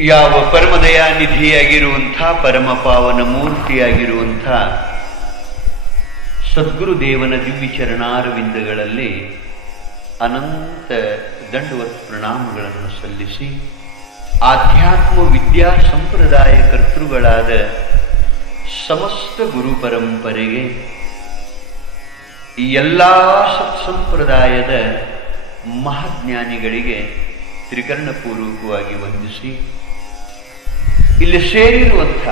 ಯಾವ ಪರಮದಯಾ ನಿಧಿಯಾಗಿರುವಂಥ ಪರಮ ಪಾವನ ಮೂರ್ತಿಯಾಗಿರುವಂಥ ಸದ್ಗುರುದೇವನ ದಿವ್ಯ ಚರಣಾರವಿಂದಗಳಲ್ಲಿ ಅನಂತ ದಂಡವತ್ ಪ್ರಣಾಮಗಳನ್ನು ಸಲ್ಲಿಸಿ ಆಧ್ಯಾತ್ಮ ವಿದ್ಯಾ ಸಂಪ್ರದಾಯ ಕರ್ತೃಗಳಾದ ಸಮಸ್ತ ಗುರು ಪರಂಪರೆಗೆ ಎಲ್ಲ ಸತ್ಸಂಪ್ರದಾಯದ ಮಹಾಜ್ಞಾನಿಗಳಿಗೆ ತ್ರಿಕರಣಪೂರ್ವಕವಾಗಿ ವಂದಿಸಿ ಇಲ್ಲಿ ಸೇರಿರುವಂಥ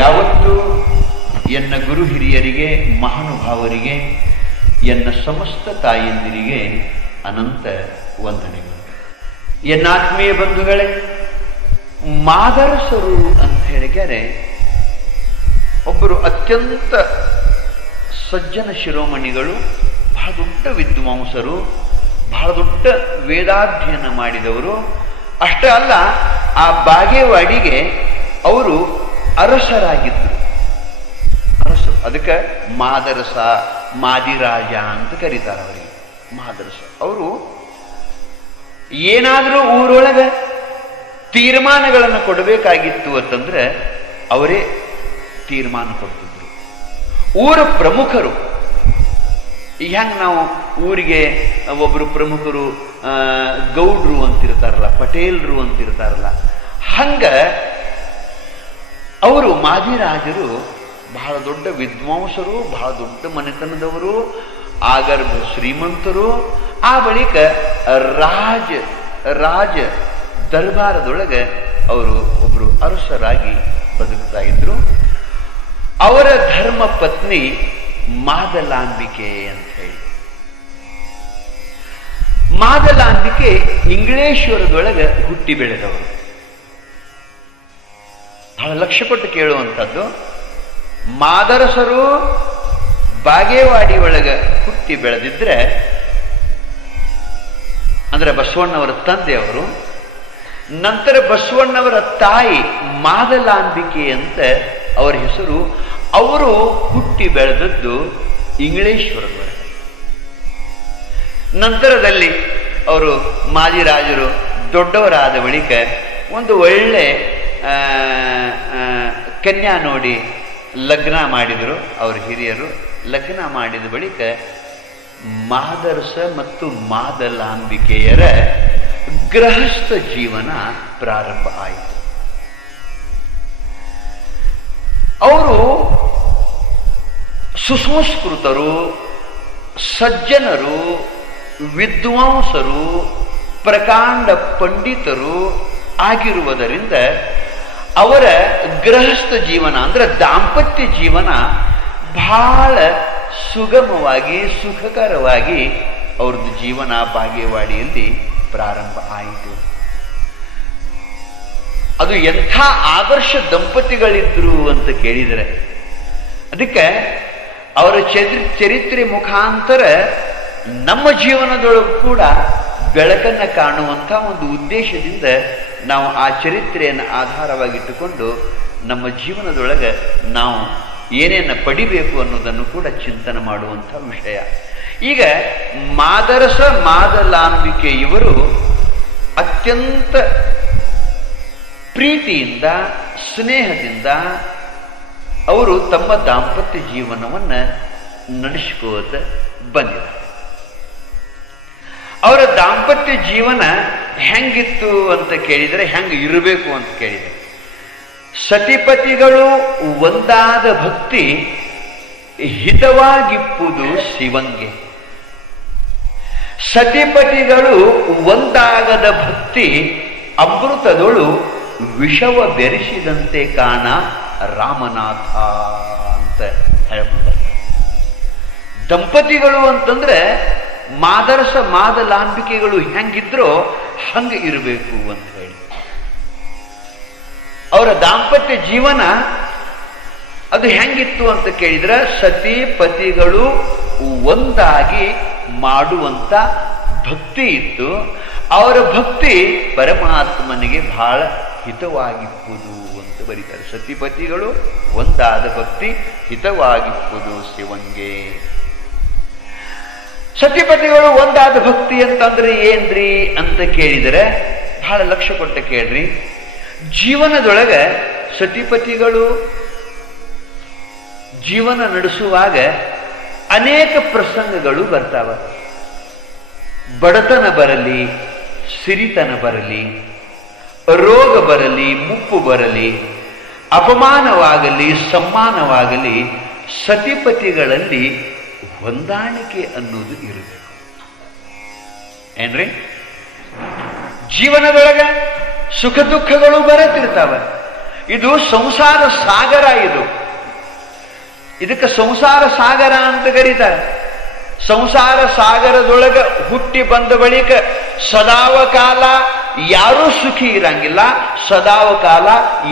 ಯಾವತ್ತೂ ಎನ್ನ ಗುರು ಹಿರಿಯರಿಗೆ ಮಹಾನುಭಾವರಿಗೆ ಎನ್ನ ಸಮಸ್ತ ತಾಯಂದಿರಿಗೆ ಅನಂತ ವಂದನೆಗಳು. ಎನ್ನಾತ್ಮೀಯ ಬಂಧುಗಳೇ, ಮಾದರಸರು ಅಂತ ಹೇಳಿದರೆ ಒಬ್ಬರು ಅತ್ಯಂತ ಸಜ್ಜನ ಶಿರೋಮಣಿಗಳು, ಬಹಳ ದೊಡ್ಡ ವಿದ್ವಾಂಸರು, ಬಹಳ ದೊಡ್ಡ ವೇದಾಧ್ಯಯನ ಮಾಡಿದವರು. ಅಷ್ಟೇ ಅಲ್ಲ, ಆ ಬಾಗೇವಾಡಿಗೆ ಅವರು ಅರಸರಾಗಿದ್ದರು. ಅರಸರು, ಅದಕ್ಕೆ ಮಾದರಸ, ಮಾದಿರಾಜ ಅಂತ ಕರೀತಾರೆ ಅವರಿಗೆ. ಮಾದರಸ ಅವರು ಏನಾದರೂ ಊರೊಳಗೆ ತೀರ್ಮಾನಗಳನ್ನು ಕೊಡಬೇಕಾಗಿತ್ತು ಅಂತಂದ್ರೆ ಅವರೇ ತೀರ್ಮಾನ ಕೊಡ್ತಿದ್ರು. ಊರ ಪ್ರಮುಖರು. ಹೆಂಗೆ ನಾವು ಊರಿಗೆ ಒಬ್ಬರು ಪ್ರಮುಖರು ಗೌಡ್ರು ಅಂತಿರ್ತಾರಲ್ಲ, ಪಟೇಲ್ರು ಅಂತಿರ್ತಾರಲ್ಲ, ಹಂಗ ಅವರು ಮಾದಿರಾಜರು ಬಹಳ ದೊಡ್ಡ ವಿದ್ವಾಂಸರು, ಬಹಳ ದೊಡ್ಡ ಮನೆತನದವರು, ಆಗರ್ಭ ಶ್ರೀಮಂತರು. ಆ ಬಳಿಕ ರಾಜ ದರ್ಬಾರದೊಳಗೆ ಅವರು ಒಬ್ಬರು ಅರಸರಾಗಿ ಬದುಕ್ತಾ ಇದ್ರು. ಅವರ ಧರ್ಮ ಪತ್ನಿ ಮಾದಲಾಂಬಿಕೆ ಅಂತ ಹೇಳಿ. ಮಾದಲಾಂಬಿಕೆ ಇಂಗ್ಲೇಶ್ವರದೊಳಗೆ ಹುಟ್ಟಿ ಬೆಳೆದವರು. ಬಹಳ ಲಕ್ಷ್ಯಪಟ್ಟು ಕೇಳುವಂಥದ್ದು. ಮಾದರಸರು ಬಾಗೇವಾಡಿ ಒಳಗೆ ಹುಟ್ಟಿ ಬೆಳೆದಿದ್ರೆ, ಅಂದ್ರೆ ಬಸವಣ್ಣವರ ತಂದೆಯವರು, ನಂತರ ಬಸವಣ್ಣವರ ತಾಯಿ ಮಾದಲಾಂಬಿಕೆ ಅಂತ ಅವರ ಹೆಸರು. ಅವರು ಹುಟ್ಟಿ ಬೆಳೆದದ್ದು ಇಂಗ್ಲೇಶ್ವರದೊಳಗೆ. ನಂತರದಲ್ಲಿ ಅವರು ಮಾದಿರಾಜರು ದೊಡ್ಡವರಾದ ಬಳಿಕ ಒಂದು ಒಳ್ಳೆ ಕನ್ಯಾ ನೋಡಿ ಲಗ್ನ ಮಾಡಿದರು. ಅವರ ಹಿರಿಯರು ಲಗ್ನ ಮಾಡಿದ ಬಳಿಕ ಮಾದರಸ ಮತ್ತು ಮಾದಲಾಂಬಿಕೆಯರ ಗೃಹಸ್ಥ ಜೀವನ ಪ್ರಾರಂಭ ಆಯಿತು. ಅವರು ಸುಸಂಸ್ಕೃತರು, ಸಜ್ಜನರು, ವಿದ್ವಾಂಸರು, ಪ್ರಕಾಂಡ ಪಂಡಿತರು ಆಗಿರುವುದರಿಂದ ಅವರ ಗೃಹಸ್ಥ ಜೀವನ ಅಂದ್ರೆ ದಾಂಪತ್ಯ ಜೀವನ ಬಹಳ ಸುಗಮವಾಗಿ, ಸುಖಕರವಾಗಿ ಅವ್ರದ್ದು ಜೀವನ ಬಾಗೇವಾಡಿಯಲ್ಲಿ ಪ್ರಾರಂಭ ಆಯಿತು. ಅದು ಎಂಥ ಆದರ್ಶ ದಂಪತಿಗಳಿದ್ರು ಅಂತ ಕೇಳಿದರೆ, ಅದಕ್ಕೆ ಅವರ ಚರಿತ್ರೆ ಮುಖಾಂತರ ನಮ್ಮ ಜೀವನದೊಳಗೂ ಕೂಡ ಬೆಳಕನ್ನು ಕಾಣುವಂಥ ಒಂದು ಉದ್ದೇಶದಿಂದ ನಾವು ಆ ಚರಿತ್ರೆಯನ್ನು ಆಧಾರವಾಗಿಟ್ಟುಕೊಂಡು ನಮ್ಮ ಜೀವನದೊಳಗೆ ನಾವು ಏನೇನು ಪಡಿಬೇಕು ಅನ್ನೋದನ್ನು ಕೂಡ ಚಿಂತನೆ ಮಾಡುವಂಥ ವಿಷಯ. ಈಗ ಮಾದರಸ ಮಾದಲಾಂಬಿಕೆ ಇವರು ಅತ್ಯಂತ ಪ್ರೀತಿಯಿಂದ, ಸ್ನೇಹದಿಂದ ಅವರು ತಮ್ಮ ದಾಂಪತ್ಯ ಜೀವನವನ್ನು ನಡೆಸಿಕೋತ ಬಂದಿದ್ದಾರೆ. ಅವರ ದಾಂಪತ್ಯ ಜೀವನ ಹೆಂಗಿತ್ತು ಅಂತ ಕೇಳಿದರೆ, ಹೆಂಗೆ ಇರಬೇಕು ಅಂತ ಕೇಳಿದರೆ, ಸತಿಪತಿಗಳು ಒಂದಾದ ಭಕ್ತಿ ಹಿತವಾಗಿಪ್ಪುದು ಶಿವಂಗೆ. ಸತಿಪತಿಗಳು ಒಂದಾಗದ ಭಕ್ತಿ ಅಮೃತದೊಳು ವಿಷವ ಬೆರೆಸಿದಂತೆ ಕಾಣ ರಾಮನಾಥ ಅಂತ ಹೇಳ್ಕೊಂಡ್ರೆ, ದಂಪತಿಗಳು ಅಂತಂದ್ರೆ ಮಾದರಸ ಮಾದಲಾಂಬಿಕೆಗಳು ಹೆಂಗಿದ್ರೋ ಹಂಗೆ ಇರಬೇಕು ಅಂತ ಹೇಳಿ. ಅವರ ದಾಂಪತ್ಯ ಜೀವನ ಅದು ಹೆಂಗಿತ್ತು ಅಂತ ಕೇಳಿದ್ರೆ, ಸತಿ ಪತಿಗಳು ಒಂದಾಗಿ ಮಾಡುವಂತ ಭಕ್ತಿ ಇತ್ತು. ಅವರ ಭಕ್ತಿ ಪರಮಾತ್ಮನಿಗೆ ಬಹಳ ಹಿತವಾಗಿಪ್ಪುದು ಅಂತ ಬರೀತಾರೆ. ಸತಿಪತಿಗಳು ಒಂದಾದ ಭಕ್ತಿ ಹಿತವಾಗಿಪ್ಪುದು ಶಿವಂಗೆ. ಸತಿಪತಿಗಳು ಒಂದಾದ ಭಕ್ತಿ ಅಂತಂದ್ರೆ ಏನ್ರಿ ಅಂತ ಕೇಳಿದರೆ ಬಹಳ ಲಕ್ಷ್ಯ ಕೊಟ್ಟು ಕೇಳ್ರಿ. ಜೀವನದೊಳಗೆ ಸತಿಪತಿಗಳು ಜೀವನ ನಡೆಸುವಾಗ ಅನೇಕ ಪ್ರಸಂಗಗಳು ಬರ್ತಾವ. ಬಡತನ ಬರಲಿ, ಸಿರಿತನ ಬರಲಿ, ರೋಗ ಬರಲಿ, ಮುಪ್ಪು ಬರಲಿ, ಅಪಮಾನವಾಗಲಿ, ಸಮ್ಮಾನವಾಗಲಿ, ಸತಿಪತಿಗಳಲ್ಲಿ ಹೊಂದಾಣಿಕೆ ಅನ್ನೋದು ಇರಬೇಕು. ಏನ್ರಿ? ಜೀವನದೊಳಗೆ ಸುಖ ದುಃಖಗಳು ಬರುತ್ತಿರ್ತಾವ. ಇದು ಸಂಸಾರ ಸಾಗರ. ಇದಕ್ಕೆ ಸಂಸಾರ ಸಾಗರ ಅಂತ ಕರೀತಾರೆ. ಸಂಸಾರ ಸಾಗರದೊಳಗೆ ಹುಟ್ಟಿ ಬಂದ ಬಳಿಕ ಸದಾವ ಕಾಲ ಯಾರೂ ಸುಖಿ ಇರಂಗಿಲ್ಲ, ಸದಾವ ಕಾಲ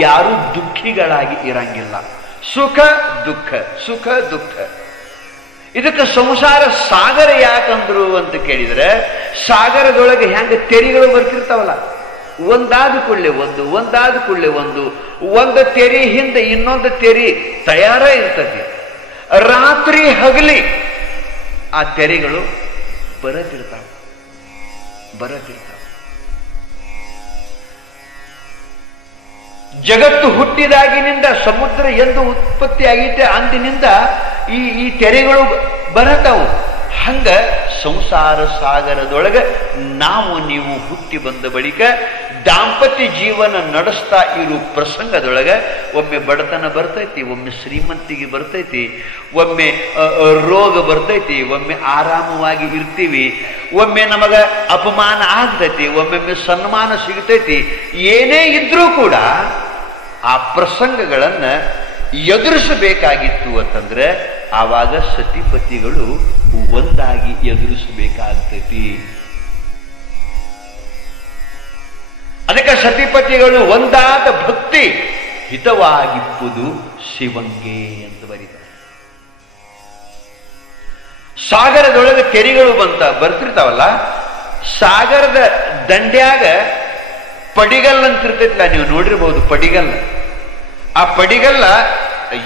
ಯಾರೂ ದುಃಖಿಗಳಾಗಿ ಇರಂಗಿಲ್ಲ. ಸುಖ ದುಃಖ, ಸುಖ ದುಃಖ. ಇದಕ್ಕೆ ಸಂಸಾರ ಸಾಗರ ಯಾಕಂದ್ರು ಅಂತ ಕೇಳಿದ್ರೆ, ಸಾಗರದೊಳಗೆ ಹೆಂಗ ತೆರಿಗಳು ಬರ್ತಿರ್ತಾವಲ್ಲ, ಒಂದಾದ ಕೂಡಲೇ ಒಂದು, ಒಂದಾದ ಕೂಡಲೇ ಒಂದು ತೆರಿ ಹಿಂದೆ ಇನ್ನೊಂದು ತೆರಿ ತಯಾರ ಇರ್ತದೆ. ರಾತ್ರಿ ಹಗಲಿ ಆ ತೆರೆಗಳು ಬರತಿರ್ತಾವ. ಜಗತ್ತು ಹುಟ್ಟಿದಾಗಿನಿಂದ ಸಮುದ್ರ ಎಂದು ಉತ್ಪತ್ತಿ ಆಗೈತೆ ಅಂದಿನಿಂದ ಈ ತೆರೆಗಳು ಬರತಾವು. ಹಂಗ ಸಂಸಾರ ಸಾಗರದೊಳಗೆ ನಾವು ನೀವು ಹುಟ್ಟಿ ಬಂದ ಬಳಿಕ ದಾಂಪತ್ಯ ಜೀವನ ನಡೆಸ್ತಾ ಇರೋ ಪ್ರಸಂಗದೊಳಗೆ ಒಮ್ಮೆ ಬಡತನ ಬರ್ತೈತಿ, ಒಮ್ಮೆ ಶ್ರೀಮಂತಿಗೆ ಬರ್ತೈತಿ, ಒಮ್ಮೆ ರೋಗ ಬರ್ತೈತಿ, ಒಮ್ಮೆ ಆರಾಮವಾಗಿ ಇರ್ತೀವಿ, ಒಮ್ಮೆ ನಮಗ ಅಪಮಾನ ಆಗ್ತೈತಿ, ಒಮ್ಮೊಮ್ಮೆ ಸನ್ಮಾನ ಸಿಗ್ತೈತಿ. ಏನೇ ಇದ್ರೂ ಕೂಡ ಆ ಪ್ರಸಂಗಗಳನ್ನ ಎದುರಿಸಬೇಕಾಗಿತ್ತು ಅಂತಂದ್ರೆ ಆವಾಗ ಸತಿಪತಿಗಳು ಒಂದಾಗಿ ಎದುರಿಸಬೇಕಾಗ್ತೈತಿ. ಅದಕ್ಕೆ ಸತಿಪತಿಗಳು ಒಂದಾದ ಭಕ್ತಿ ಹಿತವಾಗಿಪ್ಪುದು ಶಿವಂಗೆ ಅಂತ ಬರೀತಾರೆ. ಸಾಗರದೊಳಗೆ ತೆರಿಗಳು ಬರ್ತಿರ್ತಾವಲ್ಲ, ಸಾಗರದ ದಂಡ್ಯಾಗ ಪಡಿಗಲ್ ಅಂತಿರ್ತೈತಿಲ್ಲ, ನೀವು ನೋಡಿರ್ಬಹುದು ಪಡಿಗಲ್ಲ. ಆ ಪಡಿಗಲ್ಲ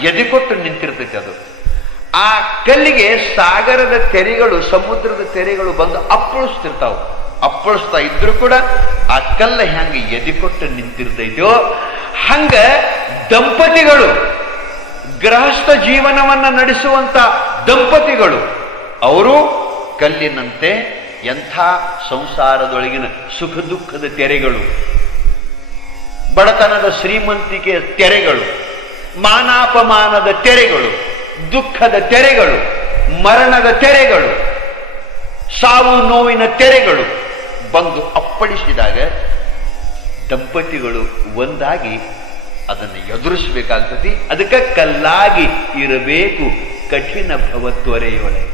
ಎದಿಕೊಟ್ಟು ನಿಂತಿರ್ತೈತಿ. ಅದು ಆ ಕಲ್ಲಿಗೆ ಸಾಗರದ ತೆರೆಗಳು, ಸಮುದ್ರದ ತೆರೆಗಳು ಬಂದು ಅಪ್ಪಳಿಸ್ತಿರ್ತಾವ. ಅಪ್ಪಳಿಸ್ತಾ ಇದ್ರು ಕೂಡ ಆ ಕಲ್ಲ ಹೆಂಗೆ ಎದಿಕೊಟ್ಟು ನಿಂತಿರ್ತೈತೋ ಹಂಗ ದಂಪತಿಗಳು, ಗೃಹಸ್ಥ ಜೀವನವನ್ನ ನಡೆಸುವಂತ ದಂಪತಿಗಳು, ಅವರು ಕಲ್ಲಿನಂತೆ ಎಂಥ ಸಂಸಾರದೊಳಗಿನ ಸುಖ ದುಃಖದ ತೆರೆಗಳು, ಬಡತನದ ಶ್ರೀಮಂತಿಕೆಯ ತೆರೆಗಳು, ಮಾನಾಪಮಾನದ ತೆರೆಗಳು, ದುಃಖದ ತೆರೆಗಳು, ಮರಣದ ತೆರೆಗಳು, ಸಾವು ನೋವಿನ ತೆರೆಗಳು ಬಂದು ಅಪ್ಪಳಿಸಿದಾಗ ದಂಪತಿಗಳು ಒಂದಾಗಿ ಅದನ್ನು ಎದುರಿಸಬೇಕಾಗ್ತತಿ. ಅದಕ್ಕೆ ಕಲ್ಲಾಗಿ ಇರಬೇಕು ಕಠಿಣ ಭವತ್ವರೆಯೊಳಗೆ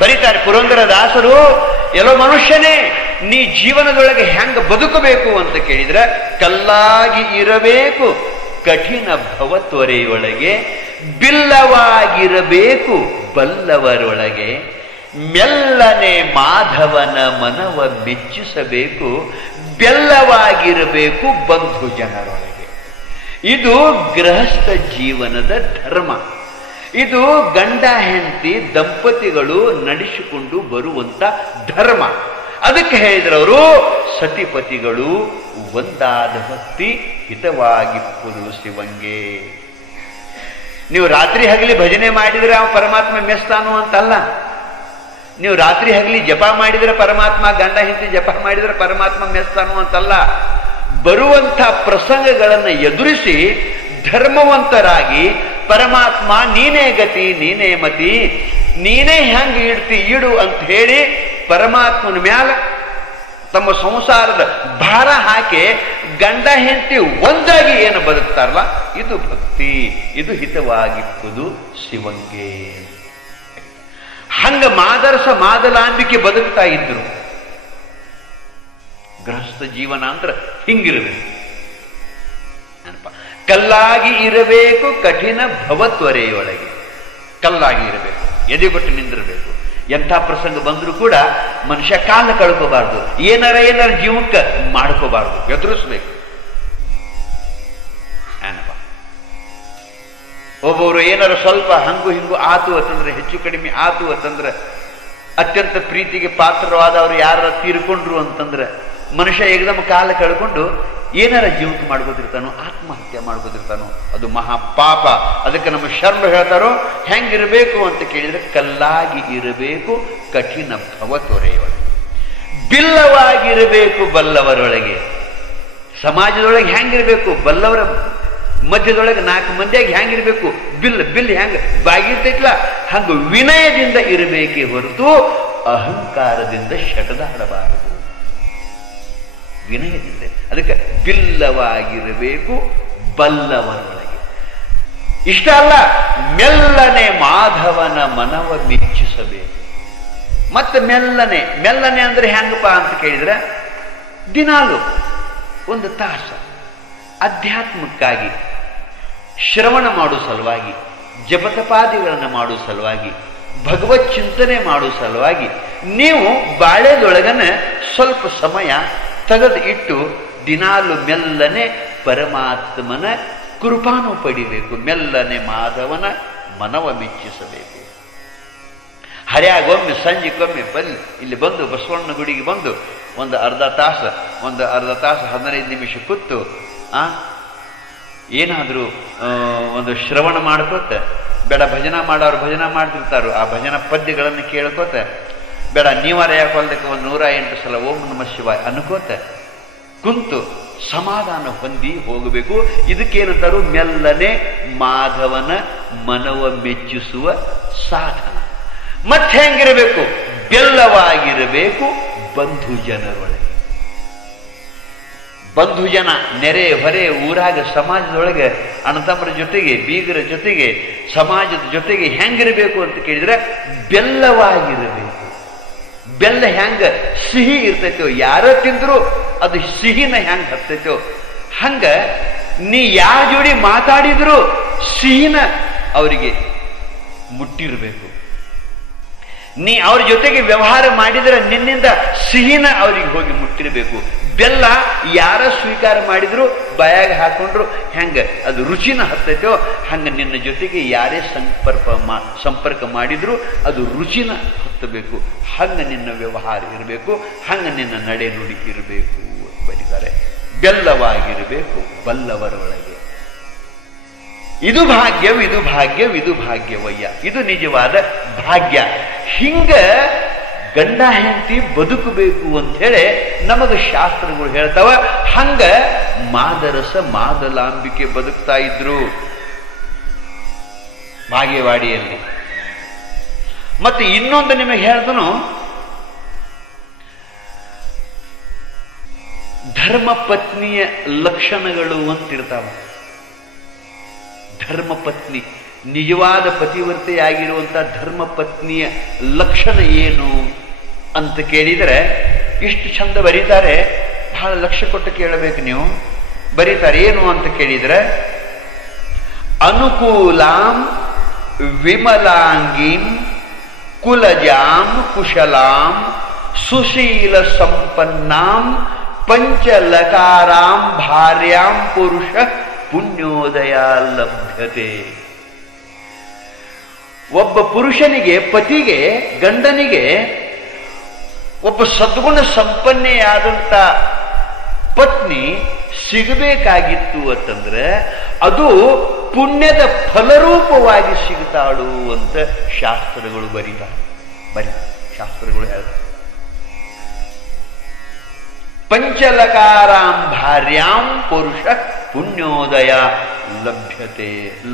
ಬರೀತಾರೆ ಪುರಂದರದಾಸರು. ಎಲ್ಲೋ ಮನುಷ್ಯನೇ, ನೀ ಜೀವನದೊಳಗೆ ಹೆಂಗ ಬದುಕಬೇಕು ಅಂತ ಕೇಳಿದ್ರೆ ಕಲ್ಲಾಗಿ ಇರಬೇಕು ಕಠಿಣ ಭವತ್ವರೆಯೊಳಗೆ, ಬಿಲ್ಲವಾಗಿರಬೇಕು ಬಲ್ಲವರೊಳಗೆ, ಮೆಲ್ಲನೆ ಮಾಧವನ ಮನವ ಮೆಚ್ಚಿಸಬೇಕು, ಬೆಲ್ಲವಾಗಿರಬೇಕು ಬಂಧು ಜನರೊಳಗೆ. ಇದು ಗೃಹಸ್ಥ ಜೀವನದ ಧರ್ಮ. ಇದು ಗಂಡ ಹೆಂಡತಿ ದಂಪತಿಗಳು ನಡೆಸಿಕೊಂಡು ಬರುವಂತ ಧರ್ಮ. ಅದಕ್ಕೆ ಹೇಳಿದ್ರವರು, ಸತಿಪತಿಗಳು ಒಂದಾದ ಭಕ್ತಿ ಹಿತವಾಗಿಪ್ಪುದು ಶಿವಂಗೆ. ನೀವು ರಾತ್ರಿ ಹಗಲಿ ಭಜನೆ ಮಾಡಿದ್ರೆ ಅವ ಪರಮಾತ್ಮ ಮೆಸ್ತಾನು ಅಂತಲ್ಲ. ನೀವು ರಾತ್ರಿ ಹಗಲಿ ಜಪ ಮಾಡಿದ್ರೆ ಪರಮಾತ್ಮ, ಗಂಡ ಹೆಂಡತಿ ಜಪ ಮಾಡಿದ್ರೆ ಪರಮಾತ್ಮ ಮೆಸ್ತಾನು ಅಂತಲ್ಲ. ಬರುವಂಥ ಪ್ರಸಂಗಗಳನ್ನು ಎದುರಿಸಿ ಧರ್ಮವಂತರಾಗಿ ಪರಮಾತ್ಮ ನೀನೇ ಗತಿ, ನೀನೇ ಮತಿ, ನೀನೇ ಹೆಂಗೆ ಇಡ್ತಿ ಇಡು ಅಂತ ಹೇಳಿ ಪರಮಾತ್ಮನ ಮ್ಯಾಲ ತಮ್ಮ ಸಂಸಾರದ ಭಾರ ಹಾಕಿ ಗಂಡ ಹೆಂಡತಿ ಒಂದಾಗಿ ಏನು ಬದುಕ್ತಾರಲ್ಲ, ಇದು ಭಕ್ತಿ, ಇದು ಹಿತವಾಗಿಪ್ಪುದು ಶಿವಂಗೆ. ಹಂಗ ಮಾದರಸ ಮಾದಲಾಂಬಿಕೆ ಬದುಕ್ತಾ ಇದ್ರು. ಗೃಹಸ್ಥ ಜೀವನ ಅಂದ್ರೆ ಹಿಂಗಿರಬೇಕು. ಕಲ್ಲಾಗಿ ಇರಬೇಕು ಕಠಿಣ ಭವತ್ವರೆಯೊಳಗೆ, ಕಲ್ಲಾಗಿ ಇರಬೇಕು, ಎದೆಗೊಟ್ಟು ನಿಂದಿರಬೇಕು. ಎಂಥ ಪ್ರಸಂಗ ಬಂದರೂ ಕೂಡ ಮನುಷ್ಯ ಕಾಲ ಕಳ್ಕೋಬಾರ್ದು, ಏನಾರ ಜೀವಕ್ಕೆ ಮಾಡ್ಕೋಬಾರ್ದು, ಎದುರಿಸ್ಬೇಕು. ಒಬ್ಬೊಬ್ರು ಏನಾರ ಸ್ವಲ್ಪ ಹಂಗು ಹಿಂಗು ಆತು ಅಂತಂದ್ರೆ, ಹೆಚ್ಚು ಕಡಿಮೆ ಆತು ಅಂತಂದ್ರೆ ಅತ್ಯಂತ ಪ್ರೀತಿಗೆ ಪಾತ್ರವಾದವರು ಯಾರ ತೀರ್ಕೊಂಡ್ರು ಅಂತಂದ್ರೆ ಮನುಷ್ಯ ಏಕದಮ್ ಕಾಲ ಕಳ್ಕೊಂಡು ಏನಾರ ಜೀವನ ಮಾಡ್ಬೋದಿರ್ತಾನೋ, ಆತ್ಮಹತ್ಯೆ ಮಾಡ್ಬೋದಿರ್ತಾನೋ, ಅದು ಮಹಾಪಾಪ. ಅದಕ್ಕೆ ನಮ್ಮ ಶರಣರು ಹೇಳ್ತಾರೋ ಹೆಂಗಿರಬೇಕು ಅಂತ ಕೇಳಿದ್ರೆ, ಕಲ್ಲಾಗಿ ಇರಬೇಕು ಕಠಿಣ ಭವ ತೊರೆಯೊಳಗೆ, ಬಿಲ್ಲವಾಗಿರಬೇಕು ಬಲ್ಲವರೊಳಗೆ. ಸಮಾಜದೊಳಗೆ ಹೆಂಗಿರ್ಬೇಕು? ಬಲ್ಲವರ ಮಧ್ಯದೊಳಗೆ 4 ಮಂದಿಯಾಗಿ ಹೆಂಗಿರ್ಬೇಕು? ಬಿಲ್ ಹೆಂಗ ಬಾಗಿರ್ತೈತ್ಲ ಹಂಗ ವಿನಯದಿಂದ ಇರಬೇಕೇ ಹೊರತು ಅಹಂಕಾರದಿಂದ ಶಟದಾಡಬಾರದು. ವಿನಯದಿಂದ, ಅದಕ್ಕೆ ಬಿಲ್ಲವಾಗಿರಬೇಕು ಬಲ್ಲವರೊಳಗೆ. ಇಷ್ಟ ಅಲ್ಲ, ಮೆಲ್ಲನೆ ಮಾಧವನ ಮನವ ಮೆಚ್ಚಿಸಬೇಕು. ಮತ್ತೆ ಮೆಲ್ಲನೆ ಅಂದ್ರೆ ಹೆಂಗಪ್ಪ ಅಂತ ಕೇಳಿದ್ರೆ, ದಿನಾಲು 1 ತಾಸು ಅಧ್ಯಾತ್ಮಕ್ಕಾಗಿ ಶ್ರವಣ ಮಾಡೋ ಸಲುವಾಗಿ, ಜಪತಪಾದಿಗಳನ್ನು ಮಾಡೋ ಸಲುವಾಗಿ, ಭಗವತ್ ಚಿಂತನೆ ಮಾಡೋ ಸಲುವಾಗಿ ನೀವು ಬಾಳೆದೊಳಗನ ಸ್ವಲ್ಪ ಸಮಯ ತೆಗೆದು ಇಟ್ಟು ದಿನಾಲು ಮೆಲ್ಲನೆ ಪರಮಾತ್ಮನ ಕೃಪಾನು ಪಡಿಬೇಕು. ಮೆಲ್ಲನೆ ಮಾಧವನ ಮನವ ಮೆಚ್ಚಿಸಬೇಕು. ಹರ್ಯಾಗೊಮ್ಮೆ ಸಂಜೆಗೊಮ್ಮೆ ಇಲ್ಲಿ ಬಂದು ಬಸವಣ್ಣ ಗುಡಿಗೆ ಬಂದು ಒಂದು ಅರ್ಧ ತಾಸು 15 ನಿಮಿಷ ಕೂತು ಏನಾದರೂ ಒಂದು ಶ್ರವಣ ಮಾಡ್ಕೋತ, ಬೇಡ ಭಜನ ಮಾಡೋರು ಭಜನ ಮಾಡ್ತಿರ್ತಾರೋ ಆ ಭಜನ ಪದ್ಯಗಳನ್ನು ಕೇಳ್ಕೋತ, ಬೇಡ ನೀವಾರ ಯಾಕೊಲ್ದಕ್ಕೆ 108 ಸಲ ಓಂ ನಮಃ ಶಿವಾಯ ಅನ್ಕೋತ ಕುಂತು ಸಮಾಧಾನ ಹೊಂದಿ ಹೋಗಬೇಕು. ಇದಕ್ಕೇನಂತಾರು? ಮೆಲ್ಲನೆ ಮಾಧವನ ಮನವ ಮೆಚ್ಚಿಸುವ ಸಾಧನ. ಮತ್ತೆ ಹೆಂಗಿರಬೇಕು? ಬೆಲ್ಲವಾಗಿರಬೇಕು ಬಂಧು ಜನರೊಳಗೆ. ಬಂಧು ಜನ, ನೆರೆ ಹೊರೆ ಊರಾಗ ಸಮಾಜದೊಳಗೆ ಅಣ್ಣತಮ್ಮರ ಜೊತೆಗೆ, ಬೀಗರ ಜೊತೆಗೆ, ಸಮಾಜದ ಜೊತೆಗೆ ಹೆಂಗಿರಬೇಕು ಅಂತ ಕೇಳಿದ್ರೆ ಬೆಲ್ಲವಾಗಿರಬೇಕು. ಬೆಲ್ಲ ಹೆಂಗ ಸಿಹಿ ಇರ್ತೈತೋ, ಯಾರ ತಿಂದ್ರು ಅದು ಸಿಹಿನ ಹೆಂಗ ಹತ್ತೈತೋ ಹಂಗ ನೀ ಯಾರ ಜೋಡಿ ಮಾತಾಡಿದ್ರು ಸಿಹಿನ ಅವರಿಗೆ ಮುಟ್ಟಿರಬೇಕು. ನೀ ಅವ್ರ ಜೊತೆಗೆ ವ್ಯವಹಾರ ಮಾಡಿದ್ರೆ ನಿನ್ನಿಂದ ಸಿಹಿನ ಅವರಿಗೆ ಹೋಗಿ ಮುಟ್ಟಿರಬೇಕು. ಬೆಲ್ಲ ಯಾರ ಸ್ವೀಕಾರ ಮಾಡಿದ್ರು ಬಾಯಾಗ ಹಾಕೊಂಡ್ರು ಹೆಂಗ ಅದು ರುಚಿನ ಹತ್ತೈತೋ ಹಂಗ ನಿನ್ನ ಜೊತೆಗೆ ಯಾರೇ ಸಂಪರ್ಕ ಮಾಡಿದ್ರು ಅದು ರುಚಿನ ಹತ್ತಬೇಕು. ಹಂಗ ನಿನ್ನ ವ್ಯವಹಾರ ಇರಬೇಕು, ಹಂಗ ನಿನ್ನ ನಡೆ ನುಡಿ ಇರಬೇಕು ಬರೀತಾರೆ. ಬೆಲ್ಲವಾಗಿರಬೇಕು ಬಲ್ಲವರೊಳಗೆ. ಇದು ಭಾಗ್ಯವಯ್ಯ, ಇದು ನಿಜವಾದ ಭಾಗ್ಯ. ಹಿಂಗ ಗಂಡ ಹೆಂಡತಿ ಬದುಕಬೇಕು ಅಂತ ಹೇಳಿ ನಮಗೆ ಶಾಸ್ತ್ರಗಳು ಹೇಳ್ತಾವ. ಹಂಗ ಮಾದರಸ ಮಾದಲಾಂಬಿಕೆ ಬದುಕ್ತಾ ಇದ್ರು ಬಾಗೇವಾಡಿಯಲ್ಲಿ. ಮತ್ತೆ ಇನ್ನೊಂದು ನಿಮಗೆ ಹೇಳ್ದನು, ಧರ್ಮಪತ್ನಿಯ ಲಕ್ಷಣಗಳು ಅಂತಿರ್ತಾವ. ಧರ್ಮಪತ್ನಿ, ನಿಜವಾದ ಪತಿವ್ರತೆಯಾಗಿರುವಂಥ ಧರ್ಮಪತ್ನಿಯ ಲಕ್ಷಣ ಏನು ಅಂತ ಕೇಳಿದರೆ ಇಷ್ಟು ಚಂದ ಬರೀತಾರೆ. ಬಹಳ ಲಕ್ಷ್ಯ ಕೊಟ್ಟು ಕೇಳಬೇಕು ನೀವು. ಬರೀತಾರೆ ಏನು ಅಂತ ಕೇಳಿದರೆ, ಅನುಕೂಲಾಂ ವಿಮಲಾಂಗೀಂ ಕುಲಜಾಂ ಕುಶಲಾಂ ಸುಶೀಲ ಸಂಪನ್ನಾಂ ಪಂಚಲಕಾರಾಂ ಭಾರ್ಯಾಂ ಪುರುಷ ಪುಣ್ಯೋದಯ ಲಭ್ಯತೆ. ಒಬ್ಬ ಪುರುಷನಿಗೆ, ಪತಿಗೆ, ಗಂಡನಿಗೆ ಒಬ್ಬ ಸದ್ಗುಣ ಸಂಪನ್ನೆಯಾದಂಥ ಪತ್ನಿ ಸಿಗಬೇಕಾಗಿತ್ತು ಅಂತಂದ್ರೆ ಅದು ಪುಣ್ಯದ ಫಲರೂಪವಾಗಿ ಸಿಗ್ತಾಳು ಅಂತ ಶಾಸ್ತ್ರಗಳು ಬರೀತಾರೆ. ಶಾಸ್ತ್ರಗಳು ಹೇಳ್ತಾರೆ. ಪಂಚಲಕಾರಾಂ ಭಾರ್ಯಾಂ ಪುರುಷ ಪುಣ್ಯೋದಯ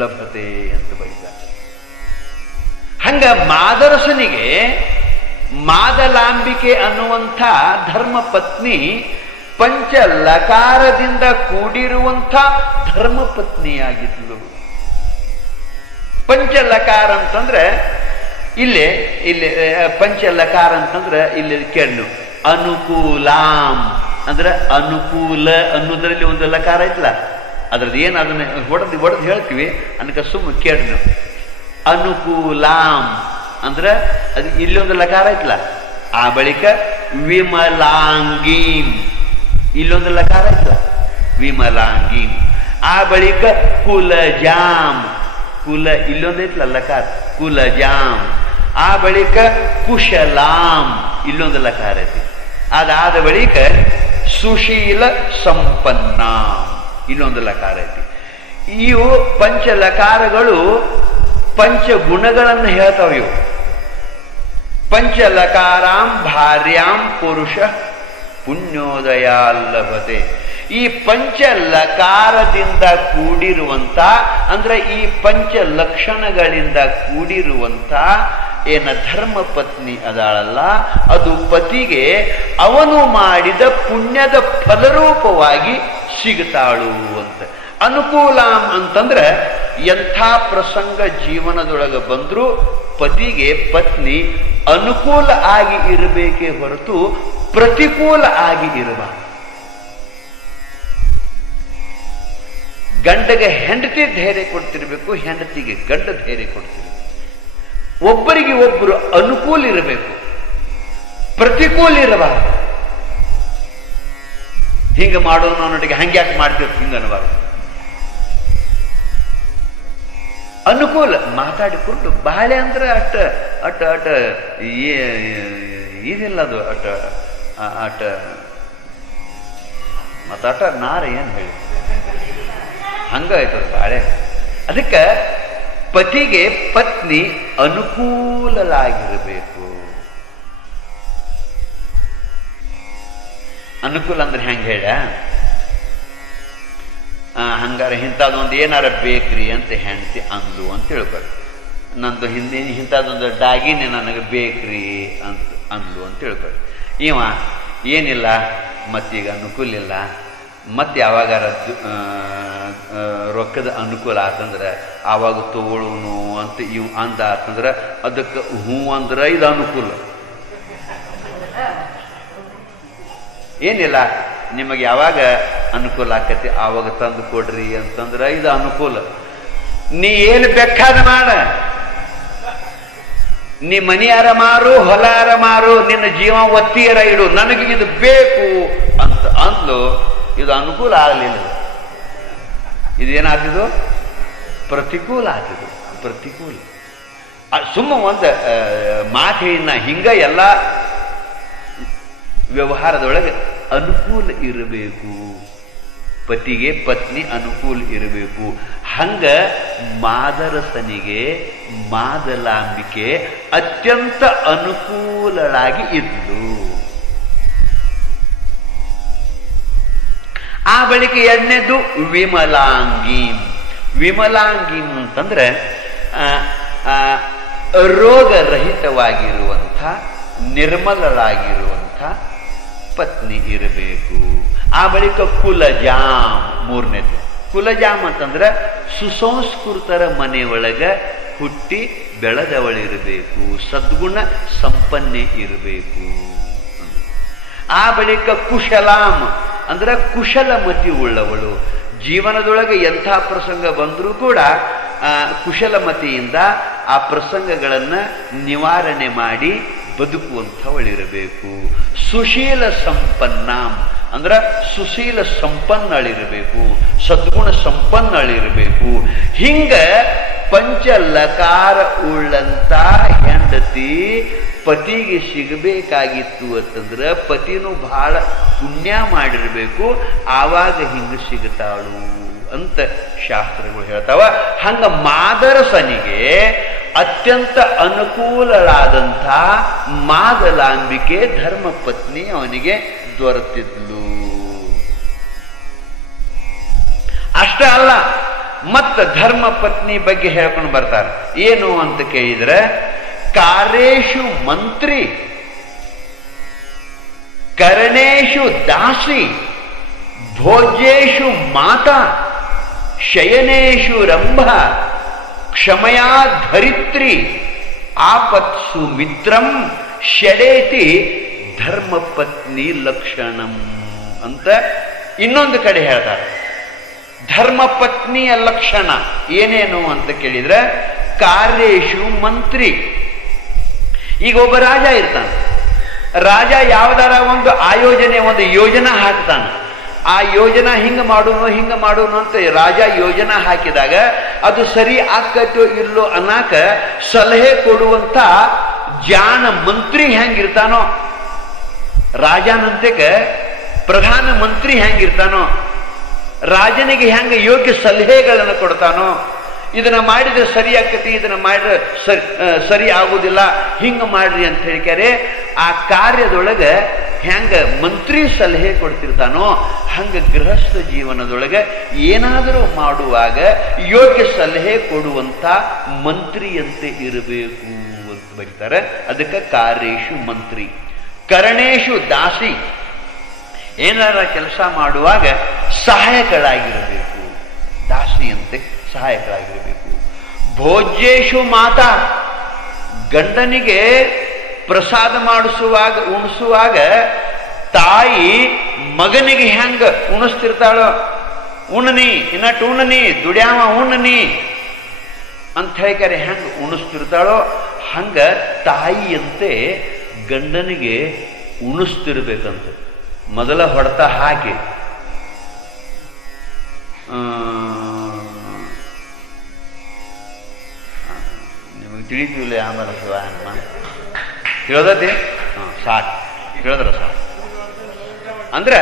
ಲಭತೆ ಅಂತ ಬರೀತಾರೆ. ಹಂಗ ಮಾದರಸನಿಗೆ ಮಾದಲಾಂಬಿಕೆ ಅನ್ನುವಂಥ ಧರ್ಮ ಪತ್ನಿ ಪಂಚಲಕಾರದಿಂದ ಕೂಡಿರುವಂಥ ಧರ್ಮ ಪತ್ನಿಯಾಗಿದ್ಲು. ಪಂಚಲಕಾರ ಅಂತಂದ್ರೆ ಇಲ್ಲಿ ಪಂಚಲಕಾರ ಅಂತಂದ್ರೆ ಇಲ್ಲಿ ಕೇಳು, ಅನುಕೂಲಾಂ ಅಂದ್ರೆ ಅನುಕೂಲ ಅನ್ನೋದ್ರಲ್ಲಿ ಒಂದು ಲಕಾರ ಐತಲ್ಲ, ಅದ್ರದ್ದು ಏನು ಅದನ್ನ ಒಡೆದು ಹೇಳ್ತೀವಿ ಅನ್ನಕ ಸುಮ್ಮ ಕೇಳು. ಅನುಕೂಲಾಂ ಅಂದ್ರೆ ಅದು ಇಲ್ಲಿ ಒಂದು ಲಕಾರ ಐತಲ್ಲ, ಆ ಬಳಿಕ ವಿಮಲಾಂಗೀಂ ಇಲ್ಲೊಂದು ಲಕಾರ ಐತಲ್ಲ ವಿಮಲಾಂಗೀಂ, ಆ ಬಳಿಕ ಕುಲಜಾಂ, ಕುಲ ಇಲ್ಲೊಂದು ಐತಲ್ಲ ಲಕಾರ ಕುಲಜಾಂ, ಆ ಬಳಿಕ ಕುಶಲಾಂ ಇಲ್ಲೊಂದು ಲಕಾರ ಐತಿ. ಅದಾದ ಬಳಿಕ ಸುಶೀಲ ಸಂಪನ್ನ ಇಲ್ಲೊಂದು ಲಕಾರ ಐತಿ. ಇವು ಪಂಚ ಲಕಾರಗಳು ಪಂಚ ಗುಣಗಳನ್ನು ಹೇಳ್ತಾವ. ಇವು ಪಂಚಲಕಾರಾಂ ಭಾರ್ಯಾಂ ಪುರುಷ ಪುಣ್ಯೋದಯಾಲ್ಲಭತೆ. ಈ ಪಂಚ ಲಕಾರದಿಂದ ಕೂಡಿರುವಂತ ಅಂದ್ರೆ ಈ ಪಂಚ ಲಕ್ಷಣಗಳಿಂದ ಕೂಡಿರುವಂತ ಏನ ಧರ್ಮ ಪತ್ನಿ ಅದಾಳಲ್ಲ, ಅದು ಪತಿಗೆ ಅವನು ಮಾಡಿದ ಪುಣ್ಯದ ಫಲರೂಪವಾಗಿ ಸಿಗುತ್ತಾಳು ಅಂತ. ಅನುಕೂಲಾಂ ಅಂತಂದ್ರೆ ಎಂಥ ಪ್ರಸಂಗ ಜೀವನದೊಳಗೆ ಬಂದರೂ ಪತಿಗೆ ಪತ್ನಿ ಅನುಕೂಲ ಆಗಿ ಇರಬೇಕೇ ಹೊರತು ಪ್ರತಿಕೂಲ ಆಗಿ ಇರಬಾರದು. ಗಂಡಗೆ ಹೆಂಡತಿ ಧೈರ್ಯ ಕೊಡ್ತಿರ್ಬೇಕು, ಹೆಂಡತಿಗೆ ಗಂಡ ಧೈರ್ಯ ಕೊಡ್ತಿರ್ಬೇಕು. ಒಬ್ಬರಿಗೆ ಒಬ್ಬರು ಅನುಕೂಲ ಇರಬೇಕು, ಪ್ರತಿಕೂಲ ಇರಬಾರದು. ಹಿಂಗ ಮಾಡೋದು ನನ್ನೊಟ್ಟಿಗೆ ಹಂಗ್ಯಾಕೆ ಮಾಡ್ತೀವಿ ಹಿಂಗ ಅನ್ನಬಾರದು. ಅನುಕೂಲ ಮಾತಾಡಿಕೊಂಡು ಬಾಳೆ ಅಂದ್ರೆ ಅಟ್ಟ ಅಟ್ಟ ಅಟ್ಟ ಇದಿಲ್ಲ, ಅದು ಅಟ್ಟ ಅಟ್ಟ ಮತ್ತಾಟ ನಾರ ಏನ್ ಹೇಳಿ ಹಂಗಾಯ್ತದ ಬಾಳೆ. ಅದಕ್ಕೆ ಪತಿಗೆ ಪತ್ನಿ ಅನುಕೂಲಲಾಗಿರಬೇಕು. ಅನುಕೂಲ ಅಂದ್ರೆ ಹೆಂಗ ಹೇಳ, ಹಂಗಾರೆ ಇಂಥದೊಂದು ಏನಾರ ಬೇಕ್ರಿ ಅಂತ ಹೆಂಡತಿ ಅಂದ್ಲು ಅಂತ ತಿಳ್ಕೊಳಿ. ನಂದು ಹಿಂದೆ ಇಂಥದೊಂದು ಡಾಗಿನೇ ನನಗೆ ಬೇಕ್ರಿ ಅಂತ ಅಂದ್ಲು ಅಂತ ತಿಳ್ಕೊಳಿ. ಇವ ಏನಿಲ್ಲ ಮತ್ತೀಗ ಅನುಕೂಲ ಇಲ್ಲ, ಮತ್ತೆ ಯಾವಾಗಾರ ರೊಕ್ಕದ ಅನುಕೂಲ ಆತಂದ್ರೆ ಆವಾಗ ತಗೊಳ್ಳೋನು ಅಂತ ಇವ್ ಅಂದ ಆತಂದ್ರೆ ಅದಕ್ಕೆ ಹ್ಞೂ ಅಂದ್ರೆ ಇದು ಅನುಕೂಲ. ಏನಿಲ್ಲ ನಿಮಗೆ ಯಾವಾಗ ಅನುಕೂಲ ಆಕತಿ ಆವಾಗ ತಂದು ಕೊಡ್ರಿ ಅಂತಂದ್ರೆ ಇದು ಅನುಕೂಲ. ನೀ ಏನು ಬೇಕಾದ ಮಾಡ, ನೀ ಮನಿಯಾರ ಮಾರು ಹೊಲಾರ ಮಾರು, ನಿನ್ನ ಜೀವ ಒತ್ತಿಯರ ಇಡು, ನನಗೆ ಇದು ಬೇಕು ಅಂತ ಅಂದ್ಲು. ಇದು ಅನುಕೂಲ ಆಗಲಿಲ್ಲ, ಇದೇನಾಗ್ತಿದ್ದು ಪ್ರತಿಕೂಲ ಆಗ್ತಿದ್ದು. ಪ್ರತಿಕೂಲ ಸುಮ್ಮ ಒಂದು ಮಾತು ಹೇಳಿನ ಹಿಂಗ ಎಲ್ಲ ವ್ಯವಹಾರದೊಳಗೆ ಅನುಕೂಲ ಇರಬೇಕು. ಪತಿಗೆ ಪತ್ನಿ ಅನುಕೂಲ ಇರಬೇಕು. ಹಂಗ ಮಾದರಸನಿಗೆ ಮಾದಲಾಂಬಿಕೆ ಅತ್ಯಂತ ಅನುಕೂಲಳಾಗಿ ಇದ್ಲು. ಆ ಬಳಿಕ ಎರಡನೇದು ವಿಮಲಾಂಗಿ. ವಿಮಲಾಂಗಿ ಅಂತಂದ್ರೆ ರೋಗರಹಿತವಾಗಿರುವಂಥ ನಿರ್ಮಲರಾಗಿರುವಂಥ ಪತ್ನಿ ಇರಬೇಕು. ಆ ಬಳಿಕ ಕುಲಜಾಮ್ ಮೂರನೇದು. ಕುಲಜಾಮ್ ಅಂತಂದ್ರೆ ಸುಸಂಸ್ಕೃತರ ಮನೆಯೊಳಗ ಹುಟ್ಟಿ ಬೆಳೆದವಳಿರಬೇಕು, ಸದ್ಗುಣ ಸಂಪನ್ನೆ ಇರಬೇಕು. ಆ ಬಳಿಕ ಕುಶಲಾಮ್ ಅಂದ್ರೆ ಕುಶಲಮತಿ ಉಳ್ಳವಳು. ಜೀವನದೊಳಗೆ ಎಂಥ ಪ್ರಸಂಗ ಬಂದರೂ ಕೂಡ ಕುಶಲಮತಿಯಿಂದ ಆ ಪ್ರಸಂಗಗಳನ್ನ ನಿವಾರಣೆ ಮಾಡಿ ಬದುಕುವಂಥವಳಿರಬೇಕು. ಸುಶೀಲ ಸಂಪನ್ನಾಂ ಅಂದ್ರೆ ಸುಶೀಲ ಸಂಪನ್ನಳಿರಬೇಕು, ಸದ್ಗುಣ ಸಂಪನ್ನಳಿರಬೇಕು. ಹಿಂಗ ಪಂಚಲಕಾರ ಉಳ್ಳಂತ ಹೆಂಡತಿ ಪತಿಗೆ ಸಿಗಬೇಕಾಗಿತ್ತು ಅಂತಂದ್ರೆ ಪತಿನೂ ಬಹಳ ಪುಣ್ಯ ಮಾಡಿರಬೇಕು, ಆವಾಗ ಹಿಂಗ ಸಿಗುತ್ತಾಳು ಅಂತ ಶಾಸ್ತ್ರಗಳು ಹೇಳ್ತಾವ. ಹಂಗ ಮಾದರಸನಿಗೆ ಅತ್ಯಂತ ಅನುಕೂಲಳಾದಂಥ ಮಾದಲಾಂಬಿಕೆ ಧರ್ಮ ಪತ್ನಿ ಅವನಿಗೆ ದೊರೆತಿದ್ಲು. ಅಷ್ಟೇ ಅಲ್ಲ, ಮತ್ತ ಧರ್ಮ ಪತ್ನಿ ಬಗ್ಗೆ ಹೇಳ್ಕೊಂಡು ಬರ್ತಾರೆ. ಏನು ಅಂತ ಕೇಳಿದ್ರೆ, ಕಾರ್ಯೇಷು ಮಂತ್ರಿ, ಕರಣೇಶು ದಾಸಿ, ಭೋಜ್ಯೇಷು ಮಾತಾ, ಶಯನೇಶು ರಂಭ, ಕ್ಷಮಯಾ ಧರಿತ್ರಿ, ಆಪತ್ಸು ಮಿತ್ರಂ, ಷಡೇತಿ ಧರ್ಮಪತ್ನಿ ಲಕ್ಷಣಂ ಅಂತ ಇನ್ನೊಂದು ಕಡೆ ಹೇಳ್ತಾರೆ. ಧರ್ಮಪತ್ನಿಯ ಲಕ್ಷಣ ಏನೇನು ಅಂತ ಕೇಳಿದ್ರೆ, ಕಾರ್ಯೇಶು ಮಂತ್ರಿ. ಈಗ ಒಬ್ಬ ರಾಜ ಇರ್ತಾನೆ. ರಾಜ ಯಾವ್ದಾರ ಒಂದು ಆಯೋಜನೆ, ಒಂದು ಯೋಜನಾ ಹಾಕ್ತಾನೆ. ಆ ಯೋಜನಾ ಹಿಂಗ ಮಾಡೋನು ಅಂತ ರಾಜ ಯೋಜನಾ ಹಾಕಿದಾಗ ಅದು ಸರಿ ಆಕತ್ತೋ ಇಲ್ಲೋ ಅನ್ನಕ ಸಲಹೆ ಕೊಡುವಂತ ಜಾಣ ಮಂತ್ರಿ ಹೆಂಗಿರ್ತಾನೋ, ರಾಜನಂತೆಕ ಪ್ರಧಾನ ಮಂತ್ರಿ ಹೆಂಗಿರ್ತಾನೋ, ರಾಜನಿಗೆ ಹೆಂಗ ಯೋಗ್ಯ ಸಲಹೆಗಳನ್ನು ಕೊಡ್ತಾನೋ, ಇದನ್ನ ಮಾಡಿದ್ರೆ ಸರಿ ಆಕತಿ, ಇದನ್ನ ಮಾಡಿದ್ರೆ ಸರಿ ಆಗುದಿಲ್ಲ, ಹಿಂಗ ಮಾಡ್ರಿ ಅಂತ ಹೇಳ್ಕ್ಯಾರೆ. ಆ ಕಾರ್ಯದೊಳಗ ಹೆಂಗ ಮಂತ್ರಿ ಸಲಹೆ ಕೊಡ್ತಿರ್ತಾನೋ ಹಂಗ ಗೃಹಸ್ಥ ಜೀವನದೊಳಗೆ ಏನಾದರೂ ಮಾಡುವಾಗ ಯೋಗ್ಯ ಸಲಹೆ ಕೊಡುವಂತ ಮಂತ್ರಿಯಂತೆ ಇರಬೇಕು ಅಂತ ಬರೀತಾರೆ. ಅದಕ್ಕೆ ಕಾರ್ಯೇಶು ಮಂತ್ರಿ, ಕರಣೇಶು ದಾಸಿ. ಏನಾರ ಕೆಲಸ ಮಾಡುವಾಗ ಸಹಾಯಕಳಾಗಿರಬೇಕು, ದಾಸಿಯಂತೆ ಸಹಾಯಕಳಾಗಿರಬೇಕು. ಭೋಜ್ಯೇಶು ಮಾತಾ, ಗಂಡನಿಗೆ ಪ್ರಸಾದ ಮಾಡಿಸುವಾಗ ಉಣಿಸುವಾಗ ತಾಯಿ ಮಗನಿಗೆ ಹೆಂಗ ಉಣಿಸ್ತಿರ್ತಾಳೋ, ಉಣ್ಣನಿ ಇನ್ನಟ್ಟು ಉಣ್ಣನಿ, ದುಡ್ಯಾವ ಉಣ್ಣನಿ ಅಂತ ಹೇಳ್ತಾರೆ, ಹೆಂಗ ಉಣಿಸ್ತಿರ್ತಾಳೋ ಹಂಗ ತಾಯಿಯಂತೆ ಗಂಡನಿಗೆ ಉಣಿಸ್ತಿರ್ಬೇಕಂತ. ಮೊದಲ ಹೊಡೆತ ಹಾಕಿ ನಿಮಗೆ ತಿಳಿತೀವಿಲ್ಲ, ಆಮೇಲೆ ಶಿವಮ್ಮ ಹೇಳೋದೇ ಸಾಕು, ಹೇಳಿದ್ರ ಸಾಕು. ಅಂದ್ರೆ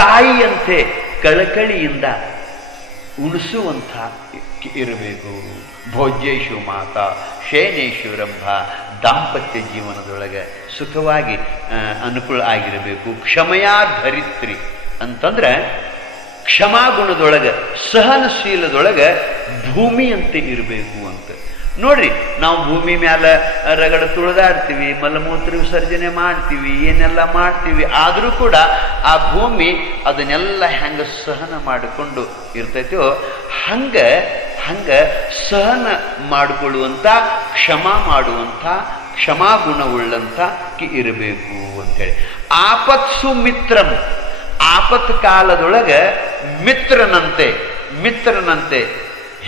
ತಾಯಿಯಂತೆ ಕಳಕಳಿಯಿಂದ ಉಣಿಸುವಂಥ ಇರಬೇಕು. ಭೋಜ್ಯೇಶು ಮಾತಾ ಶಯನೇಶು ರಂಭ, ದಾಂಪತ್ಯ ಜೀವನದೊಳಗೆ ಸುಖವಾಗಿ ಅನುಕೂಲ ಆಗಿರಬೇಕು. ಕ್ಷಮಯಾ ಧರಿತ್ರಿ ಅಂತಂದ್ರೆ ಕ್ಷಮಾಗುಣದೊಳಗೆ ಸಹನಶೀಲದೊಳಗೆ ಭೂಮಿಯಂತೆ ಇರಬೇಕು ಅಂತ. ನೋಡ್ರಿ, ನಾವು ಭೂಮಿ ಮ್ಯಾಲ ರಗಡ ತುಳಿದಾಡ್ತೀವಿ, ಮಲಮೂತ್ರ ವಿಸರ್ಜನೆ ಮಾಡ್ತೀವಿ, ಏನೆಲ್ಲ ಮಾಡ್ತೀವಿ, ಆದರೂ ಕೂಡ ಆ ಭೂಮಿ ಅದನ್ನೆಲ್ಲ ಹೆಂಗ ಸಹನ ಮಾಡಿಕೊಂಡು ಇರ್ತೈತೋ ಹಂಗ ಸಹನ ಮಾಡಿಕೊಳ್ಳುವಂಥ, ಕ್ಷಮಾ ಮಾಡುವಂಥ, ಕ್ಷಮಾಗುಣವುಳ್ಳಂಥ ಇರಬೇಕು ಅಂತೇಳಿ. ಆಪತ್ಸು ಮಿತ್ರಂ, ಆಪತ್ ಕಾಲದೊಳಗೆ ಮಿತ್ರನಂತೆ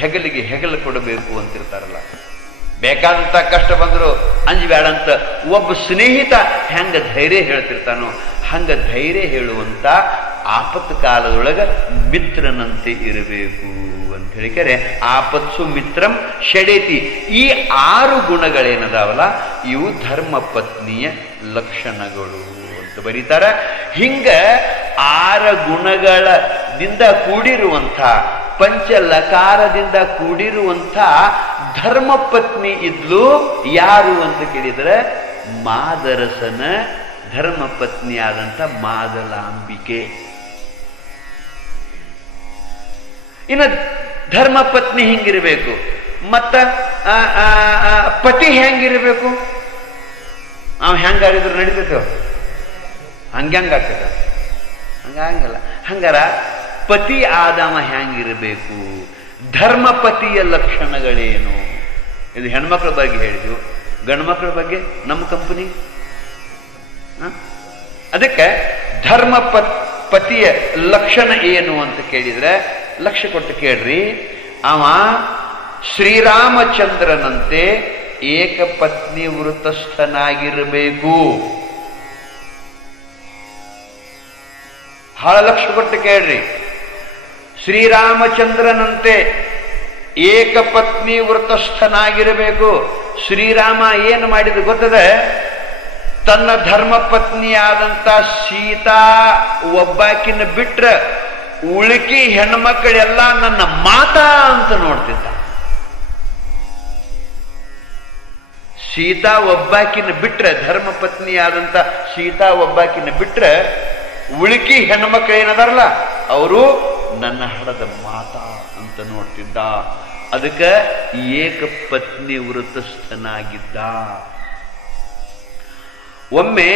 ಹೆಗಲಿಗೆ ಹೆಗಲು ಕೊಡಬೇಕು ಅಂತಿರ್ತಾರಲ್ಲ. ಬೇಕಾದಂತ ಕಷ್ಟ ಬಂದ್ರು ಅಂಜಬೇಡ ಅಂತ ಒಬ್ಬ ಸ್ನೇಹಿತ ಹೆಂಗ ಧೈರ್ಯ ಹೇಳ್ತಿರ್ತಾನೋ ಹಂಗ ಧೈರ್ಯ ಹೇಳುವಂತ ಆಪತ್ತು ಕಾಲದೊಳಗೆ ಮಿತ್ರನಂತೆ ಇರಬೇಕು ಅಂತ ಹೇಳಿಕರೆ ಆಪತ್ಸು ಮಿತ್ರಂ ಷಡೇತಿ. ಈ 6 ಗುಣಗಳೇನದಾವಲ್ಲ ಇವು ಧರ್ಮ ಪತ್ನಿಯ ಲಕ್ಷಣಗಳು ಅಂತ ಬರೀತಾರ. ಹಿಂಗ 6 ಗುಣಗಳಿಂದ ಕೂಡಿರುವಂಥ, ಪಂಚಲಕಾರದಿಂದ ಕೂಡಿರುವಂಥ ಧರ್ಮಪತ್ನಿ ಇದ್ಲು. ಯಾರು ಅಂತ ಕೇಳಿದ್ರೆ ಮಾದರಸನ ಧರ್ಮಪತ್ನಿಯಾದಂಥ ಮಾದಲಾಂಬಿಕೆ. ಇನ್ನು ಧರ್ಮಪತ್ನಿ ಹಿಂಗಿರಬೇಕು, ಮತ್ತ ಪತಿ ಹೆಂಗಿರಬೇಕು? ನಾವು ಹೆಂಗಾರಿದ್ರು ನಡೀತೈತೆ? ಹಂಗ್ಯಾಂಗಾಗ್ತದೆ? ಹಂಗಂಗಲ್ಲ. ಹಂಗಾರ ಪತಿ ಆದವ ಹೆಂಗಿರಬೇಕು? ಧರ್ಮಪತಿಯ ಲಕ್ಷಣಗಳೇನು? ಇದು ಹೆಣ್ಮಕ್ಳ ಬಗ್ಗೆ ಹೇಳಿದ್ವು. ಗಂಡು ಮಕ್ಕಳ ಬಗ್ಗೆ ನಮ್ಮ ಕಂಪನಿ. ಅದಕ್ಕೆ ಧರ್ಮಪತಿಯ ಲಕ್ಷಣ ಏನು ಅಂತ ಕೇಳಿದ್ರೆ ಲಕ್ಷ್ಯ ಕೊಟ್ಟು ಕೇಳ್ರಿ. ಅವ ಶ್ರೀರಾಮಚಂದ್ರನಂತೆ ಏಕಪತ್ನಿ ವೃತಸ್ಥನಾಗಿರಬೇಕು. ಬಹಳ ಲಕ್ಷ್ಯ ಕೊಟ್ಟು ಕೇಳ್ರಿ. ಶ್ರೀರಾಮಚಂದ್ರನಂತೆ ಏಕಪತ್ನಿ ವೃತಸ್ಥನಾಗಿರಬೇಕು. ಶ್ರೀರಾಮ ಏನು ಮಾಡಿದ ಗೊತ್ತದೆ? ತನ್ನ ಧರ್ಮಪತ್ನಿಯಾದಂಥ ಸೀತಾ ಒಬ್ಬಾಕಿನ ಬಿಟ್ರೆ ಉಳುಕಿ ಹೆಣ್ಮಕ್ಕಳೆಲ್ಲ ನನ್ನ ಮಾತಾ ಅಂತ ನೋಡ್ತಿದ್ದ. ಸೀತಾ ಒಬ್ಬಾಕಿನ ಬಿಟ್ರೆ, ಧರ್ಮಪತ್ನಿಯಾದಂಥ ಸೀತಾ ಒಬ್ಬಾಕಿನ ಬಿಟ್ರೆ ಉಳುಕಿ ಹೆಣ್ಮಕ್ಕಳೇನದಾರಲ್ಲ ಅವರು ನನ್ನ ಹಡದ ಮಾತಾ ಅಂತ ನೋಡ್ತಿದ್ದ. ಅದಕ್ಕೆ ಏಕಪತ್ನಿ ವೃತಸ್ಥನಾಗಿದ್ದ. ಒಮ್ಮೆ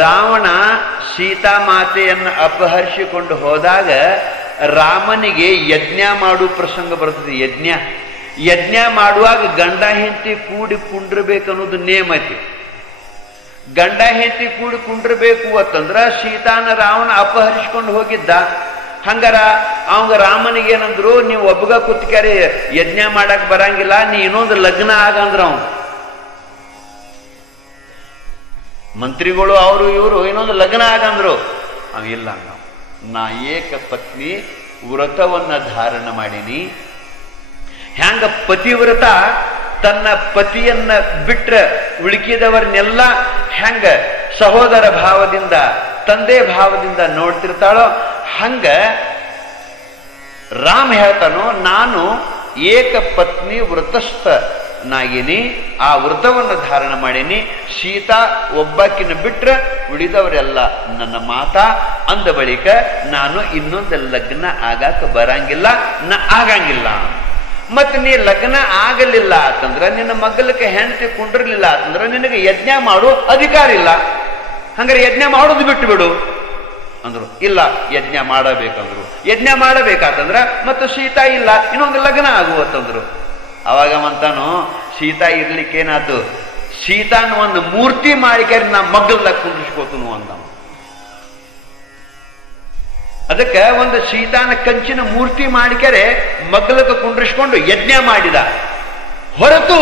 ರಾವಣ ಸೀತಾಮಾತೆಯನ್ನು ಅಪಹರಿಸಿಕೊಂಡು ಹೋದಾಗ ರಾಮನಿಗೆ ಯಜ್ಞ ಮಾಡುವ ಪ್ರಸಂಗ ಬರ್ತದೆ. ಯಜ್ಞ ಮಾಡುವಾಗ ಗಂಡ ಹೆಂಡತಿ ಕೂಡಿ ಕುಂಡ್ರಬೇಕನ್ನೋದು ನೇಮ ಐತಿ. ಗಂಡ ಹೆಂಡತಿ ಕೂಡಿ ಕುಂಡ್ರಬೇಕು ಅಂತಂದ್ರ ಸೀತಾನ ರಾವಣ ಅಪಹರಿಸ್ಕೊಂಡು ಹೋಗಿದ್ದ. ಹಂಗಾರ ಅವಂಗ ರಾಮನಿಗೆ ಏನಂದ್ರು, ನೀವು ಒಬ್ಬಗ ಕುತ್ಕ್ಯಾರಿ ಯಜ್ಞ ಮಾಡಕ್ ಬರಂಗಿಲ್ಲ, ನೀ ಇನ್ನೊಂದು ಲಗ್ನ ಆಗಂದ್ರ ಅವ್ ಮಂತ್ರಿಗಳು ಅವರು ಇವರು ಇನ್ನೊಂದು ಲಗ್ನ ಆಗಂದ್ರು. ಅವಿಲ್ಲ, ನಾ ಏಕಪತ್ನಿ ವ್ರತವನ್ನ ಧಾರಣ ಮಾಡೀನಿ. ಹೆಂಗ ಪತಿವ್ರತ ತನ್ನ ಪತಿಯನ್ನ ಬಿಟ್ರೆ ಉಳುಕಿದವರನ್ನೆಲ್ಲ ಹೆಂಗ ಸಹೋದರ ಭಾವದಿಂದ ತಂದೆ ಭಾವದಿಂದ ನೋಡ್ತಿರ್ತಾಳೋ ಹಂಗ ರಾಮ ಹೇಳ್ತಾನೋ, ನಾನು ಏಕ ಪತ್ನಿ ವ್ರತಸ್ಥ ನಾಗಿನಿ, ಆ ವ್ರತವನ್ನು ಧಾರಣ ಮಾಡೀನಿ. ಸೀತಾ ಒಬ್ಬಾಕಿನ ಬಿಟ್ರೆ ಉಳಿದವರೆಲ್ಲ ನನ್ನ ಮಾತಾ ಅಂದ ಬಳಿಕ ನಾನು ಇನ್ನೊಂದು ಲಗ್ನ ಆಗಾಕ ಬರಂಗಿಲ್ಲ, ಆಗಂಗಿಲ್ಲ. ಮತ್ತೆ ನೀ ಲಗ್ನ ಆಗಲಿಲ್ಲ ಅಂತಂದ್ರೆ, ನಿನ್ನ ಮಗ್ಗಲಕ್ಕೆ ಹೆಂಡತಿ ಕುಂಡಿರ್ಲಿಲ್ಲ ಅಂತಂದ್ರೆ ನಿನಗೆ ಯಜ್ಞ ಮಾಡೋ ಅಧಿಕಾರ ಇಲ್ಲ. ಹಂಗಾರೆ ಯಜ್ಞ ಮಾಡೋದು ಬಿಟ್ಟು ಬಿಡು ಅಂದ್ರು. ಇಲ್ಲ, ಯಜ್ಞ ಮಾಡಬೇಕಂದ್ರು. ಯಜ್ಞ ಮಾಡಬೇಕಾತಂದ್ರ ಮತ್ತು ಸೀತಾ ಇಲ್ಲ, ಇನ್ನೊಂದು ಲಗ್ನ ಆಗುವತ್ತಂದ್ರು. ಅವಾಗ ಮಂತಾನು ಸೀತಾ ಇರ್ಲಿಕ್ಕೇನಾತು, ಸೀತಾನ ಒಂದು ಮೂರ್ತಿ ಮಾಡಿಕೆ ನಾ ಮಗ್ಗಲ್ದಾಗ ಕುಂಡಿಸ್ಕೋತನು ಅಂದ. ಅದಕ್ಕೆ ಒಂದು ಸೀತಾನ ಕಂಚಿನ ಮೂರ್ತಿ ಮಾಡಿಕೆರೆ ಮಗ್ಗಲಕ್ಕೆ ಕುಂಡ್ರಿಸ್ಕೊಂಡು ಯಜ್ಞ ಮಾಡಿದ. ಹೊರತು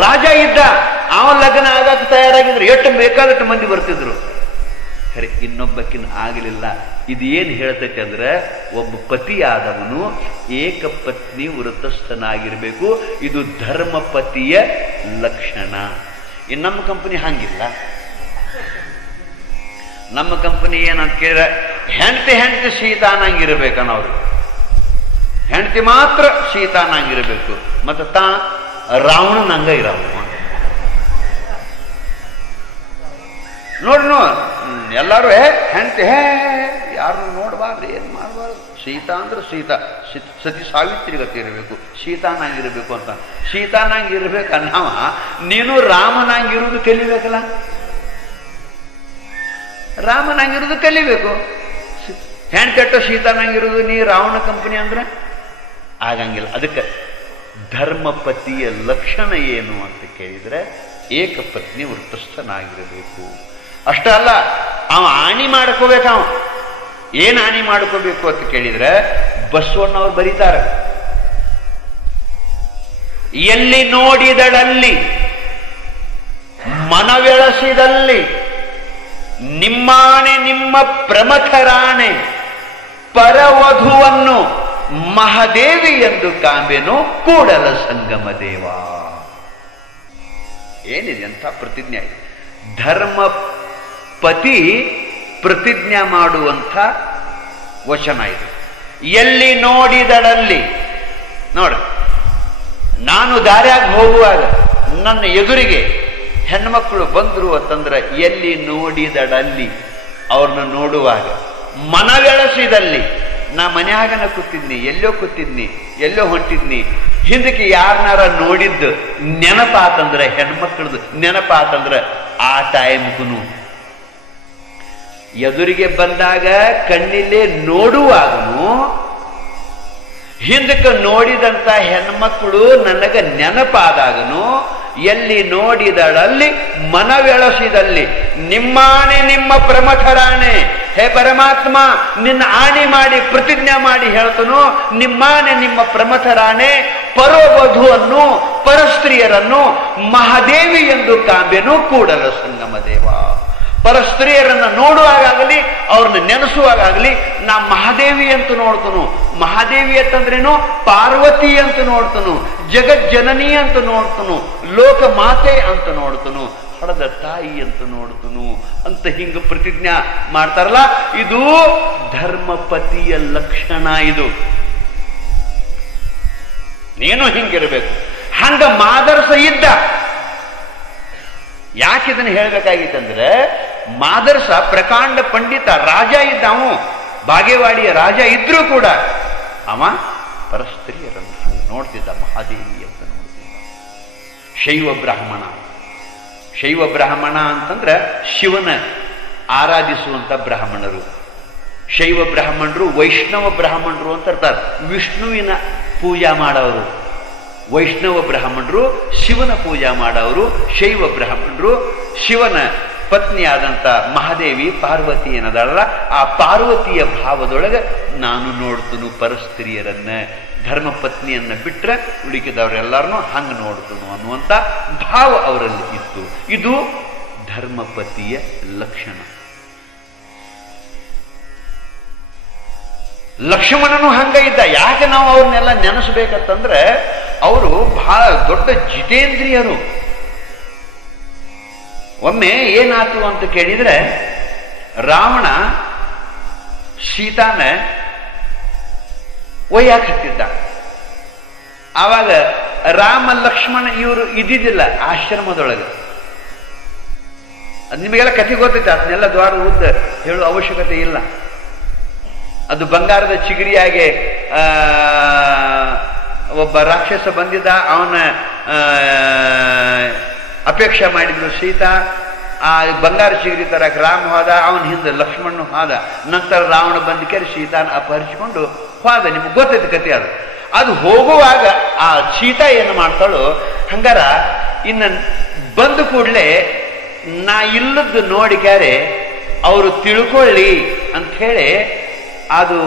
ರಾಜ ಇದ್ದ, ಅವನ ಲಗ್ನ ಆಗಕ್ಕೆ ತಯಾರಾಗಿದ್ರು, ಎಷ್ಟು ಬೇಕಾದಷ್ಟು ಮಂದಿ ಬರ್ತಿದ್ರು. ಖರೆ ಇನ್ನೊಬ್ಬಕ್ಕಿನ ಆಗಲಿಲ್ಲ. ಇದೇನು ಹೇಳ್ತೈತೆ ಅಂದ್ರೆ, ಒಬ್ಬ ಪತಿಯಾದವನು ಏಕಪತ್ನಿ ವ್ರತಸ್ಥನಾಗಿರ್ಬೇಕು. ಇದು ಧರ್ಮಪತಿಯ ಲಕ್ಷಣ. ಇನ್ನು ನಮ್ಮ ಕಂಪನಿ ಹಂಗಿಲ್ಲ. ನಮ್ಮ ಕಂಪನಿ ಏನಂತ ಕೇಳಿದ್ರೆ, ಹೆಂಡತಿ ಸೀತಾನಂಗಿರ್ಬೇಕನ್ನೋರು. ಹೆಂಡತಿ ಮಾತ್ರ ಸೀತಾನಂಗಿರ್ಬೇಕು, ಮತ್ತೆ ತಾ ರಾವಣನಂಗ ಇರವ. ನೋಡ್ರಿ ಎಲ್ಲಾರು ಹೆಂಡತಿ ಯಾರನ್ನು ನೋಡಬಾರ್ದು, ಏನ್ ಮಾಡಬಾರ್ದು. ಸೀತಾ ಅಂದ್ರೆ ಸೀತಾ, ಸತಿ ಸಾವಿತ್ರಿ ಗತಿ ಇರಬೇಕು, ಸೀತಾನಂಗಿರ್ಬೇಕು ಅಂತ. ಸೀತಾನಂಗಿರ್ಬೇಕು ಅನ್ನವ ನೀನು ರಾಮನಂಗಿರುವುದು ಕಲಿಬೇಕಲ್ಲ. ರಾಮನಂಗಿರುವುದು ಕಲಿಬೇಕು. ಹೆಣ್ತೆಟ್ಟ ಸೀತಾನಂಗಿರುವುದು ನೀ ರಾವಣ ಕಂಪನಿ ಅಂದ್ರೆ ಆಗಂಗಿಲ್ಲ. ಅದಕ್ಕೆ ಧರ್ಮಪತಿಯ ಲಕ್ಷಣ ಏನು ಅಂತ ಕೇಳಿದ್ರೆ, ಏಕಪತ್ನಿ ವೃತ್ತಸ್ಥನಾಗಿರಬೇಕು. ಅಷ್ಟ ಅಲ್ಲ, ಅವ ಆಣಿ ಮಾಡ್ಕೋಬೇಕು. ಅವ ಏನ್ ಆಣಿ ಮಾಡ್ಕೋಬೇಕು ಅಂತ ಕೇಳಿದ್ರೆ, ಬಸವಣ್ಣವ್ರು ಬರೀತಾರೆ, ಎಲ್ಲಿ ನೋಡಿದಳಲ್ಲಿ ಮನವೆಳಸಿದಲ್ಲಿ ನಿಮ್ಮಾಣೆ ನಿಮ್ಮ ಪ್ರಮಥರಾಣೆ ಪರವಧುವನ್ನು ಮಹಾದೇವಿ ಎಂದು ಕಾಂಬೆನು ಕೂಡಲ ಸಂಗಮ ದೇವ. ಏನಿದೆ ಅಂತ ಪ್ರತಿಜ್ಞೆ. ಧರ್ಮಪತಿ ಪ್ರತಿಜ್ಞೆ ಮಾಡುವಂಥ ವಚನ ಇದು. ಎಲ್ಲಿ ನೋಡಿದಳಲ್ಲಿ, ನೋಡ್ರಿ, ನಾನು ದಾರ್ಯಾಗ ಹೋಗುವಾಗ ನನ್ನ ಎದುರಿಗೆ ಹೆಣ್ಮಕ್ಳು ಬಂದ್ರು ಅಂತಂದ್ರೆ, ಎಲ್ಲಿ ನೋಡಿದಳಲ್ಲಿ ಅವ್ರನ್ನ ನೋಡುವಾಗ, ಮನವೆಳಸಿದಲ್ಲಿ, ನಾ ಮನ್ಯಾಗನ ಕೂತಿದ್ನಿ, ಎಲ್ಲೋ ಹೊಂಟಿದ್ನಿ, ಹಿಂದಕ್ಕೆ ಯಾರನಾರ ನೋಡಿದ್ದು ನೆನಪಾತಂದ್ರೆ, ಹೆಣ್ಮಕ್ಳದ್ದು ನೆನಪಾತಂದ್ರೆ ಆ ಟೈಮ್ಗೂ ಎದುರಿಗೆ ಬಂದಾಗ ಕಣ್ಣಿಲ್ಲೇ ನೋಡುವಾಗನು ಹಿಂದಕ್ಕೆ ನೋಡಿದಂತ ಹೆಣ್ಮಕ್ಳು ನನಗ ನೆನಪಾದಾಗನು, ಎಲ್ಲಿ ನೋಡಿದಳಲ್ಲಿ ಮನವೆಳಸಿದಲ್ಲಿ ನಿಮ್ಮಾಣೆ ನಿಮ್ಮ ಪ್ರಮಥರಾಣೆ. ಹೇ ಪರಮಾತ್ಮ, ನಿನ್ನ ಆಣಿ ಮಾಡಿ ಪ್ರತಿಜ್ಞೆ ಮಾಡಿ ಹೇಳ್ತನು, ನಿಮ್ಮಾಣೆ ನಿಮ್ಮ ಪ್ರಮಥರಾಣೆ ಪರೋವಧುವನ್ನು ಪರಸ್ತ್ರೀಯರನ್ನು ಮಹಾದೇವಿ ಎಂದು ಕಾಂಬೆನು ಕೂಡಲ ಸಂಗಮ ದೇವ. ಪರಸ್ತ್ರೀಯರನ್ನ ನೋಡುವಾಗಲಿ ಅವ್ರನ್ನ ನೆನೆಸುವಾಗಲಿ ನಾ ಮಹಾದೇವಿ ಅಂತ ನೋಡ್ತನು. ಮಹಾದೇವಿ ಅಂತಂದ್ರೇನು, ಪಾರ್ವತಿ ಅಂತ ನೋಡ್ತನು, ಜಗಜ್ಜನನಿ ಅಂತ ನೋಡ್ತನು, ಲೋಕ ಮಾತೆ ಅಂತ ನೋಡ್ತನು, ಹಡದ ತಾಯಿ ಅಂತ ನೋಡ್ತನು ಅಂತ ಹಿಂಗ ಪ್ರತಿಜ್ಞಾ ಮಾಡ್ತಾರಲ್ಲ, ಇದು ಧರ್ಮಪತಿಯ ಲಕ್ಷಣ. ಇದು ನೀನು ಹಿಂಗಿರ್ಬೇಕು. ಹಂಗ ಮಾದರ್ಸ ಇದ್ದ. ಯಾಕೆ ಇದನ್ನು ಹೇಳ್ಬೇಕಾಗಿತ್ತಂದ್ರೆ, ಮಾದರ್ಸ ಪ್ರಕಾಂಡ ಪಂಡಿತ ರಾಜ ಇದ್ದ. ಅವ ಬಾಗೇವಾಡಿಯ ರಾಜ ಇದ್ರೂ ಕೂಡ ಅವ ಪರಸ್ತ್ರೀಯರನ್ನು ನೋಡ್ತಿದ್ದ, ಮಹಾದೇವಿ ಅಂತ ನೋಡ್ತಿದ್ದ. ಶೈವ ಬ್ರಾಹ್ಮಣ ಅಂತಂದ್ರೆ ಶಿವನ ಆರಾಧಿಸುವಂತ ಬ್ರಾಹ್ಮಣರು. ಶೈವ ಬ್ರಾಹ್ಮಣರು, ವೈಷ್ಣವ ಬ್ರಾಹ್ಮಣರು ಅಂತ ಇರ್ತಾರೆ, ವಿಷ್ಣುವಿನ ಪೂಜಾ ಮಾಡೋರು. ವೈಷ್ಣವ ಬ್ರಾಹ್ಮಣರು ಶಿವನ ಪೂಜಾ ಮಾಡೋರು. ಶೈವ ಬ್ರಾಹ್ಮಣರು ಶಿವನ ಪತ್ನಿಯಾದಂಥ ಮಹಾದೇವಿ ಪಾರ್ವತಿ ಏನದಾಳಲ್ಲ, ಆ ಪಾರ್ವತಿಯ ಭಾವದೊಳಗೆ ನಾನು ನೋಡ್ತನು ಪರಸ್ತ್ರೀಯರನ್ನ, ಧರ್ಮಪತ್ನಿಯನ್ನ ಬಿಟ್ರೆ ಉಳಿಕಿದವರೆಲ್ಲರನ್ನೂ ಹಂಗೆ ನೋಡ್ತನು ಅನ್ನುವಂಥ ಭಾವ ಅವರಲ್ಲಿ ಇತ್ತು. ಇದು ಧರ್ಮಪತಿಯ ಲಕ್ಷಣ. ಲಕ್ಷ್ಮಣನು ಹಂಗ ಇದ್ದ. ಯಾಕೆ ನಾವು ಅವ್ರನ್ನೆಲ್ಲ ನೆನೆಸ್ಬೇಕಂತಂದ್ರೆ, ಅವರು ಬಹಳ ದೊಡ್ಡ ಜಿತೇಂದ್ರಿಯರು. ಒಮ್ಮೆ ಏನಾಯ್ತು ಅಂತ ಕೇಳಿದ್ರೆ, ರಾವಣ ಸೀತಾನ ಒಯ್ಯಾಕ ಹತ್ತಿದ್ದ. ಆವಾಗ ರಾಮ ಲಕ್ಷ್ಮಣ ಇವರು ಇದ್ದಿದ್ದಿಲ್ಲ ಆಶ್ರಮದೊಳಗೆ. ಅದು ನಿಮಗೆಲ್ಲ ಕಥೆ ಗೊತ್ತೈತೆ, ಅದನ್ನೆಲ್ಲ ದ್ವಾರ ಉದ್ದ ಹೇಳುವ ಅವಶ್ಯಕತೆ ಇಲ್ಲ. ಅದು ಬಂಗಾರದ ಚಿಗರಿಯಾಗೆ ಒಬ್ಬ ರಾಕ್ಷಸ ಬಂದಿದ್ದ, ಅವನ ಅಪೇಕ್ಷೆ ಮಾಡಿದ್ರು ಸೀತಾ. ಆ ಬಂಗಾರ ಚಿಗರಿ ತರಕ್ಕೆ ರಾಮ ಹೋದ, ಅವನ ಹಿಂದೆ ಲಕ್ಷ್ಮಣ ಹೋದ. ನಂತರ ರಾವಣ ಬಂದು ಕೇಳಿ ಸೀತಾನ ಅಪಹರಿಸಿಕೊಂಡು ಹೋದ. ನಿಮ್ಗೆ ಗೊತ್ತೈತೆ ಕಥೆ ಅದು. ಅದು ಹೋಗುವಾಗ ಆ ಸೀತಾ ಏನು ಮಾಡ್ತಾಳೋ, ಹಂಗಾರ ಇನ್ನು ಬಂದ ಕೂಡಲೇ ನಾ ಇಲ್ಲದ್ದು ನೋಡಿ ಕ್ಯಾರೆ ಅವರು ತಿಳ್ಕೊಳ್ಳಿ ಅಂಥೇಳಿ ಅದು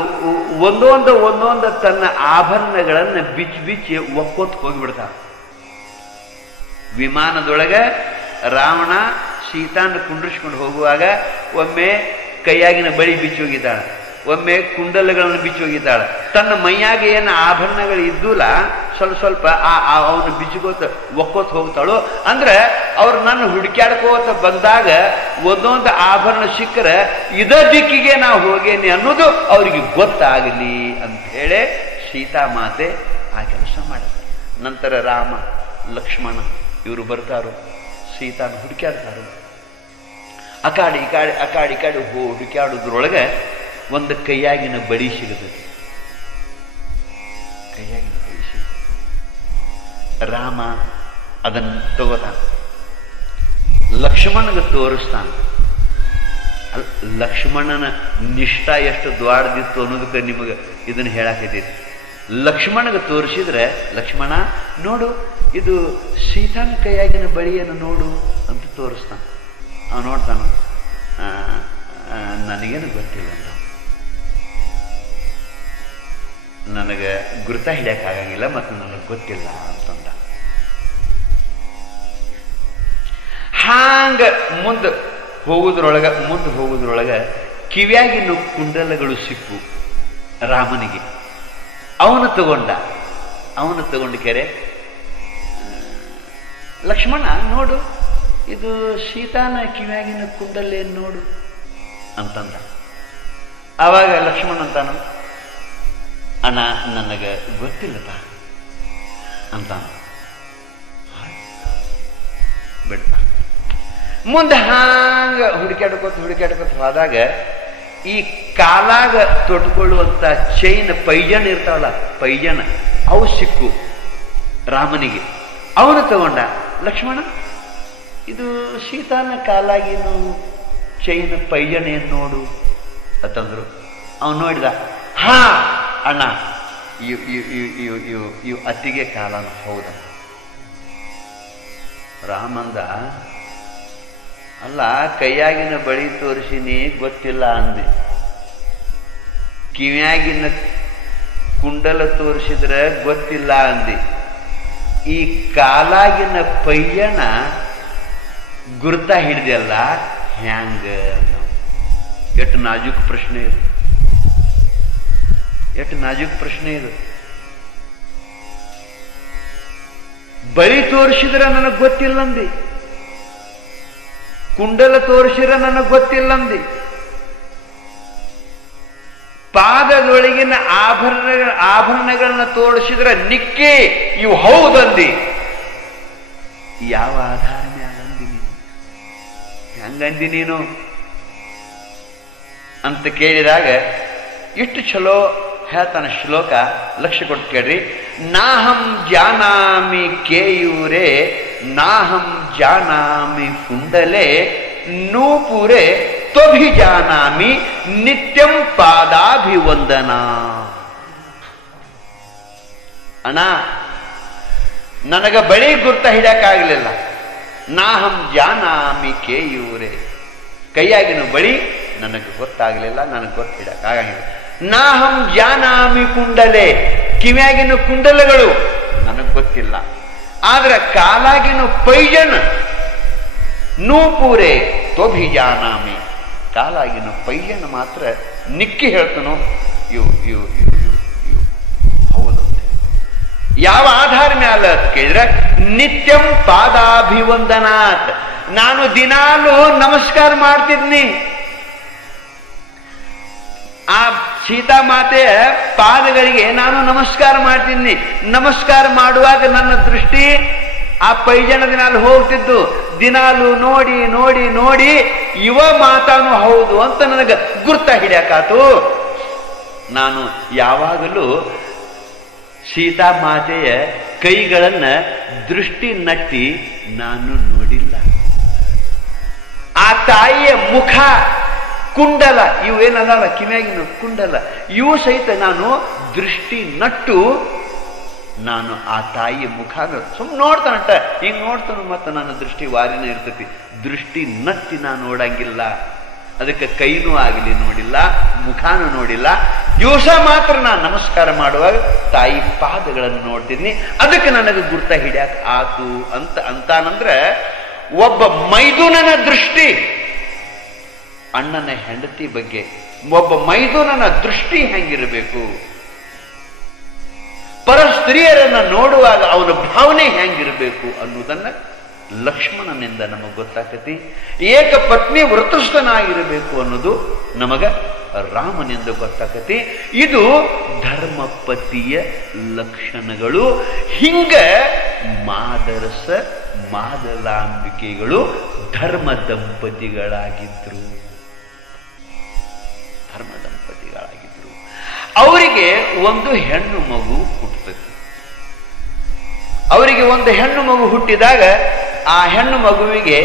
ಒಂದೊಂದು ತನ್ನ ಆಭರಣಗಳನ್ನು ಬಿಚ್ಚಿ ಒಕ್ಕೋತ್ ಹೋಗಿಬಿಡ್ತಾಳ. ವಿಮಾನದೊಳಗೆ ರಾವಣ ಸೀತಾನ ಕುಂಡ್ರಿಸ್ಕೊಂಡು ಹೋಗುವಾಗ ಒಮ್ಮೆ ಕೈಯಾಗಿನ ಬಳಿ ಬಿಚ್ಚಿ ಹೋಗಿದ್ದಾಳೆ, ಒಮ್ಮೆ ಕುಂಡಲಗಳನ್ನು ಬಿಚ್ಚಿ ಹೋಗಿದ್ದಾಳೆ. ತನ್ನ ಮೈಯಾಗ ಏನು ಆಭರಣಗಳು ಇದ್ದೂಲ ಸ್ವಲ್ಪ ಅವನು ಬಿಚ್ಚಿಗೋತ ಒಕ್ಕೋತ್ ಹೋಗ್ತಾಳು. ಅಂದ್ರೆ ಅವ್ರು ನನ್ನ ಹುಡುಕ್ಯಾಡ್ಕೋತ ಬಂದಾಗ ಒಂದೊಂದು ಆಭರಣ ಸಿಕ್ಕರೆ ಇದ ದಿಕ್ಕಿಗೆ ನಾವು ಹೋಗೇನೆ ಅನ್ನೋದು ಅವ್ರಿಗೆ ಗೊತ್ತಾಗಲಿ ಅಂತ ಹೇಳಿ ಸೀತಾ ಮಾತೆ ಆ ಕೆಲಸ ಮಾಡ್ತಾರೆ. ನಂತರ ರಾಮ ಲಕ್ಷ್ಮಣ ಇವರು ಬರ್ತಾರೋ, ಸೀತಾನ ಹುಡುಕ್ಯಾಡ್ತಾರೋ. ಅಕಾಡಿ ಹುಡುಕ್ಯಾಡೋದ್ರೊಳಗೆ ಒಂದು ಕೈಯಾಗಿನ ಬಡಿ ಸಿಗುತ್ತದೆ. ಕೈಯಾಗಿನ ಬಡಿ ಸಿಗುತ್ತದೆ. ರಾಮ ಅದನ್ನು ತಗೋತಾನ, ಲಕ್ಷ್ಮಣಗೆ ತೋರಿಸ್ತಾನ. ಲಕ್ಷ್ಮಣನ ನಿಷ್ಠ ಎಷ್ಟು ದ್ವಾಡದಿತ್ತು ಅನ್ನೋದಕ್ಕೆ ನಿಮಗೆ ಇದನ್ನು ಹೇಳಾಕೈತಿ. ಲಕ್ಷ್ಮಣಗೆ ತೋರಿಸಿದ್ರೆ, ಲಕ್ಷ್ಮಣ ನೋಡು, ಇದು ಸೀತಾನ ಕೈಯಾಗಿನ ಬಳಿಯನ್ನು ನೋಡು ಅಂತ ತೋರಿಸ್ತಾನ. ಅವ ನೋಡ್ತಾನ, ನನಗೇನು ಗೊತ್ತಿಲ್ಲ, ನನಗೆ ಗುರುತ ಹಿಡಿಯಕ್ಕಾಗಂಗಿಲ್ಲ ಮತ್ತು ನನಗೆ ಗೊತ್ತಿಲ್ಲ ಅಂತಂದ. ಹಾಂಗ ಮುಂದೆ ಹೋಗುದ್ರೊಳಗೆ ಕಿವ್ಯಾಗಿನ ಕುಂಡಲಗಳು ಸಿಕ್ಕು ರಾಮನಿಗೆ. ಅವನು ತಗೊಂಡು ಕೆರೆ, ಲಕ್ಷ್ಮಣ ನೋಡು, ಇದು ಸೀತಾನ ಕಿವ್ಯಾಗಿನ ಕುಂಡಲೇನು ನೋಡು ಅಂತಂದ. ಆವಾಗ ಲಕ್ಷ್ಮಣ ಅಂತಾನು, ಅಣ್ಣ ನನಗೆ ಗೊತ್ತಿಲ್ಲಪ್ಪ ಅಂತಾನ. ಬಿಡ್ತ ಮುಂದೆ ಹಾಂಗ ಹುಡುಕ್ಯಾಡ್ಕೋತ ಹೋದಾಗ ಈ ಕಾಲಾಗ ತೊಟ್ಕೊಳ್ಳುವಂತ ಚೈನ್ ಪೈಜನ್ ಇರ್ತಾವಲ್ಲ, ಪೈಜನ ಅವು ಸಿಕ್ಕು ರಾಮನಿಗೆ. ಅವನು ತಗೊಂಡ, ಲಕ್ಷ್ಮಣ ಇದು ಸೀತಾನ ಕಾಲಾಗಿನು ಚೈನ್ ಪೈಜನ್ ಏನ್ ನೋಡು ಅಂತಂದ್ರು. ಅವನು ನೋಡಿದ, ಹಾ ಅಣ್ಣ ಇವು ಅತ್ತಿಗೆ ಕಾಲನ ಹೌದ. ರಾಮಂದ, ಅಲ್ಲ ಕೈಯಾಗಿನ ಬಳಿ ತೋರಿಸಿನಿ ಗೊತ್ತಿಲ್ಲ ಅಂದೆ, ಕಿವ್ಯಾಗಿನ ಕುಂಡಲ ತೋರಿಸಿದ್ರೆ ಗೊತ್ತಿಲ್ಲ ಅಂದೆ, ಈ ಕಾಲಾಗಿನ ಪೈಯನ ಗುರುತ ಹಿಡಿದಲ್ಲ ಹ್ಯಾಂಗ? ಎಷ್ಟು ನಾಜೂಕ್ ಪ್ರಶ್ನೆ ಇದು, ಎಷ್ಟು ನಾಜೂಕ್ ಪ್ರಶ್ನೆ ಇದು. ಬಳಿ ತೋರಿಸಿದ್ರೆ ನನಗೆ ಗೊತ್ತಿಲ್ಲಂದಿ, ಕುಂಡಲ ತೋರಿಸಿದ್ರೆ ನನಗೆ ಗೊತ್ತಿಲ್ಲಂದಿ, ಪಾದದೊಳಗಿನ ಆಭರಣಗಳನ್ನ ತೋರಿಸಿದ್ರೆ ನಿಕ್ಕಿ ಇವು ಹೌದಂದಿ. ಯಾವ ಆಧಾರ ಮ್ಯಾಲಂದಿ ನೀನು? ಹೆಂಗಂದಿ ನೀನು ಅಂತ ಕೇಳಿದಾಗ ಇಷ್ಟು ಚಲೋ ಹೇಳ್ತಾನ ಶ್ಲೋಕ. ಲಕ್ಷ್ಯ ಕೊಟ್ಟು ಕೇಳ್ರಿ. ನಾಹಂ ಜಾನಾಮಿ ಕೇಯೂರೆ ನಾಹಂ ಜಾನಾಮಿ ಕುಂಡಲೆ ನೂಪುರೆ ತ್ವಭಿಜಾನಾಮಿ ನಿತ್ಯಂ ಪಾದಾಭಿವಂದನಾ. ಅಣ್ಣ ನನಗ ಬಳಿ ಗುರ್ತ ಹಿಡಿಯಕ್ಕಾಗಲಿಲ್ಲ. ನಾಹಂ ಜಾನಾಮಿ ಕೇಯೂರೆ, ಕೈಯಾಗಿನ ಬಳಿ ನನಗೆ ಗೊತ್ತಾಗಲಿಲ್ಲ, ನನಗೆ ಗೊತ್ತು ಹಿಡಿಯಕ್ಕಾಗಂಗಿಲ್ಲ. ನಾಹಂ ಜಾನಾಮಿ ಕುಂಡಲೆ, ಕಿವ್ಯಾಗಿನ ಕುಂಡಲಗಳು ನನಗೆ ಗೊತ್ತಿಲ್ಲ. ಆದ್ರೆ ಕಾಲಾಗಿನ ಪೈಜನ್ ನೂಪೂರೆ ತ್ವಭಿಜಾನಾಮಿ, ಕಾಲಾಗಿನ ಪೈಜನ್ ಮಾತ್ರ ನಿಕ್ಕಿ ಹೇಳ್ತನೋ ಇವು ಹೌದಂತೆ. ಯಾವ ಆಧಾರ ಮ್ಯಾಲ ಅಂತ ಕೇಳಿದ್ರೆ ನಿತ್ಯಂ ಪಾದಾಭಿವಂದನಾತ್. ನಾನು ದಿನಾಲು ನಮಸ್ಕಾರ ಮಾಡ್ತಿದ್ನಿ. ಆ ಸೀತಾಮಾತೆಯ ಪಾದಗಳಿಗೆ ನಾನು ನಮಸ್ಕಾರ ಮಾಡ್ತೀನಿ. ನಮಸ್ಕಾರ ಮಾಡುವಾಗ ನನ್ನ ದೃಷ್ಟಿ ಆ ಪೈಜನ ದಿನಾಲು ಹೋಗ್ತಿದ್ದು. ದಿನಾಲು ನೋಡಿ ನೋಡಿ ನೋಡಿ ಇವ ಮಾತಾನು ಹೌದು ಅಂತ ನನಗೆ ಗುರ್ತ ಹಿಡಿಯಕಾತು. ನಾನು ಯಾವಾಗಲೂ ಸೀತಾಮಾತೆಯ ಕೈಗಳನ್ನ ದೃಷ್ಟಿ ನಟ್ಟಿ ನಾನು ನೋಡಿಲ್ಲ. ಆ ತಾಯಿಯ ಮುಖ, ಕುಂಡಲ, ಇವು ಏನಲ್ಲ ಕಿವಿಯಾಗಿನ ಕುಂಡಲ, ಇವು ಸಹಿತ ನಾನು ದೃಷ್ಟಿ ನಟ್ಟು ನಾನು ಆ ತಾಯಿಯ ಮುಖ ಸುಮ್ಮನೆ ನೋಡ್ತಾನಟ, ಹಿಂಗ್ ನೋಡ್ತಾನ. ಮತ್ತೆ ನನ್ನ ದೃಷ್ಟಿ ವಾರಿನ ಇರ್ತೈತಿ. ದೃಷ್ಟಿ ನಟ್ಟಿ ನಾನು ನೋಡಂಗಿಲ್ಲ. ಅದಕ್ಕೆ ಕೈನೂ ಆಗಲಿ ನೋಡಿಲ್ಲ, ಮುಖಾನು ನೋಡಿಲ್ಲ. ದಿವಸ ಮಾತ್ರ ನಾನು ನಮಸ್ಕಾರ ಮಾಡುವಾಗ ತಾಯಿ ಪಾದಗಳನ್ನು ನೋಡ್ತೀನಿ. ಅದಕ್ಕೆ ನನಗೆ ಗುರ್ತ ಹಿಡಿಯಾಕ ಆತು ಅಂತಾನಂದ್ರೆ ಒಬ್ಬ ಮೈದುನನ ದೃಷ್ಟಿ ಅಣ್ಣನ ಹೆಂಡತಿ ಬಗ್ಗೆ, ಒಬ್ಬ ಮೈದುನನ ದೃಷ್ಟಿ ಹೆಂಗಿರಬೇಕು, ಪರ ಸ್ತ್ರೀಯರನ್ನ ನೋಡುವಾಗ ಅವನ ಭಾವನೆ ಹೆಂಗಿರಬೇಕು ಅನ್ನೋದನ್ನ ಲಕ್ಷ್ಮಣನಿಂದ ನಮಗೆ ಗೊತ್ತಾಕತಿ. ಏಕ ಪತ್ನಿ ವ್ರತಸ್ಥನಾಗಿರಬೇಕು ಅನ್ನೋದು ನಮಗ ರಾಮನಿಂದ ಗೊತ್ತಾಕತಿ. ಇದು ಧರ್ಮಪತಿಯ ಲಕ್ಷಣಗಳು. ಹಿಂಗ ಮಾದರಸ ಮಾದಲಾಂಬಿಕೆಗಳು ಧರ್ಮ ದಂಪತಿಗಳಾಗಿದ್ರು. ಅವರಿಗೆ ಒಂದು ಹೆಣ್ಣು ಮಗು ಹುಟ್ಟುತ್ತದೆ. ಅವರಿಗೆ ಒಂದು ಹೆಣ್ಣು ಮಗು ಹುಟ್ಟಿದಾಗ ಆ ಹೆಣ್ಣು ಮಗುವಿಗೆ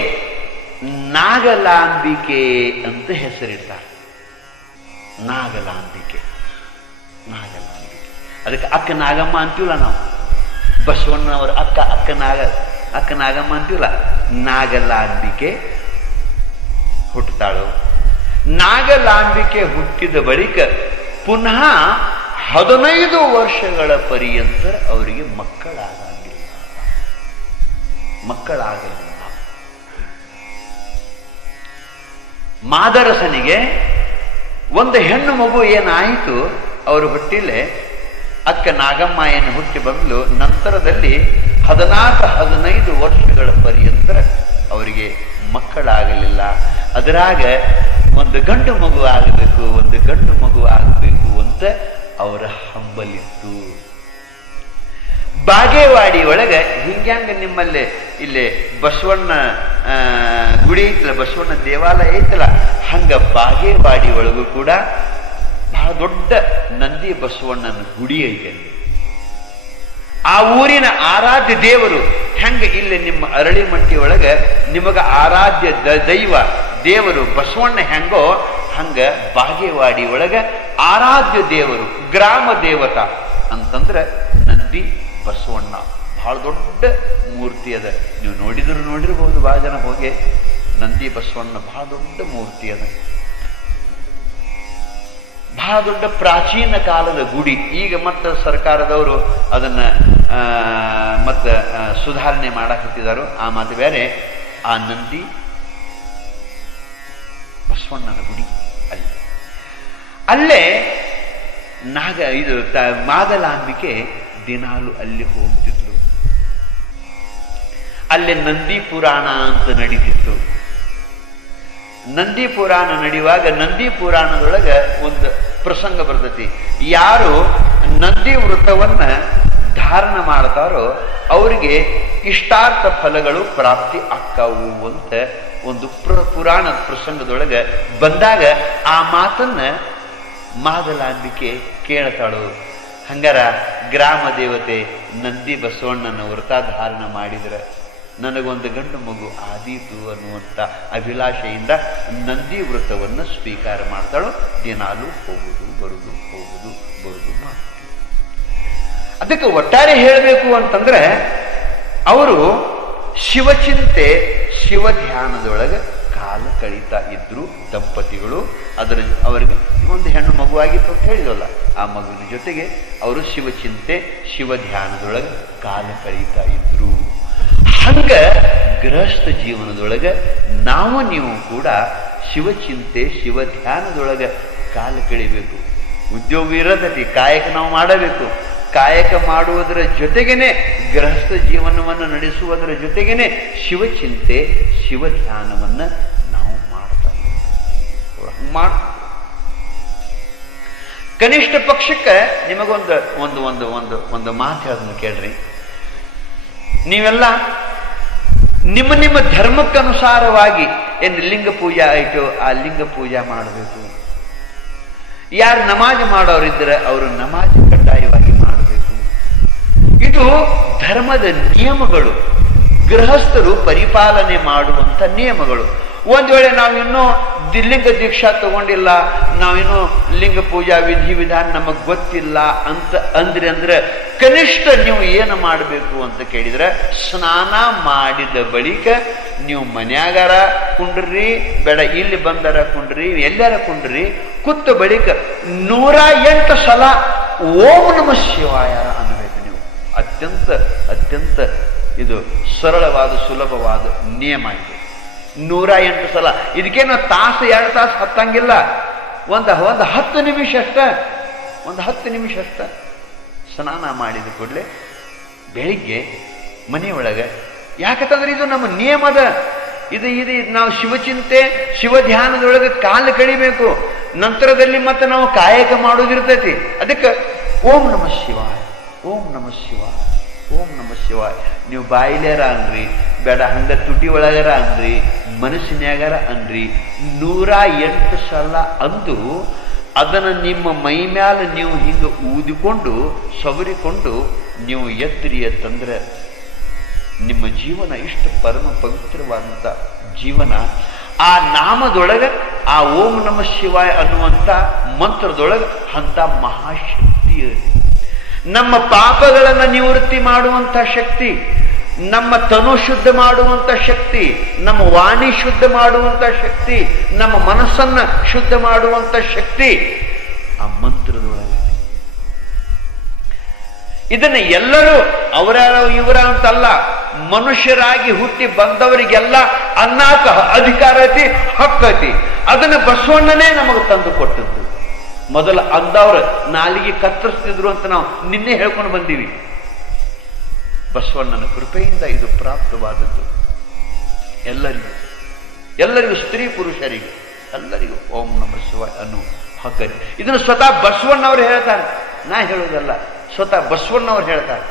ನಾಗಲಾಂಬಿಕೆ ಅಂತ ಹೆಸರಿಡ್ತಾರೆ. ನಾಗಲಾಂಬಿಕೆ, ನಾಗಲಾಂಬಿಕೆ. ಅದಕ್ಕೆ ಅಕ್ಕ ನಾಗಮ್ಮ ಅಂತೀವಲ್ಲ ನಾವು. ಬಸವಣ್ಣನವರ ಅಕ್ಕ ನಾಗಮ್ಮ ಅಂತೀವಲ್ಲ. ನಾಗಲಾಂಬಿಕೆ ಹುಟ್ಟುತ್ತಾಳು. ನಾಗಲಾಂಬಿಕೆ ಹುಟ್ಟಿದ ಬಳಿಕ ಪುನಃ 15 ವರ್ಷಗಳ ಪರ್ಯಂತ ಅವರಿಗೆ ಮಕ್ಕಳಾಗಲಿಲ್ಲ. ಮಾದರಸನಿಗೆ ಒಂದು ಹೆಣ್ಣು ಮಗು ಏನಾಯಿತು, ಅವರು ಹೊಟ್ಟಿಲೆ ಅಕ್ಕ ನಾಗಮ್ಮ ಏನು ಹುಟ್ಟಿ ಬಂದ್ಲು. ನಂತರದಲ್ಲಿ 14-15 ವರ್ಷಗಳ ಪರ್ಯಂತ ಅವರಿಗೆ ಮಕ್ಕಳಾಗಲಿಲ್ಲ. ಅದರಾಗ ಒಂದು ಗಂಡು ಮಗು ಆಗಬೇಕು ಅಂತ ಅವರ ಹಂಬಲಿತ್ತು. ಬಾಗೇವಾಡಿ ಒಳಗೆ ಹಿಂಗ್ಯಾಂಗ ನಿಮ್ಮಲ್ಲಿ ಇಲ್ಲಿ ಬಸವಣ್ಣ ಗುಡಿ ಐತಲ್ಲ, ಬಸವಣ್ಣ ದೇವಾಲಯ ಐತಲ್ಲ, ಹಂಗ ಬಾಗೇವಾಡಿ ಒಳಗೂ ಕೂಡ ಬಹಳ ದೊಡ್ಡ ನಂದಿ ಬಸವಣ್ಣನ ಗುಡಿ ಐತೆ. ಆ ಊರಿನ ಆರಾಧ್ಯ ದೇವರು ಹೆಂಗ ಇಲ್ಲಿ ನಿಮ್ಮ ಅರಳಿಮಟ್ಟಿ ಒಳಗ ನಿಮಗ ಆರಾಧ್ಯ ದೈವ ದೇವರು ಬಸವಣ್ಣ ಹೆಂಗೋ ಹಂಗ ಬಾಗೇವಾಡಿ ಒಳಗ ಆರಾಧ್ಯ ದೇವರು ಗ್ರಾಮ ದೇವತಾ ಅಂತಂದ್ರೆ ನಂದಿ ಬಸವಣ್ಣ. ಬಹಳ ದೊಡ್ಡ ಮೂರ್ತಿ ಅದ. ನೀವು ನೋಡಿರ್ಬಹುದು ಬಹಳ ಜನ ಹೋಗಿ. ನಂದಿ ಬಸವಣ್ಣ ಬಹಳ ದೊಡ್ಡ ಮೂರ್ತಿ ಅದ. ಬಹಳ ದೊಡ್ಡ ಪ್ರಾಚೀನ ಕಾಲದ ಗುಡಿ. ಈಗ ಮತ್ತೆ ಸರ್ಕಾರದವರು ಅದನ್ನ ಮತ್ತೆ ಸುಧಾರಣೆ ಮಾಡಕತ್ತಿದ್ದಾರೋ ಆ ಮಾತು ಬೇರೆ. ಆ ನಂದಿ ಬಸವಣ್ಣನ ಗುಡಿ ಅಲ್ಲೇ ಮಾದಲಾಂಬಿಕೆ ದಿನಾಲು ಅಲ್ಲಿ ಹೋಗ್ತಿದ್ಲು. ಅಲ್ಲೇ ನಂದಿ ಪುರಾಣ ಅಂತ ನಡೀತಿತ್ತು. ನಂದಿ ಪುರಾಣ ನಡೆಯುವಾಗ ನಂದಿ ಪುರಾಣದೊಳಗ ಒಂದು ಪ್ರಸಂಗ ಬರ್ತೈತಿ. ಯಾರು ನಂದಿ ವೃತ್ತವನ್ನ ಧಾರಣ ಮಾಡ್ತಾರೋ ಅವರಿಗೆ ಇಷ್ಟಾರ್ಥ ಫಲಗಳು ಪ್ರಾಪ್ತಿ ಆಕ್ಕವು ಅಂತ ಒಂದು ಪುರಾಣದ ಪ್ರಸಂಗದೊಳಗ ಬಂದಾಗ ಆ ಮಾತನ್ನ ಮಾದಲಾಂಬಿಕೆ ಕೇಳ್ತಾಳು. ಹಂಗಾರ ಗ್ರಾಮ ದೇವತೆ ನಂದಿ ಬಸವಣ್ಣನ ವ್ರತಾಧಾರಣ ಮಾಡಿದ್ರೆ ನನಗೊಂದು ಗಂಡು ಮಗು ಆದೀತು ಅನ್ನುವಂಥ ಅಭಿಲಾಷೆಯಿಂದ ನಂದಿ ವ್ರತವನ್ನು ಸ್ವೀಕಾರ ಮಾಡ್ತಾಳು. ದಿನಾಲು ಹೋಗುದು ಬರುದು ಮಾಡ್ತಾಳೆ. ಅದಕ್ಕೆ ಒಟ್ಟಾರೆ ಹೇಳಬೇಕು ಅಂತಂದ್ರೆ ಅವರು ಶಿವಚಿಂತೆ ಶಿವ ಧ್ಯಾನದೊಳಗೆ ಕಾಲ ಕಳೀತಾ ಇದ್ರು ದಂಪತಿಗಳು. ಅವರಿಗೆ ಒಂದು ಹೆಣ್ಣು ಮಗುವಾಗಿತ್ತು ಅಂತ ಹೇಳಿದಲ್ಲ, ಆ ಮಗುವಿನ ಜೊತೆಗೆ ಅವರು ಶಿವಚಿಂತೆ ಶಿವ ಧ್ಯಾನದೊಳಗೆ ಕಾಲ ಕಳೀತಾ ಇದ್ರು. ಹಂಗ ಗೃಹಸ್ಥ ಜೀವನದೊಳಗೆ ನಾವು ನೀವು ಕೂಡ ಶಿವಚಿಂತೆ ಶಿವ ಧ್ಯಾನದೊಳಗೆ ಕಾಲ ಕಳಿಬೇಕು. ಉದ್ಯೋಗ ಇರತೈತಿ, ಕಾಯಕ ನಾವು ಮಾಡಬೇಕು. ಕಾಯಕ ಮಾಡುವುದರ ಜೊತೆಗೇನೆ ಗೃಹಸ್ಥ ಜೀವನವನ್ನು ನಡೆಸುವುದರ ಜೊತೆಗೇನೆ ಶಿವಚಿಂತೆ ಶಿವಧ್ಯಾನವನ್ನು ನಾವು ಮಾಡ್ತಾ ಇದ್ದೀವಿ. ಕನಿಷ್ಠ ಪಕ್ಷಕ್ಕೆ ನಿಮಗೊಂದು ಒಂದು ಒಂದು ಒಂದು ಒಂದು ಮಾತು ಅದನ್ನು ಕೇಳ್ರಿ. ನೀವೆಲ್ಲ ನಿಮ್ಮ ನಿಮ್ಮ ಧರ್ಮಕ್ಕನುಸಾರವಾಗಿ ಏನು ಲಿಂಗ ಪೂಜಾ ಆಯಿತು ಆ ಲಿಂಗ ಪೂಜಾ ಮಾಡಬೇಕು. ಯಾರು ನಮಾಜ್ ಮಾಡೋರಿದ್ರೆ ಅವರು ನಮಾಜ್ ಕಡ್ಡಾಯವಾಗಿ ಮಾಡಬೇಕು. ಇದು ಧರ್ಮದ ನಿಯಮಗಳು, ಗೃಹಸ್ಥರು ಪರಿಪಾಲನೆ ಮಾಡುವಂಥ ನಿಯಮಗಳು. ಒಂದು ವೇಳೆ ನಾವಿನ್ನೂ ಲಿಂಗ ದೀಕ್ಷಾ ತಗೊಂಡಿಲ್ಲ, ನಾವಿನ್ನೂ ಲಿಂಗ ಪೂಜಾ ವಿಧಿ ವಿಧಾನ ನಮಗೆ ಗೊತ್ತಿಲ್ಲ ಅಂದ್ರೆ ಕನಿಷ್ಠ ನೀವು ಏನು ಮಾಡಬೇಕು ಅಂತ ಕೇಳಿದ್ರೆ, ಸ್ನಾನ ಮಾಡಿದ ಬಳಿಕ ನೀವು ಮನ್ಯಾಗಾರ ಕುಂಡ್ರಿ, ಬೇಡ ಇಲ್ಲಿ ಬಂದಾರ ಕುಂಡ್ರಿ, ಎಲ್ಲಾರ ಕುಂಡ್ರಿ, ಕೂತ ಬಳಿಕ 108 ಸಲ ಓಂ ನಮಃ ಶಿವಾಯ ಅನ್ನಬೇಕು ನೀವು. ಅತ್ಯಂತ ಅತ್ಯಂತ ಇದು ಸರಳವಾದ ಸುಲಭವಾದ ನಿಯಮ ಇದೆ. 108 ಸಲ. ಇದಕ್ಕೇನು ತಾಸು 2 ತಾಸು ಹತ್ತಂಗಿಲ್ಲ. ಒಂದು 10 ನಿಮಿಷ ಅಷ್ಟ, ಒಂದು 10 ನಿಮಿಷ ಅಷ್ಟ. ಸ್ನಾನ ಮಾಡಿದ ಕೂಡಲೇ ಬೆಳಿಗ್ಗೆ ಮನೆಯೊಳಗೆ, ಯಾಕಂತಂದ್ರೆ ಇದು ನಮ್ಮ ನಿಯಮದ, ಇದು ನಾವು ಶಿವಚಿಂತೆ ಶಿವಧ್ಯಾನದೊಳಗೆ ಕಾಲು ಕಳಿಬೇಕು. ನಂತರದಲ್ಲಿ ಮತ್ತೆ ನಾವು ಕಾಯಕ ಮಾಡೋದಿರ್ತೈತಿ. ಅದಕ್ಕೆ ಓಂ ನಮಃ ಶಿವಾಯ, ಓಂ ನಮಃ ಶಿವಾಯ, ಓಂ ನಮಃ ಶಿವಾಯ. ನೀವು ಬಾಯಿಲ್ಯಾರ ಅನ್ರಿ, ಬೇಡ ಹಂಗ ತುಟಿ ಒಳಗಾರ ಅನ್ರಿ, ಮನಸ್ಸಿನ್ಯಾಗಾರ ಅನ್ರಿ, 108 ಸಲ ಅಂದು ಅದನ್ನು ನಿಮ್ಮ ಮೈ ಮ್ಯಾಲ ನೀವು ಹಿಂಗೆ ಊದಿಕೊಂಡು ಸವರಿಕೊಂಡು ನೀವು ಎದ್ರಿ ಅಂತಂದ್ರೆ ನಿಮ್ಮ ಜೀವನ ಇಷ್ಟು ಪರಮ ಪವಿತ್ರವಾದಂಥ ಜೀವನ. ಆ ನಾಮದೊಳಗೆ, ಆ ಓಂ ನಮಃ ಶಿವಾಯ ಅನ್ನುವಂಥ ಮಂತ್ರದೊಳಗೆ ಅಂಥ ಮಹಾಶಕ್ತಿ ಇರುತ್ತೆ. ನಮ್ಮ ಪಾಪಗಳನ್ನು ನಿವೃತ್ತಿ ಮಾಡುವಂಥ ಶಕ್ತಿ, ನಮ್ಮ ತನು ಶುದ್ಧ ಮಾಡುವಂಥ ಶಕ್ತಿ, ನಮ್ಮ ವಾಣಿ ಶುದ್ಧ ಮಾಡುವಂಥ ಶಕ್ತಿ, ನಮ್ಮ ಮನಸ್ಸನ್ನ ಶುದ್ಧ ಮಾಡುವಂಥ ಶಕ್ತಿ ಆ ಮಂತ್ರದೊಳಗೆ. ಇದನ್ನ ಎಲ್ಲರೂ ಅವರ ಇವರ ಅಂತಲ್ಲ, ಮನುಷ್ಯರಾಗಿ ಹುಟ್ಟಿ ಬಂದವರಿಗೆಲ್ಲ ಅನ್ನಾಕ ಅಧಿಕಾರ ಐತಿ, ಹಕ್ಕೈತಿ. ಅದನ್ನ ಬಸವಣ್ಣನೇ ನಮಗೆ ತಂದು ಕೊಟ್ಟದ್ದು. ಮೊದಲ ಅಂದವ್ರ ನಾಲಿಗೆ ಕತ್ತರಿಸ್ತಿದ್ರು ಅಂತ ನಾವು ನಿನ್ನೆ ಹೇಳ್ಕೊಂಡು ಬಂದೀವಿ. ಬಸವಣ್ಣನ ಕೃಪೆಯಿಂದ ಇದು ಪ್ರಾಪ್ತವಾದದ್ದು. ಎಲ್ಲರಿಗೂ ಸ್ತ್ರೀ ಪುರುಷರಿಗೂ ಎಲ್ಲರಿಗೂ ಓಂ ನಮಃ ಶಿವಾಯ ಅನ್ನುವ ಹಕ್ಕರಿ. ಇದನ್ನು ಸ್ವತಃ ಬಸವಣ್ಣವ್ರು ಹೇಳ್ತಾರೆ, ನಾ ಹೇಳೋದಲ್ಲ, ಸ್ವತಃ ಬಸವಣ್ಣವ್ರು ಹೇಳ್ತಾರೆ.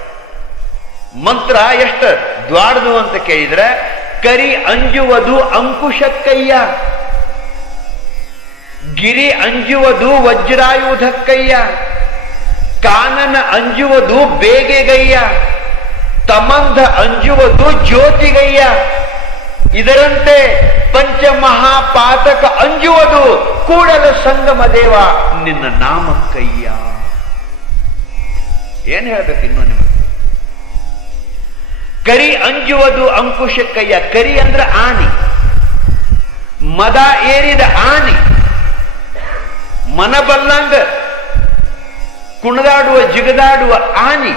ಮಂತ್ರ ಎಷ್ಟು ದ್ವಾಡದು ಅಂತ ಕೇಳಿದ್ರೆ, ಕರಿ ಅಂಜುವುದು ಅಂಕುಶಕ್ಕಯ್ಯ, ಗಿರಿ ಅಂಜುವುದು ವಜ್ರಾಯುಧಕ್ಕಯ್ಯ, ಕಾನನ ಅಂಜುವುದು ಬೇಗೆಗಯ್ಯ, ತಮಂಧ ಅಂಜುವುದು ಜ್ಯೋತಿಗಯ್ಯ, ಇದರಂತೆ ಪಂಚಮಹಾಪಾತಕ ಅಂಜುವುದು ಕೂಡಲ ಸಂಗಮ ದೇವ ನಿನ್ನ ನಾಮಕ್ಕಯ್ಯ. ಏನ್ ಹೇಳ್ಬೇಕು ಇನ್ನು ನಿಮಗೆ? ಕರಿ ಅಂಜುವುದು ಅಂಕುಶಕ್ಕಯ್ಯ. ಕರಿ ಅಂದ್ರೆ ಆನಿ, ಮದ ಏರಿದ ಆನಿ, ಮನಬಲ್ಲಂಗ ಕುಣಿದಾಡುವ ಜಿಗದಾಡುವ ಆನಿ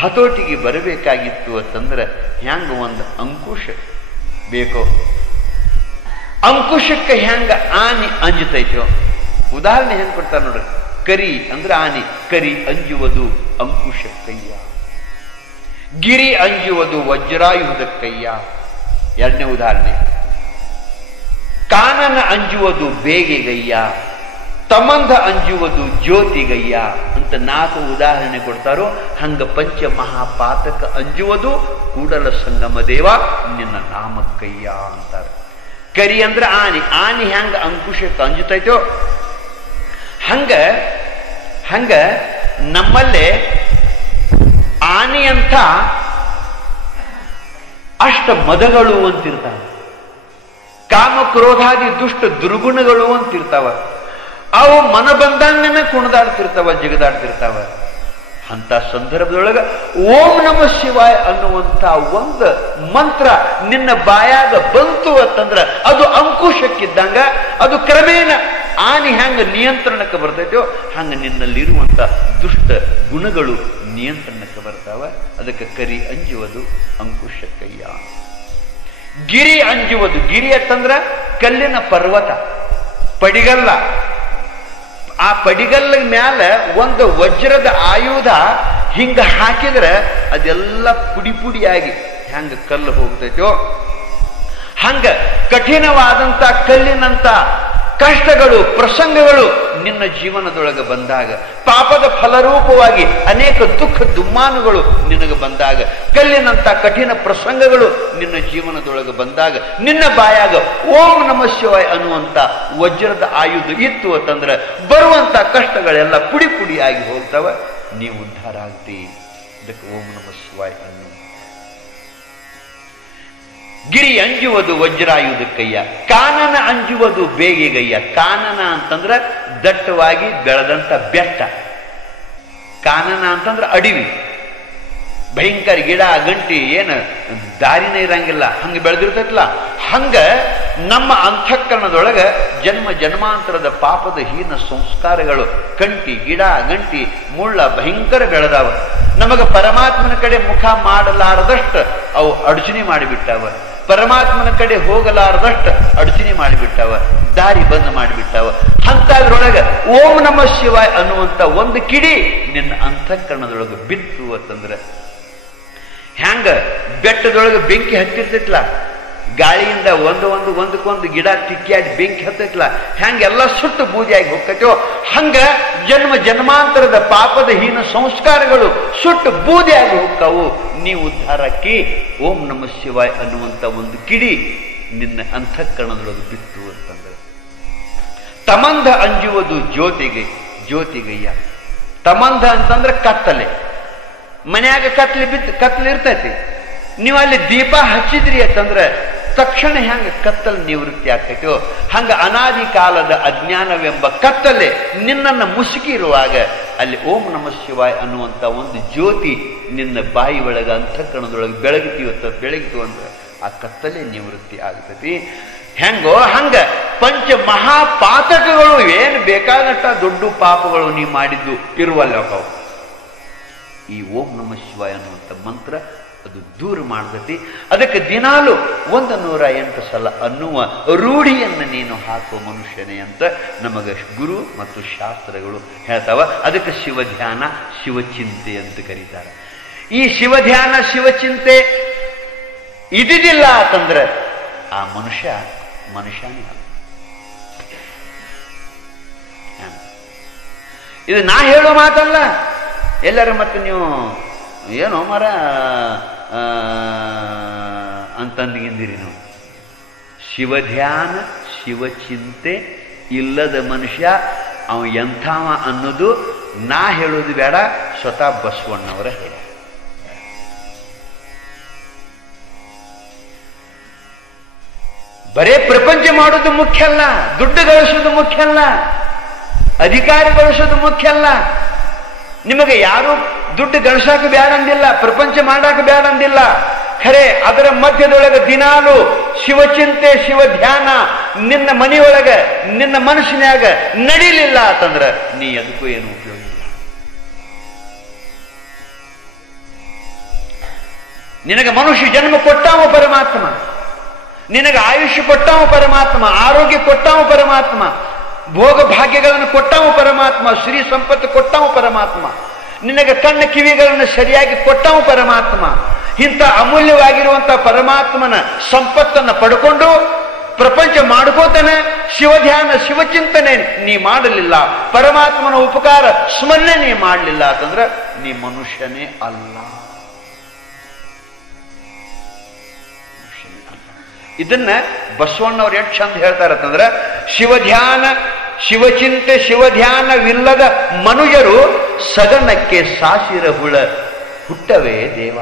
ಹತೋಟಿಗೆ ಬರಬೇಕಾಗಿತ್ತು ಅಂತಂದ್ರೆ ಹೆಂಗ ಒಂದು ಅಂಕುಶ ಬೇಕೋ, ಅಂಕುಶಕ್ಕೆ ಹೆಂಗ ಆನಿ ಅಂಜತೈತೋ. ಉದಾಹರಣೆ ಹೆಂಗ್ ಕೊಡ್ತಾರೆ ನೋಡ್ರಿ. ಕರಿ ಅಂದ್ರೆ ಆನಿ, ಕರಿ ಅಂಜುವುದು ಅಂಕುಶಕ್ಕಯ್ಯ, ಗಿರಿ ಅಂಜುವುದು ವಜ್ರಾಯುಧಕ್ಕಯ್ಯ. ಎರಡನೇ ಉದಾಹರಣೆ, ಕಾನನ ಅಂಜುವುದು ಬೇಗೆಗಯ್ಯ, ತಮಂಧ ಅಂಜುವುದು ಜ್ಯೋತಿಗಯ್ಯ ಅಂತ 4 ಉದಾಹರಣೆ ಕೊಡ್ತಾರೋ. ಹಂಗ ಪಂಚ ಮಹಾಪಾತಕ ಅಂಜುವುದು ಕೂಡಲ ಸಂಗಮ ದೇವ ನಿನ್ನ ನಾಮಕ್ಕಯ್ಯ ಅಂತಾರೆ. ಕರಿ ಅಂದ್ರೆ ಆನಿ, ಆನಿ ಹೆಂಗ ಅಂಕುಶಕ್ಕೆ ಅಂಜುತ್ತೈತೋ ಹಂಗ ನಮ್ಮಲ್ಲೇ ಆನಿ ಅಂತ ಅಷ್ಟ ಮದಗಳು ಅಂತಿರ್ತಾವ, ಕಾಮ ಕ್ರೋಧಾದಿ ದುಷ್ಟ ದುರ್ಗುಣಗಳು ಅಂತಿರ್ತಾವ. ಅವು ಮನ ಬಂದಂಗನೆ ಕುಣಿದಾಡ್ತಿರ್ತಾವ, ಜಿಗದಾಡ್ತಿರ್ತಾವ. ಅಂತ ಸಂದರ್ಭದೊಳಗ ಓಂ ನಮಃ ಶಿವಾಯ ಅನ್ನುವಂತ ಒಂದು ಮಂತ್ರ ನಿನ್ನ ಬಾಯಾಗ ಬಂತು ಅಂತಂದ್ರ ಅದು ಅಂಕುಶಕ್ಕಿದ್ದಂಗ, ಅದು ಕ್ರಮೇಣ ಆನಿ ಹೆಂಗ ನಿಯಂತ್ರಣಕ್ಕೆ ಬರ್ತೈತೋ ಹಂಗ ನಿನ್ನಲ್ಲಿರುವಂತ ದುಷ್ಟ ಗುಣಗಳು ನಿಯಂತ್ರಣಕ್ಕೆ ಬರ್ತಾವ. ಅದಕ್ಕೆ ಕರಿ ಅಂಜುವುದು ಅಂಕುಶಕ್ಕಯ್ಯ. ಗಿರಿ ಅಂಜುವುದು, ಗಿರಿ ಅಂತಂದ್ರ ಕಲ್ಲಿನ ಪರ್ವತ, ಪಡಿಗಲ್ಲ. ಆ ಪಡಿಗಲ್ಲ ಮ್ಯಾಲ ಒಂದು ವಜ್ರದ ಆಯುಧ ಹಿಂಗ ಹಾಕಿದ್ರೆ ಅದೆಲ್ಲ ಪುಡಿ ಪುಡಿಯಾಗಿ ಹೆಂಗ ಕಲ್ಲು ಹೋಗ್ತೈತೋ ಹಂಗ ಕಠಿಣವಾದಂತ ಕಲ್ಲಿನಂತ ಕಷ್ಟಗಳು ಪ್ರಸಂಗಗಳು ನಿನ್ನ ಜೀವನದೊಳಗೆ ಬಂದಾಗ, ಪಾಪದ ಫಲರೂಪವಾಗಿ ಅನೇಕ ದುಃಖ ದುಮ್ಮಾನುಗಳು ನಿನಗೆ ಬಂದಾಗ, ಕಲ್ಲಿನಂತ ಕಠಿಣ ಪ್ರಸಂಗಗಳು ನಿನ್ನ ಜೀವನದೊಳಗೆ ಬಂದಾಗ ನಿನ್ನ ಬಾಯಾಗ ಓಂ ನಮಃ ಶಿವಾಯ ಅನ್ನುವಂತ ವಜ್ರದ ಆಯುಧ ಇತ್ತು ಅಂತಂದ್ರೆ ಬರುವಂತ ಕಷ್ಟಗಳೆಲ್ಲ ಪುಡಿ ಪುಡಿಯಾಗಿ ಹೋಗ್ತಾವ, ನೀವು ಉದ್ಧಾರ ಆಗ್ತಿ. ಇದಕ್ಕೆ ಓಂ ನಮಃ ಶಿವಾಯ ಅನ್ನು. ಗಿರಿ ಅಂಜುವುದು ವಜ್ರಾಯುಧಕ್ಕಯ್ಯ, ಕಾನನ ಅಂಜುವುದು ಬೇಗೆಗಯ್ಯ. ಕಾನನ ಅಂತಂದ್ರೆ ದಟ್ಟವಾಗಿ ಬೆಳೆದಂತ ಬೆಟ್ಟ, ಕಾನನ ಅಂತಂದ್ರೆ ಅಡವಿ, ಭಯಂಕರ ಗಿಡ ಗಂಟಿ ಏನು ದಾರಿನೇ ಇರಂಗಿಲ್ಲ ಹಂಗ ಬೆಳೆದಿರ್ತೈತಲ್ಲ, ಹಂಗ ನಮ್ಮ ಅಂತಃಕರಣದೊಳಗ ಜನ್ಮ ಜನ್ಮಾಂತರದ ಪಾಪದ ಹೀನ ಸಂಸ್ಕಾರಗಳು ಕಂಟಿ ಗಿಡ ಗಂಟಿ ಮುಳ್ಳ ಭಯಂಕರ ಬೆಳೆದಾವ. ನಮಗ ಪರಮಾತ್ಮನ ಕಡೆ ಮುಖ ಮಾಡಲಾರದಷ್ಟು ಅವು ಅಡಚಣೆ ಮಾಡಿಬಿಟ್ಟಾವ, ಪರಮಾತ್ಮನ ಕಡೆ ಹೋಗಲಾರದಷ್ಟು ಅಡಚಣೆ ಮಾಡಿಬಿಟ್ಟಾವ, ದಾರಿ ಬಂದ್ ಮಾಡಿಬಿಟ್ಟಾವ. ಅಂತದ್ರೊಳಗ ಓಂ ನಮಃ ಶಿವಾಯ ಅನ್ನುವಂತ ಒಂದು ಕಿಡಿ ನಿನ್ನ ಅಂತಃಕರಣದೊಳಗೆ ಬಿತ್ತು ಅಂತಂದ್ರೆ ಹ್ಯಾಂಗ ಬೆಟ್ಟದೊಳಗೆ ಬೆಂಕಿ ಹತ್ತಿರ್ತೈತ್ಲ, ಗಾಳಿಯಿಂದ ಒಂದಕ್ಕೊಂದು ಗಿಡ ತಿಕ್ಕಿಯಾಡಿ ಬೆಂಕಿ ಹತ್ತೈತ್ಲ, ಹ್ಯಾಂಗೆಲ್ಲ ಸುಟ್ಟು ಬೂದಿಯಾಗಿ ಹೋಗ್ತೈತೋ ಹಂಗ ಜನ್ಮ ಜನ್ಮಾಂತರದ ಪಾಪದ ಹೀನ ಸಂಸ್ಕಾರಗಳು ಸುಟ್ಟು ಬೂದಿಯಾಗಿ ಹೋಗ್ತಾವು. ನೀವು ಉದ್ಧಾರಕ್ಕೆ ಓಂ ನಮಃ ಶಿವಾಯ ಅನ್ನುವಂತ ಒಂದು ಕಿಡಿ ನಿನ್ನ ಅಂತಃಕರಣದೊಳಗೆ ಬಿತ್ತು ಅಂತಂದ್ರೆ. ತಮಂಧ ಅಂಜುವುದು ಜ್ಯೋತಿಗಯ್ಯ. ತಮಂಧ ಅಂತಂದ್ರೆ ಕತ್ತಲೆ, ಮನ್ಯಾಗ ಕತ್ತಲೆ ಇರ್ತೈತಿ, ನೀವು ಅಲ್ಲಿ ದೀಪ ಹಚ್ಚಿದ್ರಿ ಅಂತಂದ್ರೆ ತಕ್ಷಣ ಹೆಂಗ ಕತ್ತಲೆ ನಿವೃತ್ತಿ ಆಗ್ತೈತೋ ಹಂಗ ಅನಾದಿ ಕಾಲದ ಅಜ್ಞಾನವೆಂಬ ಕತ್ತಲೆ ನಿನ್ನನ್ನು ಮುಸುಕಿ ಇರುವಾಗ ಅಲ್ಲಿ ಓಂ ನಮಃ ಶಿವಾಯ ಅನ್ನುವಂತ ಒಂದು ಜ್ಯೋತಿ ನಿನ್ನ ಬಾಯಿ ಒಳಗ ಅಂತಃಕರಣದೊಳಗೆ ಬೆಳಗಿತು ಅಂದ್ರೆ ಆ ಕತ್ತಲೆ ನಿವೃತ್ತಿ ಆಗ್ತೈತಿ. ಹೆಂಗೋ ಹಂಗ ಪಂಚ ಮಹಾಪಾತಕಗಳು ಏನು ಬೇಕಾದಷ್ಟ ದೊಡ್ಡ ಪಾಪಗಳು ನೀ ಮಾಡಿದ್ದು ಇರುವಲ್ಲ, ಈ ಓಂ ನಮಃ ಶಿವಾಯ ಅನ್ನುವಂಥ ಮಂತ್ರ ಅದು ದೂರ ಮಾಡ್ತೈತಿ. ಅದಕ್ಕೆ ದಿನಾಲು 108 ಸಲ ಅನ್ನುವ ರೂಢಿಯನ್ನು ನೀನು ಹಾಕುವ ಮನುಷ್ಯನೇ ಅಂತ ನಮಗ ಗುರು ಮತ್ತು ಶಾಸ್ತ್ರಗಳು ಹೇಳ್ತಾವ. ಅದಕ್ಕೆ ಶಿವಧ್ಯಾನ ಶಿವಚಿಂತೆ ಅಂತ ಕರೀತಾರೆ. ಈ ಶಿವಧ್ಯಾನ ಶಿವಚಿಂತೆ ಇದಿಲ್ಲ ಅಂತಂದ್ರೆ ಆ ಮನುಷ್ಯನೇ. ಇದು ನಾ ಹೇಳೋ ಮಾತಲ್ಲ, ಎಲ್ಲರೂ ಮತ್ತೆ ನೀವು ಏನೋ ಮರ ಅಂತಂದಿಗಿಂದಿರಿ ನೀವು. ಶಿವಧ್ಯಾನ ಶಿವಚಿಂತೆ ಇಲ್ಲದ ಮನುಷ್ಯ ಅವ ಎಂಥವ ಅನ್ನೋದು ನಾ ಹೇಳೋದು ಬೇಡ, ಸ್ವತಃ ಬಸವಣ್ಣವರ ಹೇಳ. ಬರೇ ಪ್ರಪಂಚ ಮಾಡೋದು ಮುಖ್ಯ ಅಲ್ಲ, ದುಡ್ಡು ಗಳಿಸೋದು ಮುಖ್ಯ ಅಲ್ಲ, ಅಧಿಕಾರ ಗಳಿಸೋದು ಮುಖ್ಯ ಅಲ್ಲ. ನಿಮಗೆ ಯಾರು ದುಡ್ಡು ಗಳಿಸಾಕ ಬ್ಯಾಡ ಅಂದಿಲ್ಲ, ಪ್ರಪಂಚ ಮಾಡಾಕ ಬ್ಯಾಡ ಅಂದಿಲ್ಲ. ಖರೆ ಅದರ ಮಧ್ಯದೊಳಗೆ ದಿನಾಲು ಶಿವಚಿಂತೆ ಶಿವಧ್ಯಾನ ನಿನ್ನ ಮನೆಯೊಳಗೆ ನಿನ್ನ ಮನಸ್ಸಿನಾಗ ನಡೀಲಿಲ್ಲ ಅಂತಂದ್ರೆ ನೀ ಅದಕ್ಕೂ ಏನು ಉಪಯೋಗ ಇಲ್ಲ. ನಿನಗೆ ಮನುಷ್ಯ ಜನ್ಮ ಕೊಟ್ಟಾವ ಪರಮಾತ್ಮ, ನಿನಗೆ ಆಯುಷ್ಯ ಕೊಟ್ಟಾವ ಪರಮಾತ್ಮ, ಆರೋಗ್ಯ ಕೊಟ್ಟಾವ ಪರಮಾತ್ಮ, ಭೋಗ ಭಾಗ್ಯಗಳನ್ನು ಕೊಟ್ಟಾವ ಪರಮಾತ್ಮ, ಶ್ರೀ ಸಂಪತ್ತು ಕೊಟ್ಟಾವ ಪರಮಾತ್ಮ, ನಿನಗೆ ಕಣ್ಣ ಕಿವಿಗಳನ್ನು ಸರಿಯಾಗಿ ಕೊಟ್ಟಾವ ಪರಮಾತ್ಮ. ಇಂಥ ಅಮೂಲ್ಯವಾಗಿರುವಂತಹ ಪರಮಾತ್ಮನ ಸಂಪತ್ತನ್ನು ಪಡ್ಕೊಂಡು ಪ್ರಪಂಚ ಮಾಡ್ಕೋತಾನೆ, ಶಿವಧ್ಯಾನ ಶಿವಚಿಂತನೆ ನೀ ಮಾಡಲಿಲ್ಲ, ಪರಮಾತ್ಮನ ಉಪಕಾರ ಸ್ಮರಣೆ ನೀ ಮಾಡಲಿಲ್ಲ ಅಂತಂದ್ರೆ ನೀ ಮನುಷ್ಯನೇ ಅಲ್ಲ. ಇದನ್ನ ಬಸವಣ್ಣವ್ರು ಎಷ್ಟು ಚಂದ ಹೇಳ್ತಾರಂತಂದ್ರೆ, ಶಿವಧ್ಯಾನ ಶಿವಚಿಂತೆ ಶಿವಧ್ಯಾನವಿಲ್ಲದ ಮನುಜರು ಸಗನಕ್ಕೆ ಸಾಸಿರ ಹುಟ್ಟವೇ ದೇವ.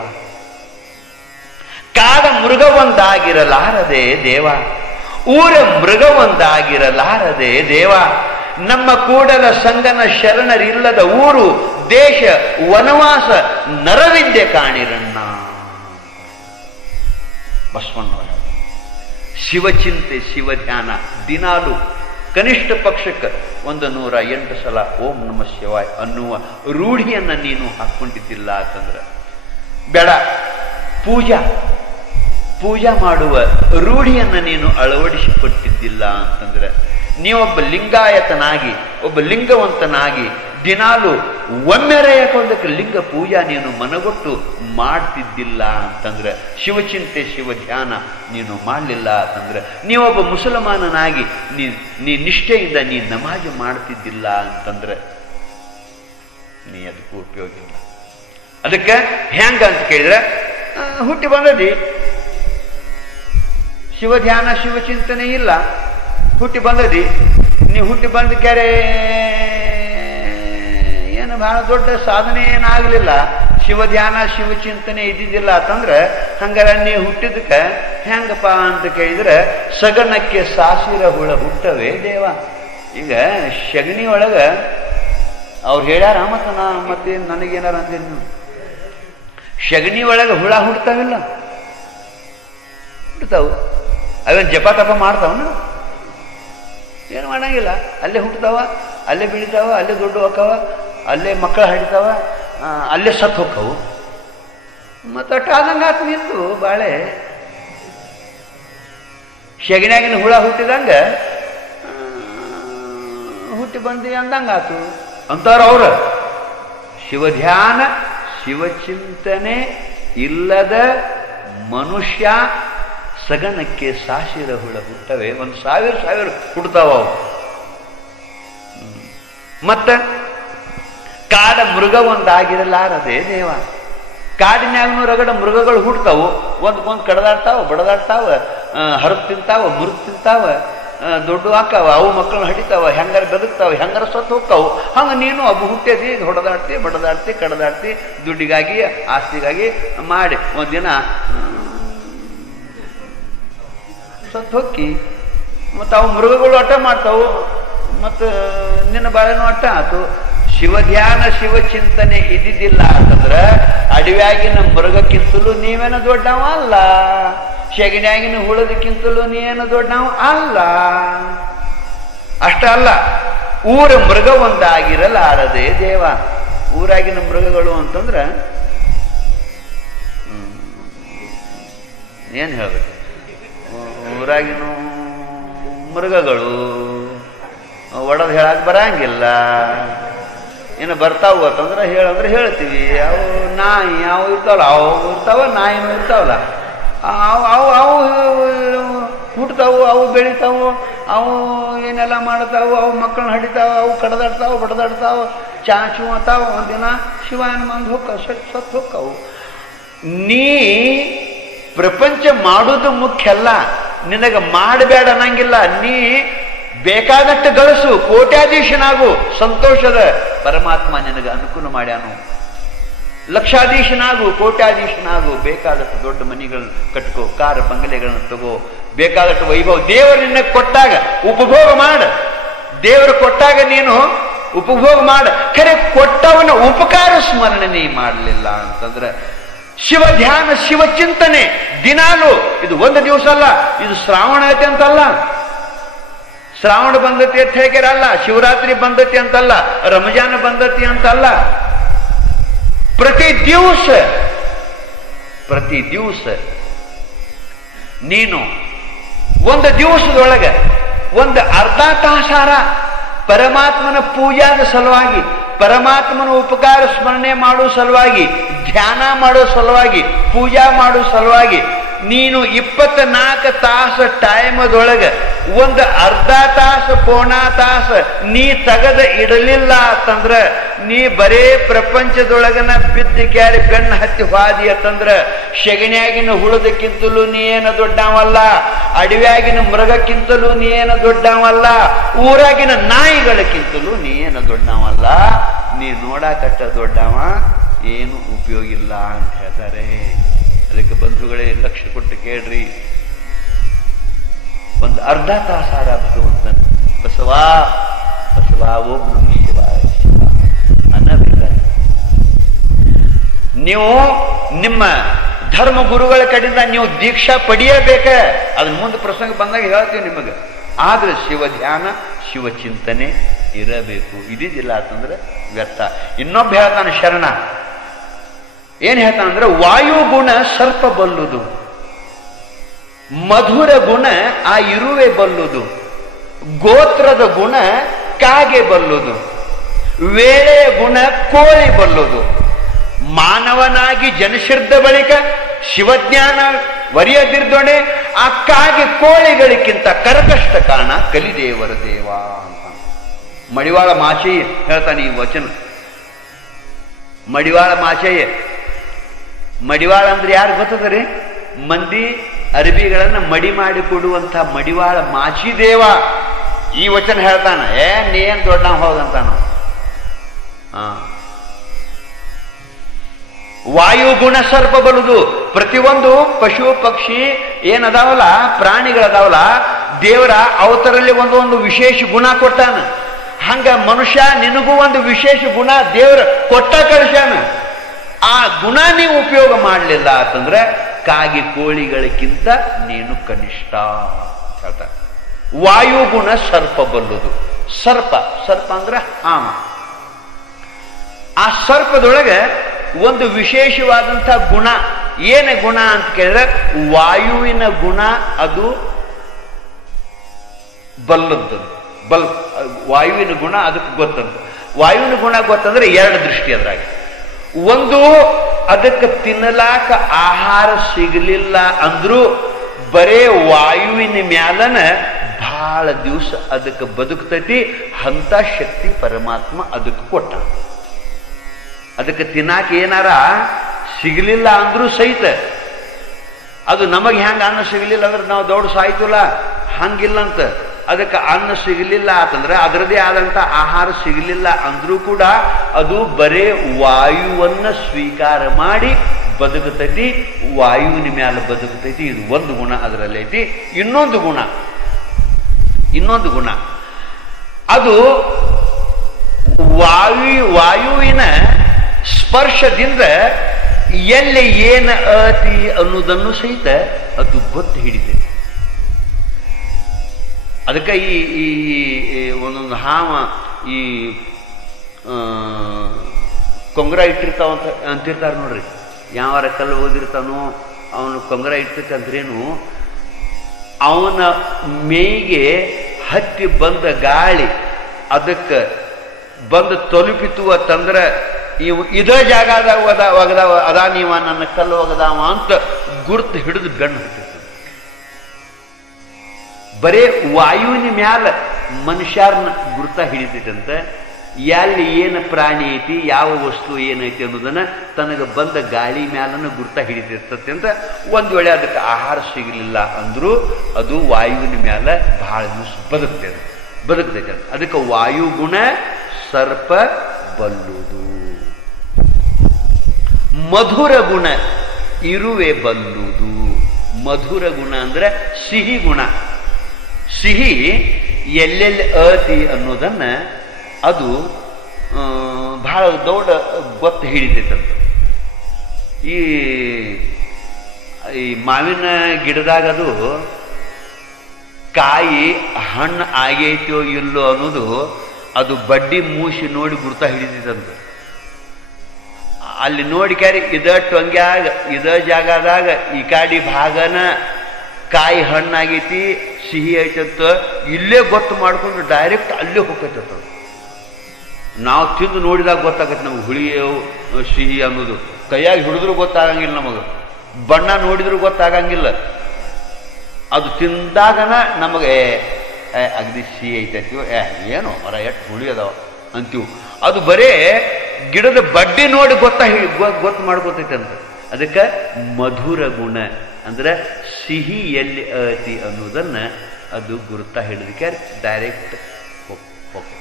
ಕಾಡ ಮೃಗವೊಂದಾಗಿರಲಾರದೆ ದೇವ, ಊರ ಮೃಗವೊಂದಾಗಿರಲಾರದೆ ದೇವ. ನಮ್ಮ ಕೂಡಲ ಸಂಗನ ಶರಣರಿಲ್ಲದ ಊರು ದೇಶ ವನವಾಸ ನರವಿದ್ಯೆ ಕಾಣಿರಣ್ಣ. ಬಸವಣ್ಣವರ ಶಿವಚಿಂತೆ ಶಿವಧ್ಯಾನ ದಿನಾಲು ಕನಿಷ್ಠ ಪಕ್ಷಕ್ಕೆ 108 ಸಲ ಓಂ ನಮಃ ಶಿವಾಯ ಅನ್ನುವ ರೂಢಿಯನ್ನು ನೀನು ಹಾಕೊಂಡಿದ್ದಿಲ್ಲ ಅಂತಂದ್ರೆ ಬೇಡ. ಪೂಜಾ ಮಾಡುವ ರೂಢಿಯನ್ನು ನೀನು ಅಳವಡಿಸಿಕೊಟ್ಟಿದ್ದಿಲ್ಲ ಅಂತಂದ್ರೆ ನೀವೊಬ್ಬ ಲಿಂಗಾಯತನಾಗಿ ಒಬ್ಬ ಲಿಂಗವಂತನಾಗಿ ದಿನಾಲು ಒಮ್ಮೆರೆಯಕೊಂದಕ್ಕೆ ಲಿಂಗ ಪೂಜಾ ನೀನು ಮನಗೊಟ್ಟು ಮಾಡ್ತಿದ್ದಿಲ್ಲ ಅಂತಂದ್ರೆ, ಶಿವಚಿಂತೆ ಶಿವ ಧ್ಯಾನ ನೀನು ಮಾಡಲಿಲ್ಲ ಅಂತಂದ್ರೆ, ನೀವೊಬ್ಬ ಮುಸಲ್ಮಾನನಾಗಿ ನೀ ನಿಷ್ಠೆಯಿಂದ ನೀ ನಮಾಜ್ ಮಾಡ್ತಿದ್ದಿಲ್ಲ ಅಂತಂದ್ರೆ ನೀ ಅದಕ್ಕೂ ಉಪಯೋಗ ಇಲ್ಲ. ಅದಕ್ಕೆ ಹೆಂಗ ಅಂತ ಕೇಳಿದ್ರೆ, ಹುಟ್ಟಿ ಬಂದದಿ ಶಿವ ಧ್ಯಾನ ಶಿವಚಿಂತನೆ ಇಲ್ಲ, ಹುಟ್ಟಿ ಬಂದದಿ, ನೀವು ಹುಟ್ಟಿ ಬಂದ ಕೆರೆ ಏನು ಬಹಳ ದೊಡ್ಡ ಸಾಧನೆ ಏನಾಗಲಿಲ್ಲ, ಶಿವ ಧ್ಯಾನ ಶಿವಚಿಂತನೆ ಇದ್ದಿದ್ದಿಲ್ಲ ಅಂತಂದ್ರೆ, ಹಂಗಾರ ನೀ ಹುಟ್ಟಿದಕ್ಕೆ ಹೆಂಗಪ್ಪ ಅಂತ ಕೇಳಿದ್ರೆ, ಸಗಣಕ್ಕೆ ಸಾಸಿರ ಹುಳ ಹುಟ್ಟವೇ ದೇವ. ಈಗ ಶಗಣಿ ಒಳಗ ಅವ್ರು ಹೇಳ್ಯಾರ, ಮತ್ತೆ ನನಗೇನಾರ ಅಂತೀನಿ, ನೀವು ಶಗಣಿ ಒಳಗೆ ಹುಳ ಹುಡ್ತಾವಿಲ್ಲ, ಹುಡ್ತಾವು, ಅವೇನು ಜಪ ತಪ ಮಾಡ್ತಾವನ? ಏನು ಮಾಡಂಗಿಲ್ಲ, ಅಲ್ಲೇ ಹುಟ್ಟತಾವ, ಅಲ್ಲೇ ಬೆಳಿತಾವ, ಅಲ್ಲೇ ದೊಡ್ಡ ಹೋಕ್ಕವ, ಅಲ್ಲೇ ಮಕ್ಕಳು ಹಡಿತಾವ, ಅಲ್ಲೇ ಸತ್ತು ಹೋಕ್ಕವು. ಮತ್ತು ಅಟ್ಟು ಆದಂಗೆ ಆತು ನಿಂತು ಬಾಳೆ. ಶಗಣಿಯಾಗಿನ ಹುಳ ಹುಟ್ಟಿದಂಗೆ ಹುಟ್ಟಿ ಬಂದು ಅಂದಂಗೆ ಆತು ಅಂತಾರ ಅವ್ರು. ಶಿವಧ್ಯಾನ ಶಿವಚಿಂತನೆ ಇಲ್ಲದ ಮನುಷ್ಯ ಸಗಣಕ್ಕೆ ಸಾಸಿರ ಹುಳ ಹುಟ್ಟವೆ, 1,000 ಹುಡ್ತಾವ ಅವು. ಮತ್ತ ಕಾಡ ಮೃಗ ಒಂದಾಗಿರಲಾರದೆ ದೇವ. ಕಾಡಿನ್ಯಾಗನೂ ರಗಡ ಮೃಗಗಳು ಹುಡ್ತಾವು, ಒಂದ್ಕೊಂದು ಕಡದಾಡ್ತಾವ, ಬಡದಾಡ್ತಾವ, ಹರಪ್ ತಿಂತಾವ, ಮುರುಗ್ ತಿಂತಾವ, ದೊಡ್ಡ ಹಾಕಾವ, ಅವು ಮಕ್ಕಳನ್ನ ಹಡಿತಾವ, ಹೆಂಗಾರ ಬದುಕ್ತಾವ, ಹೆಂಗಾರ ಸತ್ತು ಹೋಗ್ತಾವು. ಹಂಗ ನೀನು ಒಬ್ಬ ಹುಟ್ಟೇದಿ, ಹೊಡೆದಾಡ್ತಿ, ಬಡದಾಡ್ತಿ, ಕಡದಾಡ್ತಿ, ದುಡ್ಡಿಗಾಗಿ ಆಸ್ತಿಗಾಗಿ ಮಾಡಿ ಒಂದಿನ ಸತ್ತು ಹೊಕ್ಕಿ. ಮತ್ತು ಅವು ಮೃಗಗಳು ಅಟ್ಟ ಮಾಡ್ತಾವು, ಮತ್ತು ನಿನ್ನ ಬಾಳೆನೂ ಅಟ್ಟ ಆತು. ಶಿವಧ್ಯಾನ ಶಿವಚಿಂತನೆ ಇದ್ದಿದ್ದಿಲ್ಲ ಅಂತಂದ್ರೆ, ಅಡವ್ಯಾಗಿನ ಮೃಗಕ್ಕಿಂತಲೂ ನೀವೇನ ದೊಡ್ಡವ ಅಲ್ಲ, ಶಗಣಿಯಾಗಿನ ಹುಳದಕ್ಕಿಂತಲೂ ನೀವೇನು ದೊಡ್ಡವ ಅಲ್ಲ. ಅಷ್ಟ ಅಲ್ಲ, ಊರ ಮೃಗ ಒಂದಾಗಿರಲಾರದೆ ದೇವ. ಊರಾಗಿನ ಮೃಗಗಳು ಅಂತಂದ್ರೆ ಏನು ಹೇಳ್ಬೇಕು, ಊರಾಗಿನ ಮೃಗಗಳು ಒಡದು ಹೇಳಕ್ ಬರಂಗಿಲ್ಲ. ಇನ್ನು ಬರ್ತಾವು ಅಂತಂದ್ರೆ ಹೇಳಂದ್ರೆ ಹೇಳ್ತೀವಿ. ಅವು ನಾಯಿ ಅವು ಇರ್ತಾವಲ್ಲ, ಅವು ಇರ್ತಾವ, ನಾಯಿನೂ ಇರ್ತಾವಲ್ಲ, ಅವು ಹುಟ್ತಾವು, ಅವು ಬೆಳಿತಾವು, ಅವು ಏನೆಲ್ಲ ಮಾಡ್ತಾವು, ಅವು ಮಕ್ಕಳನ್ನ ಹಡಿತಾವ, ಅವು ಕಡದಾಡ್ತಾವು, ಬಡದಾಡ್ತಾವು, ಚಾಚು ಅಂತಾವು. ಒಂದಿನ ಶಿವಾಯನ ಮಂದು ಹೋಕ್ಕವು, ಸತ್ತು ಹೋಕ್ಕವು. ನೀ ಪ್ರಪಂಚ ಮಾಡೋದು ಮುಖ್ಯ ಅಲ್ಲ, ನಿನಗೆ ಮಾಡಬೇಡ ಅನ್ನಂಗಿಲ್ಲ. ನೀ ಬೇಕಾದಷ್ಟು ಗಳಿಸು, ಕೋಟ್ಯಾಧೀಶನಾಗು, ಸಂತೋಷದ ಪರಮಾತ್ಮ ನಿನಗೆ ಅನುಕೂಲ ಮಾಡ್ಯಾನು. ಲಕ್ಷಾಧೀಶನಾಗು, ಕೋಟ್ಯಾಧೀಶನಾಗು, ಬೇಕಾದಷ್ಟು ದೊಡ್ಡ ಮನೆಗಳನ್ನ ಕಟ್ಕೋ, ಕಾರ್ ಬಂಗಲೆಗಳನ್ನ ತಗೋ, ಬೇಕಾದಷ್ಟು ವೈಭವ ದೇವರು ನಿನ್ನ ಕೊಟ್ಟಾಗ ಉಪಭೋಗ ಮಾಡ. ದೇವರು ಕೊಟ್ಟಾಗ ನೀನು ಉಪಭೋಗ ಮಾಡ. ಖರೆ ಕೊಟ್ಟವನ ಉಪಕಾರ ಸ್ಮರಣೆ ನೀ ಮಾಡಲಿಲ್ಲ ಅಂತಂದ್ರೆ, ಶಿವ ಧ್ಯಾನ ಶಿವಚಿಂತನೆ ದಿನಾಲು, ಇದು ಒಂದು ದಿವಸ ಅಲ್ಲ, ಇದು ಶ್ರಾವಣ ಐತೆ ಅಂತಲ್ಲ, ಶ್ರಾವಣ ಬಂದತಿ ಅಂತ ಹೇಳ್ಯಾರಲ್ಲ, ಶಿವರಾತ್ರಿ ಬಂದತಿ ಅಂತಲ್ಲ, ರಂಜಾನ್ ಬಂದತಿ ಅಂತಲ್ಲ. ಪ್ರತಿ ದಿವಸ ನೀನು ಒಂದು ದಿವಸದೊಳಗೆ ಒಂದು ಅರ್ಧ ತಾಸಾರ ಪರಮಾತ್ಮನ ಪೂಜಾದ ಸಲುವಾಗಿ, ಪರಮಾತ್ಮನ ಉಪಕಾರ ಸ್ಮರಣೆ ಮಾಡೋ ಸಲುವಾಗಿ, ಧ್ಯಾನ ಮಾಡೋ ಸಲುವಾಗಿ, ಪೂಜಾ ಮಾಡೋ ಸಲುವಾಗಿ ನೀನು 24 ತಾಸು ಟೈಮದೊಳಗೆ ಒಂದು ಅರ್ಧ ತಾಸು ಪೋಣಾ ತಾಸು ನೀ ತೆಗೆದ ಇಡಲಿಲ್ಲ ಅಂತಂದ್ರೆ, ನೀ ಬರೇ ಪ್ರಪಂಚದೊಳಗನ ಬಿದ್ದು ಕ್ಯಾರಿ ಬೆನ್ನು ಹತ್ತಿ ಹಾದಿ ಅಂತಂದ್ರ, ಶಗಣಿಯಾಗಿನ ಹುಳದಕ್ಕಿಂತಲೂ ನೀ ಏನು ದೊಡ್ಡವಲ್ಲ, ಅಡವ್ಯಾಗಿನ ಮೃಗಕ್ಕಿಂತಲೂ ನೀ ಏನು ದೊಡ್ಡವಲ್ಲ, ಊರಾಗಿನ ನಾಯಿಗಳಕ್ಕಿಂತಲೂ ನೀ ಏನು ದೊಡ್ಡವಲ್ಲ. ನೀ ನೋಡಾಕಟ್ಟ ದೊಡ್ಡವ, ಏನು ಉಪಯೋಗ ಇಲ್ಲ ಅಂತ ಹೇಳ್ತಾರೆ. ಅದಕ್ಕೆ ಬಂಧುಗಳೇ ಲಕ್ಷ್ಯ ಕೊಟ್ಟು ಕೇಳ್ರಿ. ಒಂದು ಅರ್ಧ ತಾಸಾರ ಭಗವಂತನ ಬಸವ ಬಸವ ಓಂ ನಮಃ ಶಿವಾಯ ಶಿವ ಅನ್ನಬೇಕ. ನೀವು ನಿಮ್ಮ ಧರ್ಮ ಗುರುಗಳ ಕಡೆಯಿಂದ ನೀವು ದೀಕ್ಷಾ ಪಡೆಯಬೇಕ. ಅದನ್ನ ಮುಂದೆ ಪ್ರಸಂಗ ಬಂದಾಗ ಹೇಳ್ತೀವಿ ನಿಮಗೆ. ಆದ್ರೆ ಶಿವ ಧ್ಯಾನ ಶಿವಚಿಂತನೆ ಇರಬೇಕು. ಇದಿಲ್ಲ ಅಂತಂದ್ರೆ ವ್ಯರ್ಥ. ಇನ್ನೊಬ್ಬ ಹೇಳ್ತಾನೆ ಶರಣ, ಏನ್ ಹೇಳ್ತಾನಂದ್ರೆ, ವಾಯುಗುಣ ಸರ್ಪ ಬಲ್ಲುದು, ಮಧುರ ಗುಣ ಆ ಇರುವೆ ಬಲ್ಲುದು, ಗೋತ್ರದ ಗುಣ ಕಾಗೆ ಬಲ್ಲುದು, ವೇಳೆಯ ಗುಣ ಕೋಳಿ ಬಲ್ಲುದು. ಮಾನವನಾಗಿ ಜನಿಸಿದ್ದ ಬಳಿಕ ಶಿವಜ್ಞಾನ ವರಿಯದಿರ್ದೊಡೆ ಆ ಕಾಗೆ ಕೋಳಿಗಳಿಗಿಂತ ಕರಕಷ್ಟ ಕಾಣ ಕಲಿದೇವರ ದೇವ ಅಂತ ಮಡಿವಾಳ ಮಾಚಯ್ಯ ಹೇಳ್ತಾನೆ ಈ ವಚನ. ಮಡಿವಾಳ ಮಾಚಯ್ಯ, ಮಡಿವಾಳ ಅಂದ್ರೆ ಯಾರು ಗೊತ್ತದ್ರಿ? ಮಂದಿ ಅರಬಿಗಳನ್ನ ಮಡಿ ಮಾಡಿ ಕೊಡುವಂತ ಮಡಿವಾಳ ಮಾಚಿ ದೇವ ಈ ವಚನ ಹೇಳ್ತಾನ. ನೀನ್ ದೊಡ್ಡ ಹೋದಂತಾನ. ವಾಯುಗುಣ ಸರ್ಪ ಬಲುದು. ಪ್ರತಿಯೊಂದು ಪಶು ಪಕ್ಷಿ ಏನದಾವಲ್ಲ, ಪ್ರಾಣಿಗಳದಾವಲ್ಲ, ದೇವರ ಅವತರಲ್ಲಿ ಒಂದೊಂದು ವಿಶೇಷ ಗುಣ ಕೊಟ್ಟಾನ. ಹಂಗ ಮನುಷ್ಯ ನಿನಗೂ ಒಂದು ವಿಶೇಷ ಗುಣ ದೇವರ ಕೊಟ್ಟ ಕಳಿಸ್ಯಾನ. ಆ ಗುಣ ನೀವು ಉಪಯೋಗ ಮಾಡಲಿಲ್ಲ ಅಂತಂದ್ರೆ ಕಾಗಿ ಕೋಳಿಗಳಿಗಿಂತ ನೀನು ಕನಿಷ್ಠ ಹೇಳ್ತಾರೆ. ವಾಯುಗುಣ ಸರ್ಪ ಬಲ್ಲುದು. ಸರ್ಪ ಸರ್ಪ ಅಂದ್ರೆ ಹಾಮ. ಆ ಸರ್ಪದೊಳಗೆ ಒಂದು ವಿಶೇಷವಾದಂಥ ಗುಣ. ಏನ ಗುಣ ಅಂತ ಕೇಳಿದ್ರೆ ವಾಯುವಿನ ಗುಣ ಅದು ಬಲ್ಲದ್ದು. ವಾಯುವಿನ ಗುಣ ಅದಕ್ಕೆ ಗೊತ್ತಂತ. ವಾಯುವಿನ ಗುಣ ಗೊತ್ತಂದ್ರೆ ಎರಡು ದೃಷ್ಟಿ ಅದ್ರಾಗ. ಒಂದು, ಅದಕ್ಕೆ ತಿನ್ನಲಾಕ ಆಹಾರ ಸಿಗಲಿಲ್ಲ ಅಂದ್ರೂ ಬರೇ ವಾಯುವಿನ ಮ್ಯಾಲನ ಬಹಳ ದಿವಸ ಅದಕ್ಕೆ ಬದುಕ್ತೈತಿ. ಅಂತ ಶಕ್ತಿ ಪರಮಾತ್ಮ ಅದಕ್ಕೆ ಕೊಟ್ಟ. ಅದಕ್ಕೆ ತಿನ್ನಾಕ ಏನಾರ ಸಿಗಲಿಲ್ಲ ಅಂದ್ರೂ ಸಹಿತ, ಅದು ನಮಗೆ ಹೆಂಗ ಅನ್ನ ಸಿಗಲಿಲ್ಲ ಅಂದ್ರೆ ನಾವು ದೌಡ್ ಸಾಯ್ತಲ್ಲ, ಹಂಗಿಲ್ಲಂತ. ಅದಕ್ಕೆ ಅನ್ನ ಸಿಗಲಿಲ್ಲ ಅಂತಂದ್ರೆ ಅದರದೇ ಆದಂತ ಆಹಾರ ಸಿಗಲಿಲ್ಲ ಅಂದ್ರೂ ಕೂಡ ಅದು ಬರೇ ವಾಯುವನ್ನ ಸ್ವೀಕಾರ ಮಾಡಿ ಬದುಕತೈತಿ. ವಾಯುವಿನ ಮ್ಯಾಲ ಬದುಕತೈತಿ. ಇದು ಒಂದು ಗುಣ ಅದರಲ್ಲಿ ಐತಿ. ಇನ್ನೊಂದು ಗುಣ ಅದು ವಾಯುವಿನ ಸ್ಪರ್ಶದಿಂದ ಎಲ್ಲಿ ಏನ ಅತಿ ಅನ್ನೋದನ್ನು ಸಹಿತ ಅದು ಗೊತ್ತು ಹಿಡಿತೈತಿ. ಅದಕ್ಕೆ ಈ ಒಂದೊಂದು ಹಾವ ಈ ಕೊಂಗ್ರ ಇಟ್ಟಿರ್ತಾವ ಅಂತಿರ್ತಾರೆ ನೋಡ್ರಿ. ಯಾವಾರ ಕಲ್ಲು ಓದಿರ್ತಾನೋ ಅವನು ಕೊಂಗ್ರ ಇಟ್ಟಿರ್ತ ಅಂದ್ರೇನು, ಅವನ ಮೇಯಿಗೆ ಹತ್ತಿ ಬಂದ ಗಾಳಿ ಅದಕ್ಕೆ ಬಂದು ತಲುಪಿತು ಅಂತಂದ್ರೆ ಇವು ಇದೇ ಜಾಗದಾಗ ಒಗದಾವ ಅದಾ ನೀವ ನನ್ನ ಕಲ್ಲು ಒಗದಾವ ಅಂತ ಗುರ್ತು ಹಿಡಿದು ಬೆನ್ನು ಹತ್ತಿರ್ತದೆ. ಬರೇ ವಾಯುವಿನ ಮ್ಯಾಲ ಮನುಷ್ಯರನ್ನ ಗುರ್ತ ಹಿಡಿತೈತಂತೆ. ಎಲ್ಲಿ ಏನು ಪ್ರಾಣಿ ಐತಿ, ಯಾವ ವಸ್ತು ಏನೈತಿ ಅನ್ನೋದನ್ನ ತನಗೆ ಬಂದ ಗಾಳಿ ಮ್ಯಾಲನ ಗುರ್ತ ಹಿಡಿತಿರ್ತತೆ ಅಂತ. ಒಂದ್ ವೇಳೆ ಅದಕ್ಕೆ ಆಹಾರ ಸಿಗಲಿಲ್ಲ ಅಂದ್ರೂ ಅದು ವಾಯುವಿನ ಮ್ಯಾಲ ಬಹಳ ದಿವಸ ಬದುಕ್ತೈತೆ ಅಂತ. ಅದಕ್ಕೆ ವಾಯುಗುಣ ಸರ್ಪ ಬಲ್ಲುದು. ಮಧುರ ಗುಣ ಇರುವೆ ಬಲ್ಲುದು. ಮಧುರ ಗುಣ ಅಂದ್ರೆ ಸಿಹಿ ಗುಣ. ಸಿಹಿ ಎಲ್ಲೆಲ್ಲಿ ಅತಿ ಅನ್ನೋದನ್ನ ಅದು ಬಹಳ ದೊಡ್ಡ ಗೊತ್ತು ಹಿಡಿತೈತಂತ. ಈ ಮಾವಿನ ಗಿಡದಾಗ ಅದು ಕಾಯಿ ಹಣ್ಣು ಆಗೈತೋ ಇಲ್ಲೋ ಅನ್ನೋದು ಅದು ಬಡ್ಡಿ ಮೂಸಿ ನೋಡಿ ಗುರ್ತ ಹಿಡಿತೈತಂತ. ಅಲ್ಲಿ ನೋಡಿ ಕ್ಯಾರಿ ಇದ ಟೊಂಗ್ಯಾಗ ಇದ ಜಾಗದಾಗ ಈ ಕಾಡಿ ಭಾಗನ ಕಾಯಿ ಹಣ್ಣಾಗೈತಿ, ಸಿಹಿ ಐತಂತ ಇಲ್ಲೇ ಗೊತ್ತು ಮಾಡ್ಕೊಂಡು ಡೈರೆಕ್ಟ್ ಅಲ್ಲೇ ಹೋಗ್ತೈತಂತ. ನಾವು ತಿಂದು ನೋಡಿದಾಗ ಗೊತ್ತಾಗತ್ತೆ ನಮಗೆ ಹುಳಿ ಸಿಹಿ ಅನ್ನೋದು. ಕೈಯಾಗಿ ಹಿಡಿದ್ರು ಗೊತ್ತಾಗಂಗಿಲ್ಲ, ನಮಗೆ ಬಣ್ಣ ನೋಡಿದ್ರು ಗೊತ್ತಾಗಂಗಿಲ್ಲ. ಅದು ತಿಂದಾಗನ ನಮಗೆ ಅಗದಿ ಸಿಹಿ ಐತೈತಿವ, ಏನು ಮರ ಎಷ್ಟು ಹುಳಿ ಅದಾವ ಅಂತೀವಿ. ಅದು ಬರೇ ಗಿಡದ ಬಡ್ಡಿ ನೋಡಿ ಗೊತ್ತು ಮಾಡ್ಕೊತೈತೆ ಅಂತ. ಅದಕ್ಕೆ ಮಧುರ ಗುಣ ಅಂದ್ರೆ ಸಿಹಿ ಎಲ್ಲಿ ಅತಿ ಅನ್ನೋದನ್ನ ಅದು ಗುರುತ ಹಿಡಿದಕ್ಕೆ ಡೈರೆಕ್ಟ್ ಹೋಗ್ತದೆ.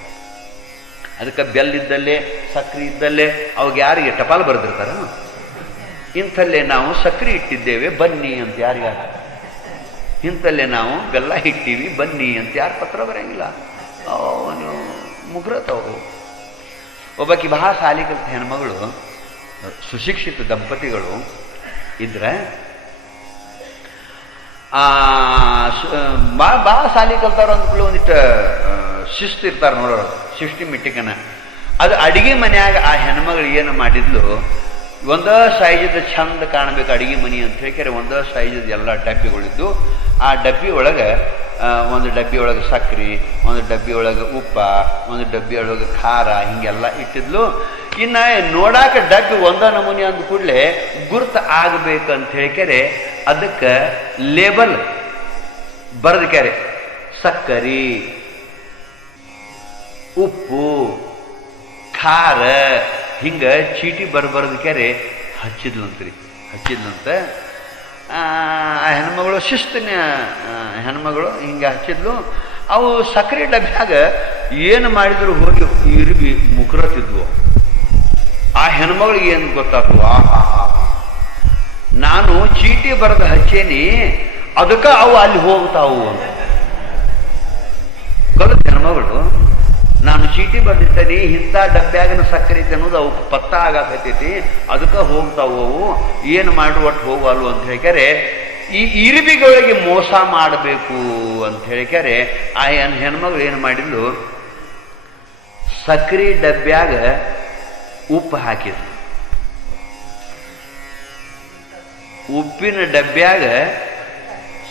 ಅದಕ್ಕೆ ಬೆಲ್ಲಿದ್ದಲ್ಲೇ ಸಕ್ರೆ ಇದ್ದಲ್ಲೇ ಅವಾಗ ಯಾರಿಗೆ ಟಪಾಲು ಬರೆದಿರ್ತಾರ, ಇಂಥಲ್ಲೇ ನಾವು ಸಕ್ರೆ ಇಟ್ಟಿದ್ದೇವೆ ಬನ್ನಿ ಅಂತ ಯಾರಿಗಾರ, ಇಂಥಲ್ಲೇ ನಾವು ಬೆಲ್ಲ ಇಟ್ಟೀವಿ ಬನ್ನಿ ಅಂತ ಯಾರು ಪತ್ರ ಬರಂಗಿಲ್ಲ. ಅವನು ಮುಗ್ರತವು. ಒಬ್ಬಾಕಿ ಬಹಳ ಸಾಲಿ ಕಲಿತ ಹೆಣ್ಮಗಳು, ಸುಶಿಕ್ಷಿತ ದಂಪತಿಗಳು ಇದ್ರೆ ಭಾಳ ಸಾಲಿ ಕಲ್ತಾರ ಅಂದ್ಕೊಳ್ಳಿ ಒಂದಿಟ್ಟು ಶಿಸ್ತು ಇರ್ತಾರೆ ನೋಡೋರು, ಶಿಷ್ಟಿ ಮಿಟ್ಟಿಕನ. ಅದು ಅಡಿಗೆ ಮನ್ಯಾಗ ಆ ಹೆಣ್ಮಗಳು ಏನು ಮಾಡಿದ್ಲು, ಒಂದ ಸೈಜದ ಚಂದ ಕಾಣಬೇಕು ಅಡಿಗೆ ಮನಿ ಅಂತ ಹೇಳ್ತಾರೆ. ಒಂದ ಸೈಜದ ಎಲ್ಲ ಡಬ್ಬಿಗಳಿದ್ದು, ಆ ಡಬ್ಬಿ ಒಳಗೆ ಒಂದು ಡಬ್ಬಿ ಒಳಗೆ ಸಕ್ರೆ, ಒಂದು ಡಬ್ಬಿ ಒಳಗೆ ಉಪ್ಪ, ಒಂದು ಡಬ್ಬಿ ಒಳಗೆ ಖಾರ ಹಿಂಗೆಲ್ಲ ಇಟ್ಟಿದ್ಲು. ಇನ್ನು ನೋಡಾಕ ಡಬ್ಬಿ ಒಂದ ನಮೂನಿ ಅಂದ ಕೂಡಲೇ ಗುರ್ತು ಆಗಬೇಕಂತ ಹೇಳಿಕೆರೆ ಅದಕ್ಕೆ ಲೇಬಲ್ ಬರೆದಕ್ಯಾರೆ. ಸಕ್ಕರೆ, ಉಪ್ಪು, ಖಾರ ಹಿಂಗ ಚೀಟಿ ಬರೆದಕ್ಯಾರೆ ಹಚ್ಚಿದ್ಲಂತ್ರಿ. ಹಚ್ಚಿದ್ಲಂತ ಆ ಹೆಣ್ಮಗಳು, ಶಿಸ್ತಿನ ಹೆಣ್ಮಗಳು ಹಿಂಗೆ ಹಚ್ಚಿದ್ಲು. ಅವು ಸಕ್ಕರೆ ಡಬ್ಬ್ಯಾಗ ಏನು ಮಾಡಿದ್ರು ಹೋಗಿ ಇರಿಬಿ ಮುಕ್ರತಿದ್ವು. ಆ ಹೆಣ್ಮಗಳಿಗೆ ಏನು ಗೊತ್ತಾಗ್ತು, ನಾನು ಚೀಟಿ ಬರೆದ ಹಚ್ಚೇನಿ, ಅದಕ್ಕೆ ಅವು ಅಲ್ಲಿ ಹೋಗ್ತಾವು ಅಂತ. ಕಲಿತ ಹೆಣ್ಮಗಳು, ನಾನು ಚೀಟಿ ಬರ್ದಿರ್ತೇನೆ, ಇಂಥ ಡಬ್ಬ್ಯಾಗಿನ ಸಕ್ಕರೆ ಐತೆ ಅನ್ನೋದು ಅವಕ್ಕೆ ಪತ್ತ ಆಗತೈತಿ, ಅದಕ್ಕೆ ಹೋಗ್ತಾವು, ಏನು ಮಾಡಿ ಒಟ್ಟು ಹೋಗಲ್ವು ಅಂತ ಹೇಳಿಕಾರೆ ಈ ಇರಿಬಿಗಳಿಗೆ ಮೋಸ ಮಾಡಬೇಕು ಅಂತ ಹೇಳಿಕಾರೆ ಆ ಹೆಣ್ಮಗಳು ಏನು ಮಾಡಿದ್ಲು, ಸಕ್ಕರೆ ಡಬ್ಬ್ಯಾಗ ಉಪ್ಪು ಹಾಕಿದ್ಲು, ಉಪ್ಪಿನ ಡಬ್ಬ್ಯಾಗ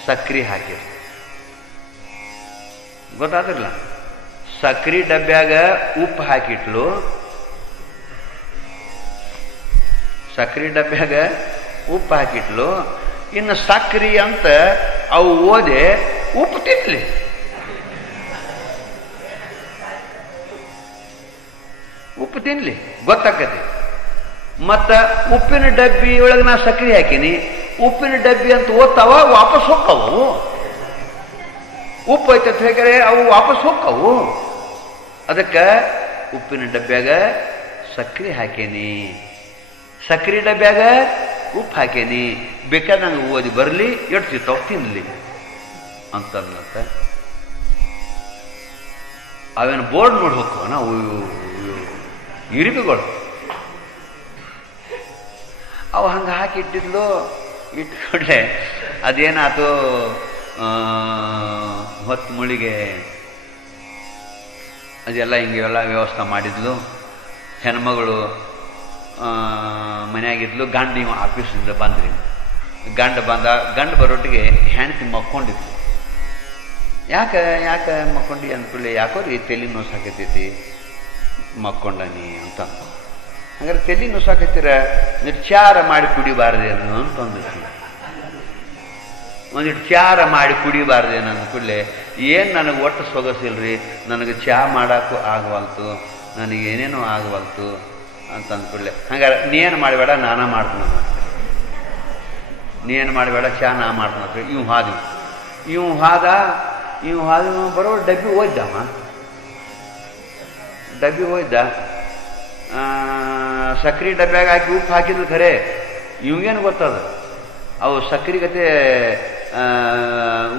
ಸಕ್ಕರೆ ಹಾಕಿದ್ಲು. ಗೊತ್ತಾದ್ರಲ್ಲ, ಸಕ್ಕರೆ ಡಬ್ಬ್ಯಾಗ ಉಪ್ಪು ಹಾಕಿಟ್ಲು, ಸಕ್ಕರೆ ಡಬ್ಬ್ಯಾಗ ಉಪ್ಪು ಹಾಕಿಟ್ಲು. ಇನ್ನು ಸಕ್ಕರೆ ಅಂತ ಅವು ಓದೆ ಉಪ್ಪು ತಿನ್ಲಿ. ಉಪ್ಪು ತಿನ್ಲಿ ಗೊತ್ತಾಕತಿ. ಮತ್ತ ಉಪ್ಪಿನ ಡಬ್ಬಿ ಒಳಗೆ ನಾ ಸಕ್ಕರೆ ಹಾಕೀನಿ, ಉಪ್ಪಿನ ಡಬ್ಬಿ ಅಂತ ಓದ್ತಾವ, ವಾಪಸ್ ಹೋಕ್ಕವು. ಉಪ್ಪು ಐತೆ ಹೇಳಿದ್ರೆ ಅವು ವಾಪಸ್ ಹೋಕ್ಕವು. ಅದಕ್ಕೆ ಉಪ್ಪಿನ ಡಬ್ಬ್ಯಾಗ ಸಕ್ಕರೆ ಹಾಕೇನಿ, ಸಕ್ಕರೆ ಡಬ್ಬ್ಯಾಗ ಉಪ್ಪು ಹಾಕೇನಿ, ಬೇಕಾದ್ರೆ ನಂಗೆ ಓದಿ ಬರಲಿ, ಎಡ್ತಿರ್ತಾವ ತಿನ್ಲಿ ಅಂತಂತ. ಅವೇನು ಬೋರ್ಡ್ ನೋಡಿ ಹೋಕ್ಕವ ನಾವು ಇರಿಬಿಗಳು. ಅವು ಹಂಗೆ ಹಾಕಿ ಇಟ್ಟಿದ್ಲು. ಇಟ್ಕೊಂಡೆ ಅದೇನಾಯ್ತು, ಹೊತ್ತು ಮುಳಿಗೆ ಅದೆಲ್ಲ ಹಿಂಗೆಲ್ಲ ವ್ಯವಸ್ಥೆ ಮಾಡಿದ್ಲು. ಹೆಣ್ಮಗಳು ಮನೆಯಾಗಿದ್ಲು. ಗಂಡು ಇವ ಆಫೀಸಿಂದ ಬಂದ್ರಿ. ಗಂಡು ಬರೋಟ್ಟಿಗೆ ಹೆಣ್ತಿ ಮಕ್ಕೊಂಡಿದ್ಲು. ಯಾಕೆ ಮಕ್ಕೊಂಡಿ ಅಂದ್ಕೊಳ್ಳಿ, ಯಾಕೋ ರೀ ತಲೆ ನೋಸಾಕತೈತಿ, ಮಕ್ಕೊಂಡನಿ ಅಂತ. ಹಂಗಾರೆ ತಲೆ ನೋಸಾಕತ್ತೀರ, ನಿರ್ಚಾರ ಮಾಡಿ ಕುಡಿಬಾರ್ದೇನು ಅಂತಂದಿತ್ತು. ಒಂದಿಟ್ಟು ಚಾರ ಮಾಡಿ ಕುಡಿಬಾರ್ದೇನು ಅಂದ್ಕೊಳ್ಳೆ, ಏನು ನನಗೆ ಒಟ್ಟು ಸೊಗಸಿಲ್ರಿ, ನನಗೆ ಚಹಾ ಮಾಡೋಕ್ಕೂ ಆಗವಲ್ತು, ನನಗೇನೇನೋ ಆಗವಲ್ತು ಅಂತ ಅಂದ್ಕೊಳ್ಳೆ. ಹಂಗಾರೆ ನೀನು ಮಾಡಬೇಡ, ನಾನ ಮಾಡ್ತೀನಿ, ನೀನು ಮಾಡಬೇಡ, ಚಹಾ ನಾ ಮಾಡ್ತೀನಿ. ಇವು ಹಾದ ಬರೋ ಡಬ್ಬಿ ಹೋಯ್ದಮ್ಮ, ಡಬ್ಬಿ ಹೋಯ್ದ. ಸಕ್ಕರೆ ಡಬ್ಬ್ಯಾಗ ಹಾಕಿ ಉಪ್ಪು ಹಾಕಿದ್ರು ಖರೆ, ಇವಂಗೇನು ಗೊತ್ತದ, ಅವು ಸಕ್ಕರೆ ಗತೆ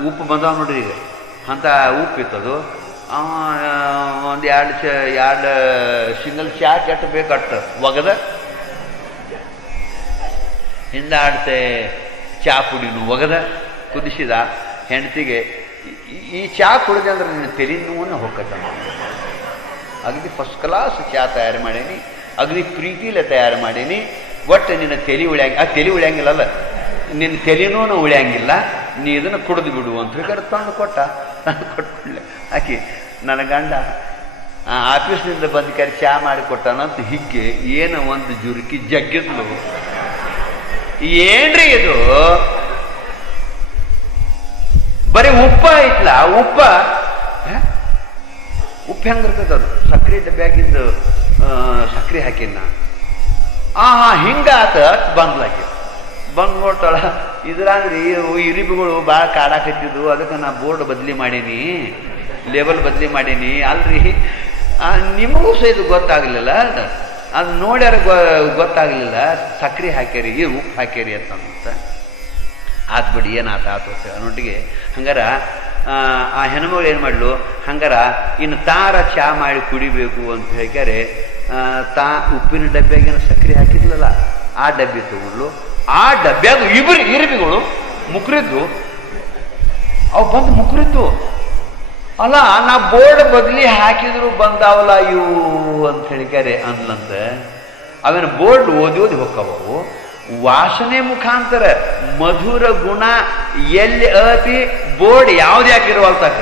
ಉಪ್ಪು ಬಂದಾವ ನೋಡ್ರಿ. ಈಗ ಅಂತ ಉಪ್ಪು ಇತ್ತದು. ಒಂದು ಎರಡು ಸಿಂಗಲ್ ಚಾ ಕೆಟ್ಟು ಬೇಕಟ್ಟ ಒಗದ ಹಿಂದಾಡ್ತೆ ಚಾ ಪುಡಿನೂ ಒಗದ ಕುದಿಸಿದ. ಹೆಂಡತಿಗೆ ಈ ಚಾ ಕುಡಿದೆ ಅಂದ್ರೆ ನಿನ್ನ ತಲೆ ನೋವನ್ನು ಹೋಗತ್ತ, ಅಗದಿ ಫಸ್ಟ್ ಕ್ಲಾಸ್ ಚಾ ತಯಾರು ಮಾಡೀನಿ, ಅಗದಿ ಪ್ರೀತಿಲೇ ತಯಾರು ಮಾಡೀನಿ, ಒಟ್ಟು ನಿನ್ನ ತಲೆ ತಲೆ ಉಳಿಯಂಗಿಲ್ಲಲ್ಲ, ನಿನ್ನ ತಲೆನೂ ಉಳಿಯಂಗಿಲ್ಲ, ನೀ ಇದನ್ನು ಕುಡಿದು ಬಿಡು ಅಂತ ಹೇಳಿದ್ರೆ ತಂದು ಕೊಟ್ಬಿಡ್ಲೆ. ಆಕಿ ನನ್ನ ಗಂಡ ಆಫೀಸ್ನಿಂದ ಬಂದು ಕರೆ ಚಾ ಮಾಡಿ ಕೊಟ್ಟಾನಂತ ಹಿಗ್ಗೆ ಏನೋ ಒಂದು ಜುರುಕಿ ಜಗ್ಗಿದ್ಲು. ಏನ್ರಿ ಇದು, ಬರೀ ಉಪ್ಪ ಐತ್ಲ, ಉಪ್ಪು ಹೆಂಗಿರ್ತದ ಅದು, ಸಕ್ಕರೆ ಡಬ್ಬ್ಯಾಗಿಂದು ಸಕ್ಕರೆ ಹಾಕಿನ. ಹಿಂಗಾತ ಬಂದ್ಲಾಕಿ. ಬಂದು ನೋಡ್ತಾಳ, ಇದ್ರಾಗ್ರಿ ಇರಿಬಿಗಳು ಭಾಳ ಕಾಡಾಕತ್ತಿದ್ದು, ಅದಕ್ಕೆ ನಾ ಬೋರ್ಡ್ ಬದಲಿ ಮಾಡೀನಿ, ಲೇಬಲ್ ಬದಲಿ ಮಾಡೀನಿ. ಅಲ್ರಿ ನಿಮಗೂ ಸಹ ಇದು ಗೊತ್ತಾಗಲಿಲ್ಲ, ಅದು ನೋಡ್ಯಾರ ಗೊತ್ತಾಗಲಿಲ್ಲ, ಸಕ್ಕರೆ ಹಾಕ್ಯಾರಿ, ಉಪ್ಪು ಹಾಕ್ಯಾರಿ ಅಂತ ಆತ್ ಬಿಡಿ, ಏನಾತು ಅನ್ನೊಟ್ಟಿಗೆ. ಹಂಗಾರ ಆ ಹೆಣ್ಮಗಳು ಏನು ಮಾಡ್ಲು, ಹಂಗಾರ ಇನ್ನು ತಾರ ಚಾ ಮಾಡಿ ಕುಡಿಬೇಕು ಅಂತ ಹೇಳ್ಕ್ಯಾರೆ ತಾ ಉಪ್ಪಿನ ಡಬ್ಬ್ಯಾಗೇನು ಸಕ್ಕರೆ ಹಾಕಿದ್ಲಲ್ಲ, ಆ ಡಬ್ಬಿ ತಗೊಂಡ್ಲು. ಆ ಡಬ್ಬ್ಯಾಗ ಇಬ್ಬರು ಇರಿಬಿಗಳು ಮುಕ್ರಿದ್ದು, ಅವು ಬಂದು ಮುಕ್ರಿದ್ದು. ಅಲ್ಲ, ನಾ ಬೋರ್ಡ್ ಬದಲಿ ಹಾಕಿದ್ರು ಬಂದಾವಲ್ಲ ಇವು ಅಂತ ಹೇಳಿಕ್ಯಾರೆ ಅಂದ್ಲಂತ. ಅವೇನು ಬೋರ್ಡ್ ಓದಿ ಹೋಕ್ಕವು, ವಾಸನೆ ಮುಖಾಂತರ ಮಧುರ ಗುಣ ಎಲ್ಲಿ ಅತಿ ಬೋರ್ಡ್ ಯಾವ್ದು ಯಾಕಿರುವಲ್ತಾಕ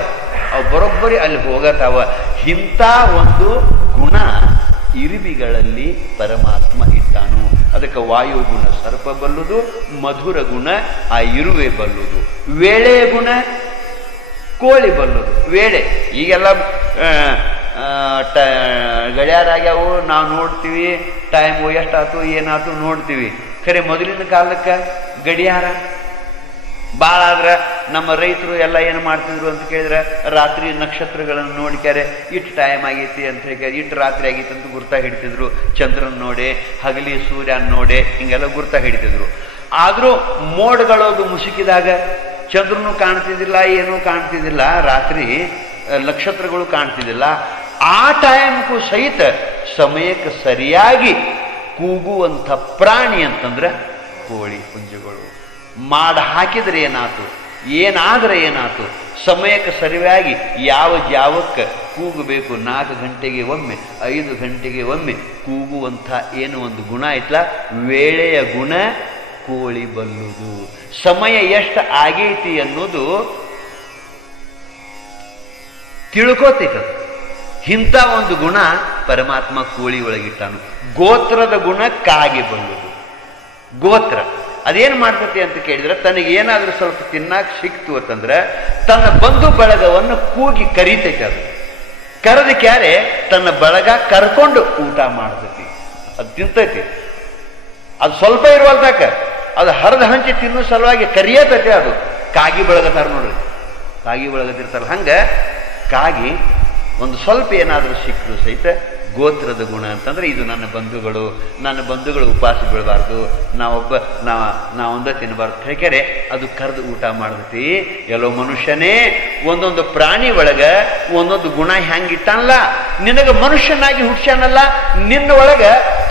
ಅವು ಬರೋಬ್ಬರಿ ಅಲ್ಲಿ ಹೋಗತಾವ. ಇಂಥ ಒಂದು ಗುಣ ಇರುಬಿಗಳಲ್ಲಿ ಪರಮಾತ್ಮ ಇಟ್ಟಾನು. ಅದಕ್ಕೆ ವಾಯು ಗುಣ ಸರ್ಪ ಬಲ್ಲುದು, ಮಧುರ ಗುಣ ಆ ಇರುವೆ ಬಲ್ಲುದು, ವೇಳೆ ಗುಣ ಕೋಳಿ ಬಲ್ಲುದು. ವೇಳೆ ಈಗೆಲ್ಲ ಗಡಿಯಾರಾಗ್ಯಾವು, ನಾವು ನೋಡ್ತೀವಿ ಟೈಮ್ ಎಷ್ಟಾಯ್ತು ಏನಾಯ್ತು ನೋಡ್ತೀವಿ. ಖರೆ ಮೊದಲಿನ ಕಾಲಕ್ಕೆ ಗಡಿಯಾರ ಭಾಳ ಆದ್ರೆ ನಮ್ಮ ರೈತರು ಎಲ್ಲ ಏನು ಮಾಡ್ತಿದ್ರು ಅಂತ ಕೇಳಿದ್ರೆ ರಾತ್ರಿ ನಕ್ಷತ್ರಗಳನ್ನು ನೋಡಿಕ್ಯಾರೆ ಇಟ್ಟು ಟೈಮ್ ಆಗೈತಿ ಅಂತ ಹೇಳಿ ಇಟ್ಟು ರಾತ್ರಿ ಆಗೈತಿ ಅಂತ ಗುರ್ತಾ ಹಿಡಿತಿದ್ರು. ಚಂದ್ರನ್ ನೋಡಿ, ಹಗಲಿ ಸೂರ್ಯನ ನೋಡಿ, ಹಿಂಗೆಲ್ಲ ಗುರ್ತಾ ಹಿಡಿತಿದ್ರು. ಆದರೂ ಮೋಡ್ಗಳೋದು ಮುಸುಕಿದಾಗ ಚಂದ್ರನು ಕಾಣ್ತಿದ್ದಿಲ್ಲ, ಏನೂ ಕಾಣ್ತಿದ್ದಿಲ್ಲ, ರಾತ್ರಿ ನಕ್ಷತ್ರಗಳು ಕಾಣ್ತಿದ್ದಿಲ್ಲ. ಆ ಟೈಮ್ಗೂ ಸಹಿತ ಸಮಯಕ್ಕೆ ಸರಿಯಾಗಿ ಕೂಗುವಂಥ ಪ್ರಾಣಿ ಅಂತಂದ್ರೆ ಕೋಳಿ ಪುಂಜಗಳು. ಮಾಡ ಹಾಕಿದ್ರೆ ಏನಾಯ್ತು, ಏನಾದ್ರೆ ಏನಾಯ್ತು, ಸಮಯಕ್ಕೆ ಸರಿಯಾಗಿ ಯಾವ ಜಾವಕ್ಕೆ ಕೂಗಬೇಕು, 4 ಗಂಟೆಗೆ ಒಮ್ಮೆ 5 ಗಂಟೆಗೆ ಒಮ್ಮೆ ಕೂಗುವಂಥ ಏನು ಒಂದು ಗುಣ ಐತ್ಲ, ವೇಳೆಯ ಗುಣ ಕೋಳಿ ಬಲ್ಲುದು. ಸಮಯ ಎಷ್ಟು ಆಗೈತಿ ಅನ್ನೋದು ತಿಳ್ಕೋತೈತ. ಇಂಥ ಒಂದು ಗುಣ ಪರಮಾತ್ಮ ಕೋಳಿ ಒಳಗಿಟ್ಟಾನು. ಗೋತ್ರದ ಗುಣ ಕಾಗೆ ಬಲ್ಲುದು. ಗೋತ್ರ ಅದೇನು ಮಾಡ್ತತಿ ಅಂತ ಕೇಳಿದ್ರೆ, ತನಗೆ ಏನಾದ್ರೂ ಸ್ವಲ್ಪ ತಿನ್ನಾಕ ಸಿಕ್ತು ಅಂತಂದ್ರೆ ತನ್ನ ಬಂಧು ಬಳಗವನ್ನು ಕೂಗಿ ಕರೀತೈತೆ. ಅದು ಕರೆದಕ್ಯಾರೆ ತನ್ನ ಬಳಗ ಕರ್ಕೊಂಡು ಊಟ ಮಾಡ್ತೈತಿ, ಅದು ತಿಂತೈತಿ. ಅದು ಸ್ವಲ್ಪ ಇರುವಲ್ದಾಕ ಅದು ಹರಿದು ಹಂಚಿ ತಿನ್ನೋ ಸಲುವಾಗಿ ಕರಿಯತೈತೆ. ಅದು ಕಾಗಿ ಬಳಗತಾರ ನೋಡ್ರಿ, ಕಾಗಿ ಬಳಗತಿರ್ತಾರ. ಹಂಗ ಕಾಗಿ ಒಂದು ಸ್ವಲ್ಪ ಏನಾದರೂ ಸಿಕ್ಕರು ಸಹಿತ ಗೋತ್ರದ ಗುಣ ಅಂತಂದ್ರೆ ಇದು ನನ್ನ ಬಂಧುಗಳು ಉಪವಾಸ ಬೀಳಬಾರ್ದು, ನಾವೊಂದ ತಿನ್ನಬಾರ್ದು ಹೇಳ್ಕೆರೆ ಅದು ಕರೆದು ಊಟ ಮಾಡ್ತೈತಿ. ಎಲ್ಲೋ ಮನುಷ್ಯನೇ ಒಂದೊಂದು ಪ್ರಾಣಿ ಒಳಗ ಒಂದೊಂದು ಗುಣ ಹೆಂಗಿಟ್ಟನಲ್ಲ, ನಿನಗೆ ಮನುಷ್ಯನಾಗಿ ಹುಟ್ಸ್ಯಾನಲ್ಲ, ನಿನ್ನ ಒಳಗ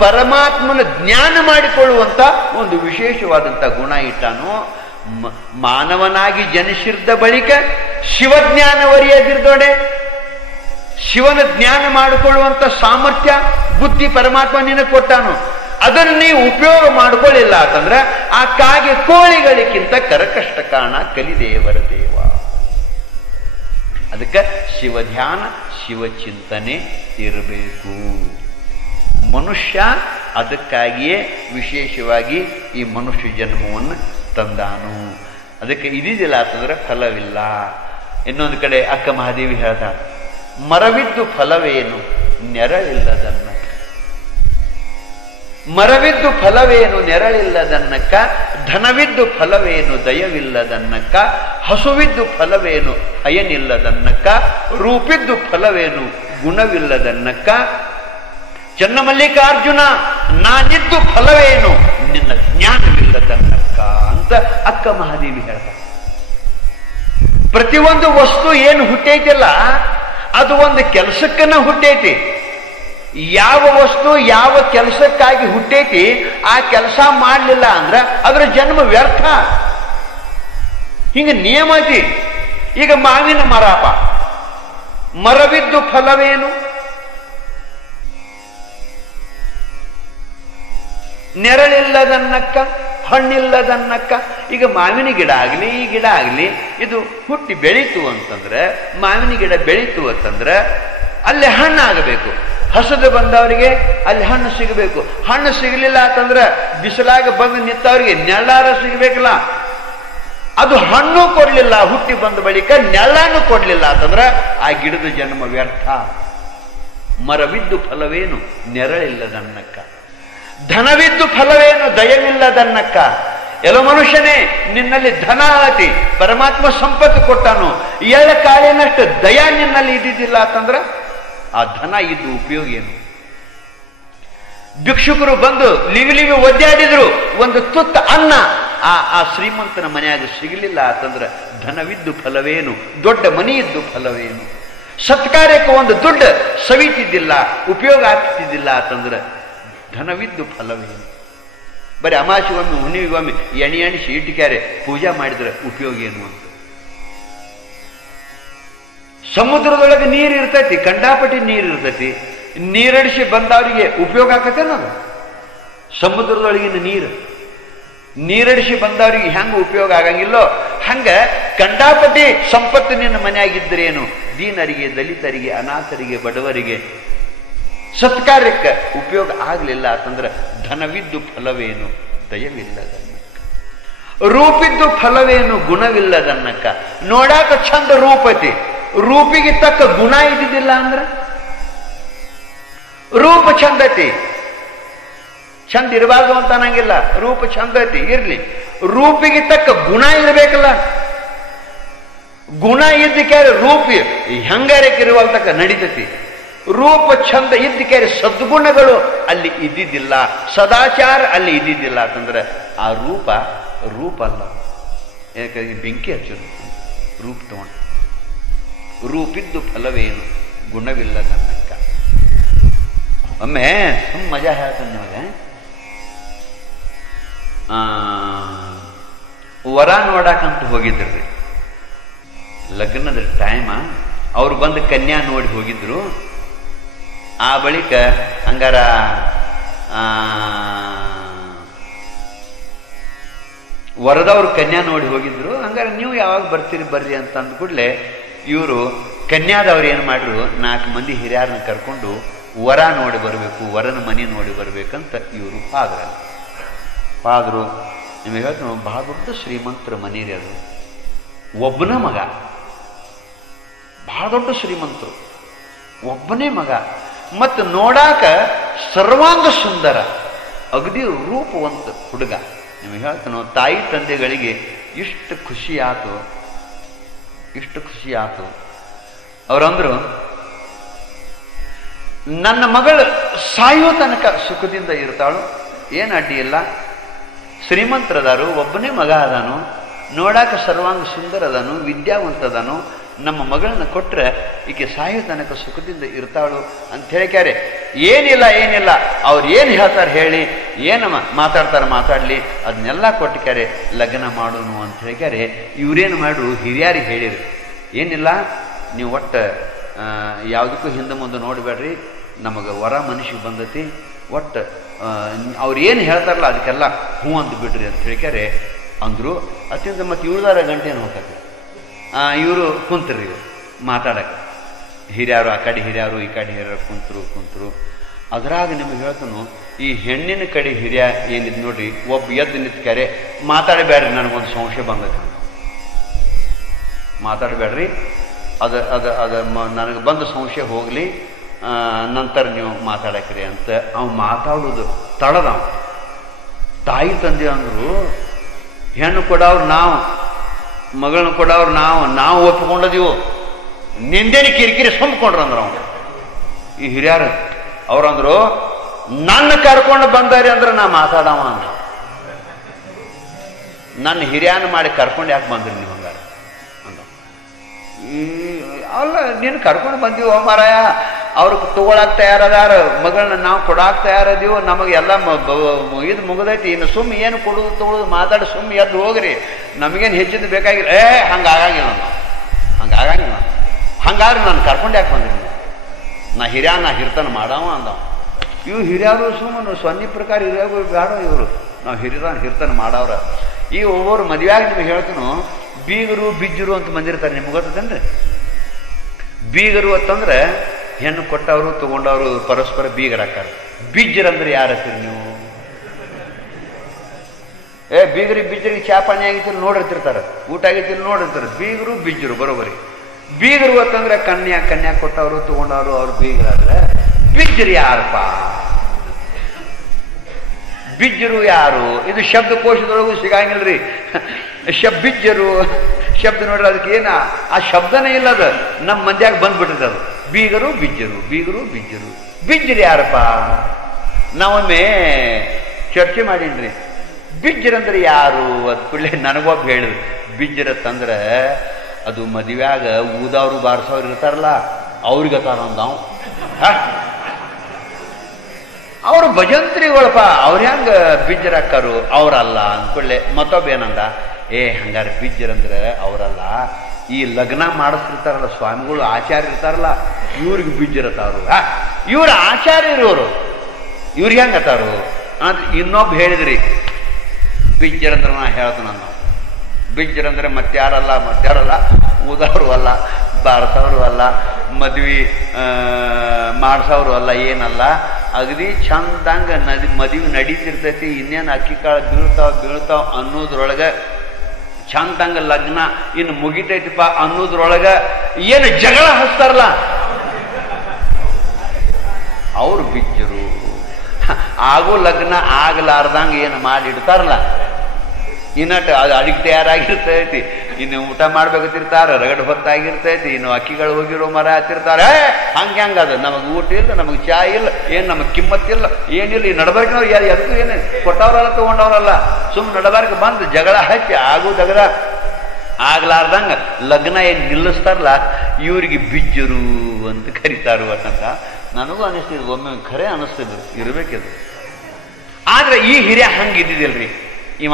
ಪರಮಾತ್ಮನ ಜ್ಞಾನ ಮಾಡಿಕೊಳ್ಳುವಂತ ಒಂದು ವಿಶೇಷವಾದಂಥ ಗುಣ ಇಟ್ಟಾನು. ಮಾನವನಾಗಿ ಜನಿಸಿದ ಬಳಿಕ ಶಿವಜ್ಞಾನ ಒರಿಯದಿರ್ದೋಡೆ, ಶಿವನ ಜ್ಞಾನ ಮಾಡಿಕೊಳ್ಳುವಂತ ಸಾಮರ್ಥ್ಯ ಬುದ್ಧಿ ಪರಮಾತ್ಮ ನಿನಗೆ ಕೊಟ್ಟಾನು. ಅದನ್ನು ನೀವು ಉಪಯೋಗ ಮಾಡಿಕೊಳ್ಳಿಲ್ಲ ಅಂತಂದ್ರೆ ಆ ಕಾಗೆ ಕೋಳಿಗಳಿಗಿಂತ ಕರಕಷ್ಟ ಕಾರಣ ಕಲಿದೇವರ ದೇವ. ಅದಕ್ಕೆ ಶಿವಧ್ಯಾನ ಶಿವಚಿಂತನೆ ಇರಬೇಕು. ಮನುಷ್ಯ ಅದಕ್ಕಾಗಿಯೇ ವಿಶೇಷವಾಗಿ ಈ ಮನುಷ್ಯ ಜನ್ಮವನ್ನು ತಂದಾನು. ಅದಕ್ಕೆ ಇದಿದಿಲ್ಲ ಅಂತಂದ್ರೆ ಫಲವಿಲ್ಲ. ಇನ್ನೊಂದು ಕಡೆ ಅಕ್ಕ ಮಹಾದೇವಿ ಹೇಳ್ತಾಳೆ, ಮರವಿದ್ದು ಫಲವೇನು ನೆರಳಿಲ್ಲದನ್ನ, ಮರವಿದ್ದು ಫಲವೇನು ನೆರಳಿಲ್ಲದನ್ನಕ್ಕ, ಧನವಿದ್ದು ಫಲವೇನು ದಯವಿಲ್ಲದನ್ನಕ್ಕ, ಹಸುವಿದ್ದು ಫಲವೇನು ಹಯನಿಲ್ಲದನ್ನಕ್ಕ, ರೂಪಿದ್ದು ಫಲವೇನು ಗುಣವಿಲ್ಲದನ್ನಕ್ಕ, ಚನ್ನಮಲ್ಲಿಕಾರ್ಜುನ ನಾನಿದ್ದು ಫಲವೇನು ನಿನ್ನ ಜ್ಞಾನವಿಲ್ಲದನ್ನಕ್ಕ ಅಂತ ಅಕ್ಕ ಮಹಾದೇವಿ ಹೇಳ್ತಾರೆ. ಪ್ರತಿಯೊಂದು ವಸ್ತು ಏನು ಹುಟ್ಟೈತಿಲ್ಲ ಅದು ಒಂದು ಕೆಲಸಕ್ಕನ್ನ ಹುಟ್ಟೈತಿ. ಯಾವ ವಸ್ತು ಯಾವ ಕೆಲಸಕ್ಕಾಗಿ ಹುಟ್ಟೈತಿ ಆ ಕೆಲಸ ಮಾಡಲಿಲ್ಲ ಅಂದ್ರೆ ಅದರ ಜನ್ಮ ವ್ಯರ್ಥ. ಹಿಂಗ ನಿಯಮ ಐತಿ. ಈಗ ಮಾವಿನ ಮರಪ, ಮರವಿದ್ದು ಫಲವೇನು ನೆರಳಿಲ್ಲದನ್ನಕ್ಕ, ಹಣ್ಣಿಲ್ಲದನ್ನಕ್ಕ. ಈಗ ಮಾವಿನ ಗಿಡ ಆಗಲಿ ಈ ಗಿಡ ಆಗಲಿ ಇದು ಹುಟ್ಟಿ ಬೆಳೀತು ಅಂತಂದ್ರೆ, ಮಾವಿನ ಗಿಡ ಬೆಳೀತು ಅಂತಂದ್ರೆ ಅಲ್ಲಿ ಹಣ್ಣು ಆಗಬೇಕು. ಹಸದು ಬಂದವರಿಗೆ ಅಲ್ಲಿ ಹಣ್ಣು ಸಿಗಬೇಕು. ಹಣ್ಣು ಸಿಗಲಿಲ್ಲ ಅಂತಂದ್ರೆ ಬಿಸಿಲಾಗ ಬಂದು ನಿಂತವರಿಗೆ ನೆಳ್ಳಾರ ಸಿಗಬೇಕಲ್ಲ. ಅದು ಹಣ್ಣು ಕೊಡ್ಲಿಲ್ಲ, ಹುಟ್ಟಿ ಬಂದ ಬಳಿಕ ನೆಳ್ಳನ್ನು ಕೊಡ್ಲಿಲ್ಲ ಅಂತಂದ್ರೆ ಆ ಗಿಡದ ಜನ್ಮ ವ್ಯರ್ಥ. ಮರವಿದ್ದು ಫಲವೇನು ನೆರಳಿಲ್ಲದನ್ನಕ್ಕ, ಧನವಿದ್ದು ಫಲವೇನು ದಯವಿಲ್ಲದನ್ನಕ್ಕ. ಎಲ್ಲೋ ಮನುಷ್ಯನೇ ನಿನ್ನಲ್ಲಿ ಧನ ಆತಿ, ಪರಮಾತ್ಮ ಸಂಪತ್ತು ಕೊಟ್ಟಾನು, ಎಳ್ಳ ಕಾಳಿನಷ್ಟು ದಯ ನಿನ್ನಲ್ಲಿ ಇದ್ದಿದ್ದಿಲ್ಲ ಅಂತಂದ್ರೆ ಆ ಧನ ಇದ್ದು ಉಪಯೋಗ ಏನು? ಭಿಕ್ಷುಕರು ಬಂದು ಲಿವಿ ಒದ್ದಾಡಿದ್ರು, ಒಂದು ತುತ್ತ ಅನ್ನ ಆ ಶ್ರೀಮಂತನ ಮನೆಯಾಗ ಸಿಗಲಿಲ್ಲ ಅಂತಂದ್ರೆ ಧನವಿದ್ದು ಫಲವೇನು, ದೊಡ್ಡ ಮನೆ ಇದ್ದು ಫಲವೇನು? ಸತ್ಕಾರ್ಯಕ್ಕೆ ಒಂದು ದುಡ್ಡು ಸವಿತಿದ್ದಿಲ್ಲ, ಉಪಯೋಗ ಆಗ್ತಿದ್ದಿಲ್ಲ ಅಂತಂದ್ರೆ ಧನವಿದ್ದು ಫಲವೇನು? ಬರೀ ಅಮಾಸಿಗೊಮ್ಮೆ ಹುಣ್ಣಿಮೆಗೊಮ್ಮೆ ಎಣಿಸಿ ಇಟ್ಟಿಕ್ಯಾರೆ ಪೂಜಾ ಮಾಡಿದ್ರೆ ಉಪಯೋಗ ಏನು ಅಂತ. ಸಮುದ್ರದೊಳಗೆ ನೀರು ಇರ್ತೈತಿ, ಕಂಡಾಪಟ್ಟಿ ನೀರು ಇರ್ತೈತಿ, ನೀರಡಿಸಿ ಬಂದವರಿಗೆ ಉಪಯೋಗ ಆಕತ್ತೇನದು? ಸಮುದ್ರದೊಳಗಿನ ನೀರು ನೀರಡಿಸಿ ಬಂದವ್ರಿಗೆ ಹೆಂಗೆ ಉಪಯೋಗ ಆಗಂಗಿಲ್ಲೋ ಹಂಗ ಕಂಡಾಪಟ್ಟಿ ಸಂಪತ್ತು ನಿನ್ನ ಮನೆಯಾಗಿದ್ದರೇನು ದೀನರಿಗೆ, ದಲಿತರಿಗೆ, ಅನಾಥರಿಗೆ, ಬಡವರಿಗೆ ಸತ್ಕಾರ್ಯಕ್ಕೆ ಉಪಯೋಗ ಆಗಲಿಲ್ಲ ಅಂತಂದ್ರೆ ಧನವಿದ್ದು ಫಲವೇನು ದಯವಿಲ್ಲದನ್ನಕ್ಕ, ರೂಪಿದ್ದು ಫಲವೇನು ಗುಣವಿಲ್ಲದನ್ನಕ್ಕ. ನೋಡಾಕ ಚಂದ ರೂಪತಿ, ರೂಪಿಗೆ ತಕ್ಕ ಗುಣ ಇದ್ದಿದ್ದಿಲ್ಲ ಅಂದ್ರೆ ರೂಪ ಚಂದತಿ, ಚಂದ ಇರಬಾರ್ದು ಅಂತ ಅನ್ನಂಗಿಲ್ಲ. ರೂಪ ಚಂದ ಐತಿ ಇರ್ಲಿ, ರೂಪಿಗೆ ತಕ್ಕ ಗುಣ ಇರಬೇಕಲ್ಲ. ಗುಣ ಇದ್ದಕ್ಕೆ ರೂಪ ಹೆಂಗಾರಕ್ಕಿರುವಂತಕ್ಕ ನಡೀತತಿ. ರೂಪ ಚಂದ ಇದ್ದಕ್ಕೆ ಸದ್ಗುಣಗಳು ಅಲ್ಲಿ ಇದ್ದಿದ್ದಿಲ್ಲ, ಸದಾಚಾರ ಅಲ್ಲಿ ಇದ್ದಿದ್ದಿಲ್ಲ ಅಂತಂದ್ರೆ ಆ ರೂಪ ಅಲ್ಲ. ಯಾಕಂದ್ರೆ ಬೆಂಕಿ ಹಚ್ಚೋದು ರೂಪ ತಗೊಂಡು. ರೂಪಿದ್ದು ಫಲವೇನು ಗುಣವಿಲ್ಲದನ್ನಕ್ಕ. ಒಮ್ಮೆ ಮಜಾ ಹೇಳ್ತಾನೆ ನಿಮಗೆ. ವರ ನೋಡಾಕಂತ ಹೋಗಿದ್ರಿ, ಲಗ್ನದ ಟೈಮ. ಅವ್ರು ಬಂದು ಕನ್ಯಾ ನೋಡಿ ಹೋಗಿದ್ರು. ಆ ಬಳಿಕ ಹಂಗಾರ ವರದವ್ರು ಕನ್ಯಾ ನೋಡಿ ಹೋಗಿದ್ರು. ಹಂಗಾರೆ ನೀವು ಯಾವಾಗ ಬರ್ತೀರಿ ಬರ್ರಿ ಅಂತ ಅಂದ ಕೂಡಲೇ ಇವರು ಕನ್ಯಾದವ್ರು ಏನು ಮಾಡಿದ್ರು, 4 ಮಂದಿ ಹಿರಿಯರನ್ನ ಕರ್ಕೊಂಡು ವರ ನೋಡಿ ಬರಬೇಕು, ವರನ ಮನೆ ನೋಡಿ ಬರ್ಬೇಕಂತ ಇವರು ಪಾದ್ರು. ನಿಮಗೆ ಹೇಳ್ತೀನಿ, ಬಹಳ ದೊಡ್ಡ ಶ್ರೀಮಂತರ ಮನೇರಿ ಅದು. ಒಬ್ಬನ ಮಗ, ಬಹಳ ದೊಡ್ಡ ಶ್ರೀಮಂತರು, ಒಬ್ಬನೇ ಮಗ. ಮತ್ತು ನೋಡಾಕ ಸರ್ವಾಂಗ ಸುಂದರ, ಅಗದಿ ರೂಪವಂತ ಹುಡುಗ. ನಿಮಗೆ ಹೇಳ್ತಾನೋ, ತಾಯಿ ತಂದೆಗಳಿಗೆ ಇಷ್ಟು ಖುಷಿ ಆತು. ಅವರಂದ್ರು, ನನ್ನ ಮಗಳು ಸಾಯೋ ತನಕ ಸುಖದಿಂದ ಇರ್ತಾಳು, ಏನು ಅಡ್ಡಿ ಇಲ್ಲ. ಶ್ರೀಮಂತರದಾರು, ಒಬ್ಬನೇ ಮಗ ಅದಾನು, ನೋಡಾಕ ಸರ್ವಾಂಗ ಸುಂದರ ಅದಾನು, ವಿದ್ಯಾವಂತದಾನು. ನಮ್ಮ ಮಗಳನ್ನ ಕೊಟ್ರೆ ಈಕೆ ಸಾಯೋ ತನಕ ಸುಖದಿಂದ ಇರ್ತಾಳು ಅಂತ ಹೇಳಿಕ್ಯಾರೆ. ಏನಿಲ್ಲ ಅವ್ರು ಏನು ಹೇಳ್ತಾರೆ ಹೇಳಿ, ಏನು ಮಾತಾಡ್ಲಿ, ಅದನ್ನೆಲ್ಲ ಕೊಟ್ಟಿಕ್ಯಾರೆ. ಲಗ್ನ ಮಾಡೋನು ಅಂತ ಹೇಳಿಕ್ಯಾರೆ. ಇವ್ರೇನು ಮಾಡ್ರು, ಹಿರಿಯರಿಗೆ ಹೇಳಿರು, ಏನಿಲ್ಲ ನೀವು ಒಟ್ಟು ಯಾವುದಕ್ಕೂ ಹಿಂದೆ ಮುಂದೆ ನೋಡಬೇಡ್ರಿ, ನಮಗೆ ವರ ಮನುಷ್ಯ ಬಂದತಿ, ಒಟ್ಟು ಅವ್ರು ಏನು ಹೇಳ್ತಾರಲ್ಲ ಅದಕ್ಕೆಲ್ಲ ಹ್ಞೂ ಅಂದು ಬಿಡ್ರಿ ಅಂತ ಹೇಳಿಕ್ಯಾರೆ ಅಂದರು. ಅತ್ಯಂತ ಮತ್ತು ಇವ್ರದಾರ ಗಂಟೆಯನ್ನು ಹೋಗ್ತಾರೆ. ಇವರು ಕುಂತ್ರಿ, ಇವರು ಮಾತಾಡಕ್ಕೆ. ಹಿರಿಯರು ಆ ಕಡೆ ಹಿರಿಯರು, ಈ ಕಡೆ ಹಿರಿಯರು ಕುಂತರು. ಅದ್ರಾಗ ನಿಮಗೆ ಹೇಳ್ತಾನು, ಈ ಹೆಣ್ಣಿನ ಕಡೆ ಹಿರಿಯ ಏನಿದ್ ನೋಡ್ರಿ, ಒಬ್ಬ ಎದ್ದು ನಿಂತ್ಕ್ಯಾರೆ, ಮಾತಾಡಬೇಡ್ರಿ, ನನಗೊಂದು ಸಂಶಯ ಬಂದೈತೆ, ಮಾತಾಡಬೇಡ್ರಿ, ಅದು ನನಗೆ ಬಂದ ಸಂಶಯ ಹೋಗಲಿ, ನಂತರ ನೀವು ಮಾತಾಡಕ್ರಿ ಅಂತ ಅವ್ ಮಾತಾಡೋದು ತಳದ. ತಾಯಿ ತಂದೆ ಅಂದ್ರು, ಹೆಣ್ಣು ಕೊಡವ್ರು ನಾವು, ಮಗಳನ್ನ ಕೊಡವ್ರು ನಾವು ಒಪ್ಪಿಕೊಂಡದೀವು, ನಿಂದೇನೆ ಕಿರಿಕಿರಿ ಸುಮ್ಕೊಂಡ್ರು ಅಂದ್ರು. ಅವ್ನು ಈ ಹಿರಿಯರು ಅವ್ರಂದ್ರು, ನನ್ನ ಕರ್ಕೊಂಡು ಬಂದಾರಿ ಅಂದ್ರೆ ನಾ ಮಾತಾಡವ ಅಂದ್ರ. ನನ್ನ ಹಿರಿಯನ ಮಾಡಿ ಕರ್ಕೊಂಡು ಯಾಕೆ ಬಂದ್ರಿ ನೀವು ಹಂಗಾರ ಅಂದ. ಅಲ್ಲ, ನೀನು ಕರ್ಕೊಂಡು ಬಂದೀವ ಮಾರಾಯ, ಅವ್ರು ತಗೊಳಕ್ ತಯಾರದಾರ, ಮಗಳನ್ನ ನಾವು ಕೊಡಾಕ್ ತಯಾರದೀವು, ನಮಗೆಲ್ಲ ಇದು ಮುಗಿದೈತಿ, ಇನ್ನು ಏನು ಕೊಡೋದು ತಗೊಳ್ಳೋದು ಮಾತಾಡಿ ಎದ್ದು ಹೋಗ್ರಿ, ನಮಗೇನು ಹೆಚ್ಚಿದ್ದು ಬೇಕಾಗಿಲ್ಲ. ಹಂಗಾಗಿಲ್ಲ, ಹಂಗಾದ್ರೆ ನಾನು ಕರ್ಕೊಂಡು ಯಾಕೆ ಬಂದ್ರಿ ನೀವು, ನಾ ಹಿರಿತನ ಮಾಡವ ಅಂದವ. ಇವು ಹಿರಿಯರು ಸುಮ್ಮನೆ ಸೊನ್ನೆ ಪ್ರಕಾರ ಹಿರಿಯಾಗೂ ಬೇಡ, ಇವರು ನಾವು ಹಿರಿತನ ಮಾಡವ್ರ. ಈ ಒಬ್ಬರು ಮದುವೆಯಾಗಿ ನಿಮಗೆ ಹೇಳ್ತೀನೋ, ಬೀಗರು ಬಿಜ್ಜರು ಅಂತ ಬಂದಿರ್ತಾರೆ. ನಿಮ್ಗೆ ಗೊತ್ತದೇನ್ರಿ? ಬೀಗರು ಅಂತಂದ್ರೆ ಹೆಣ್ಣು ಕೊಟ್ಟವರು ತಗೊಂಡವರು ಪರಸ್ಪರ ಬೀಗರಾಕಾರ. ಬಿಜ್ಜರಂದ್ರೆ ಯಾರ ಹತ್ತೀರಿ ನೀವು? ಬೀಜರಿಗೆ ಚಾ ಪಾನಿ ಆಗಿತ್ತಿಲ್ಲ ನೋಡಿರ್ತಿರ್ತಾರೆ, ಊಟ ಆಗಿತ್ತಿಲ್ಲ ನೋಡಿರ್ತಾರೆ. ಬೀಗರು ಬಿಜ್ಜರು ಬರೋಬರಿ. ಬೀಗರು ಅಂತಂದ್ರೆ ಕನ್ಯಾ ಕೊಟ್ಟವರು ತಗೊಂಡವರು ಅವ್ರು ಬೀಗರಾದ್ರೆ, ಬಿಜ್ಜರು ಯಾರಪ್ಪ? ಬಿಜ್ಜರು ಯಾರು? ಇದು ಶಬ್ದಕೋಶದೊಳಗೂ ಸಿಗಂಗಿಲ್ರಿ. ಬಿಜ್ಜರು ಶಬ್ದ ನೋಡ್ರಿ, ಅದಕ್ಕೆ ಏನ ಆ ಶಬ್ದನೇ ಇಲ್ಲ, ಅದು ನಮ್ಮ ಮಂದ್ಯಾಗ ಬಂದ್ಬಿಟ್ಟಿದೆ. ಅದು ಬೀಗರು ಬಿಜ್ಜರು. ಬಿಜ್ಜರು ಯಾರಪ್ಪ? ನಾವೊಮ್ಮೆ ಚರ್ಚೆ ಮಾಡೀನ್ರಿ. ಬಿಜ್ಜರಂದ್ರೆ ಯಾರು ಅದ್ ಕೂಡಲೇ ನನಗೊಬ್ಬ ಹೇಳಿದ್ರು, ಬಿಜ್ಜರತ್ತಂದ್ರೆ ಅದು ಮದುವೆಯಾಗ ಊದವ್ರು ಬಾರಿಸೋರು ಇರ್ತಾರಲ್ಲ, ಅವ್ರಿಗೆ ತಾನೊಂದು ನಾವು ಅವ್ರು ಭಜಂತ್ರಿಗಳಪ್ಪ, ಅವ್ರು ಹೆಂಗ ಬಿಜ್ಜರಾಕಾರು? ಅವ್ರಲ್ಲ ಅಂದ್ಕೊಳ್ಳೆ. ಮತ್ತೊಬ್ಬ ಏನಂದ, ಹಂಗಾರೆ ಬಿಜ್ಜರಂದ್ರೆ ಅವರಲ್ಲ, ಈ ಲಗ್ನ ಮಾಡಿಸ್ತಿರ್ತಾರಲ್ಲ ಸ್ವಾಮಿಗಳು, ಆಚಾರ್ಯ ಇರ್ತಾರಲ್ಲ, ಇವ್ರಿಗೆ ಬಿಜ್ಜರತಾರು. ಇವ್ರ ಆಚಾರ್ಯರು, ಇವ್ರಿಗೆ ಹೆಂಗತಾರು ಅಂತ ಇನ್ನೊಬ್ಬ ಹೇಳಿದ್ರಿ. ಬಿಜ್ಜರಂದ್ರೆ ನಾ ಹೇಳ್ತೀನಿ ನಾನು. ಬಿಜ್ಜರಂದ್ರೆ ಮತ್ತಾರಲ್ಲ ಊದವರು ಅಲ್ಲ, ಬಾರಿಸೋರು ಅಲ್ಲ, ಮದ್ವೆ ಮಾಡಿಸೋರು ಅಲ್ಲ, ಏನಲ್ಲ. ಅಗದಿ ಚಂದಂಗ ಮದುವೆ ನಡೀತಿರ್ತೈತಿ, ಇನ್ನೇನು ಅಕ್ಕಿ ಕಾಳು ಬೀಳ್ತಾವ ಅನ್ನೋದ್ರೊಳಗೆ ಚಂದಂಗ ಲಗ್ನ ಇನ್ನು ಮುಗಿತೈತಿಪ್ಪ ಅನ್ನೋದ್ರೊಳಗೆ ಏನು ಜಗಳ ಹಚ್ತಾರಲ್ಲ ಅವ್ರು ಬಿಜ್ಜರು. ಆಗೋ ಲಗ್ನ ಆಗಲಾರ್ದಂಗೆ ಏನು ಮಾಡಿಡ್ತಾರಲ್ಲ, ಇನ್ನಟ್ಟು ಅದು ಅಡಿಗೆ ತಯಾರಾಗಿರ್ತೈತಿ, ಇನ್ನು ಊಟ ಮಾಡ್ಬೇಕತ್ತಿರ್ತಾರೆ, ರಗಡ್ ಹೊತ್ತಾಗಿರ್ತೈತಿ, ಇನ್ನು ಅಕ್ಕಿಗಳು ಹೋಗಿರೋ ಮರ ಹತ್ತಿರ್ತಾರೆ. ಹಂಗೆ ಅದು ನಮಗೆ ಊಟ ಇಲ್ಲ, ನಮಗೆ ಚಾ ಇಲ್ಲ, ಏನು ನಮಗೆ ಕಿಮ್ಮತ್ತಿಲ್ಲ, ಏನಿಲ್ಲ. ಈ ನಡಬಾರ್ಕಿನವ್ರು ಯಾರು ಅದಕ್ಕೂ ಏನು ಕೊಟ್ಟವ್ರಲ್ಲ ತೊಗೊಂಡವ್ರಲ್ಲ, ಸುಮ್ಮನೆ ನಡಬಾರ್ಕ ಬಂದು ಜಗಳ ಹಚ್ಚಿ ಆಗೋದಗರ ಆಗ್ಲಾರ್ದಂಗ ಲಗ್ನ ಏನು ನಿಲ್ಲಿಸ್ತಾರಲ್ಲ ಇವ್ರಿಗೆ ಬಿಜ್ಜರು ಅಂತ ಕರೀತಾರು ಅಂತ ನನಗೂ ಅನಿಸ್ತಿದ್ರು. ಒಮ್ಮೆ ಖರೆ ಅನಿಸ್ತಿದ್ರು, ಇರಬೇಕಿದ್ರು. ಆದ್ರೆ ಈ ಹಿರಿಯ ಹಂಗೆ ಇದ್ದಿದ್ದಿಲ್ರಿ. ಇವ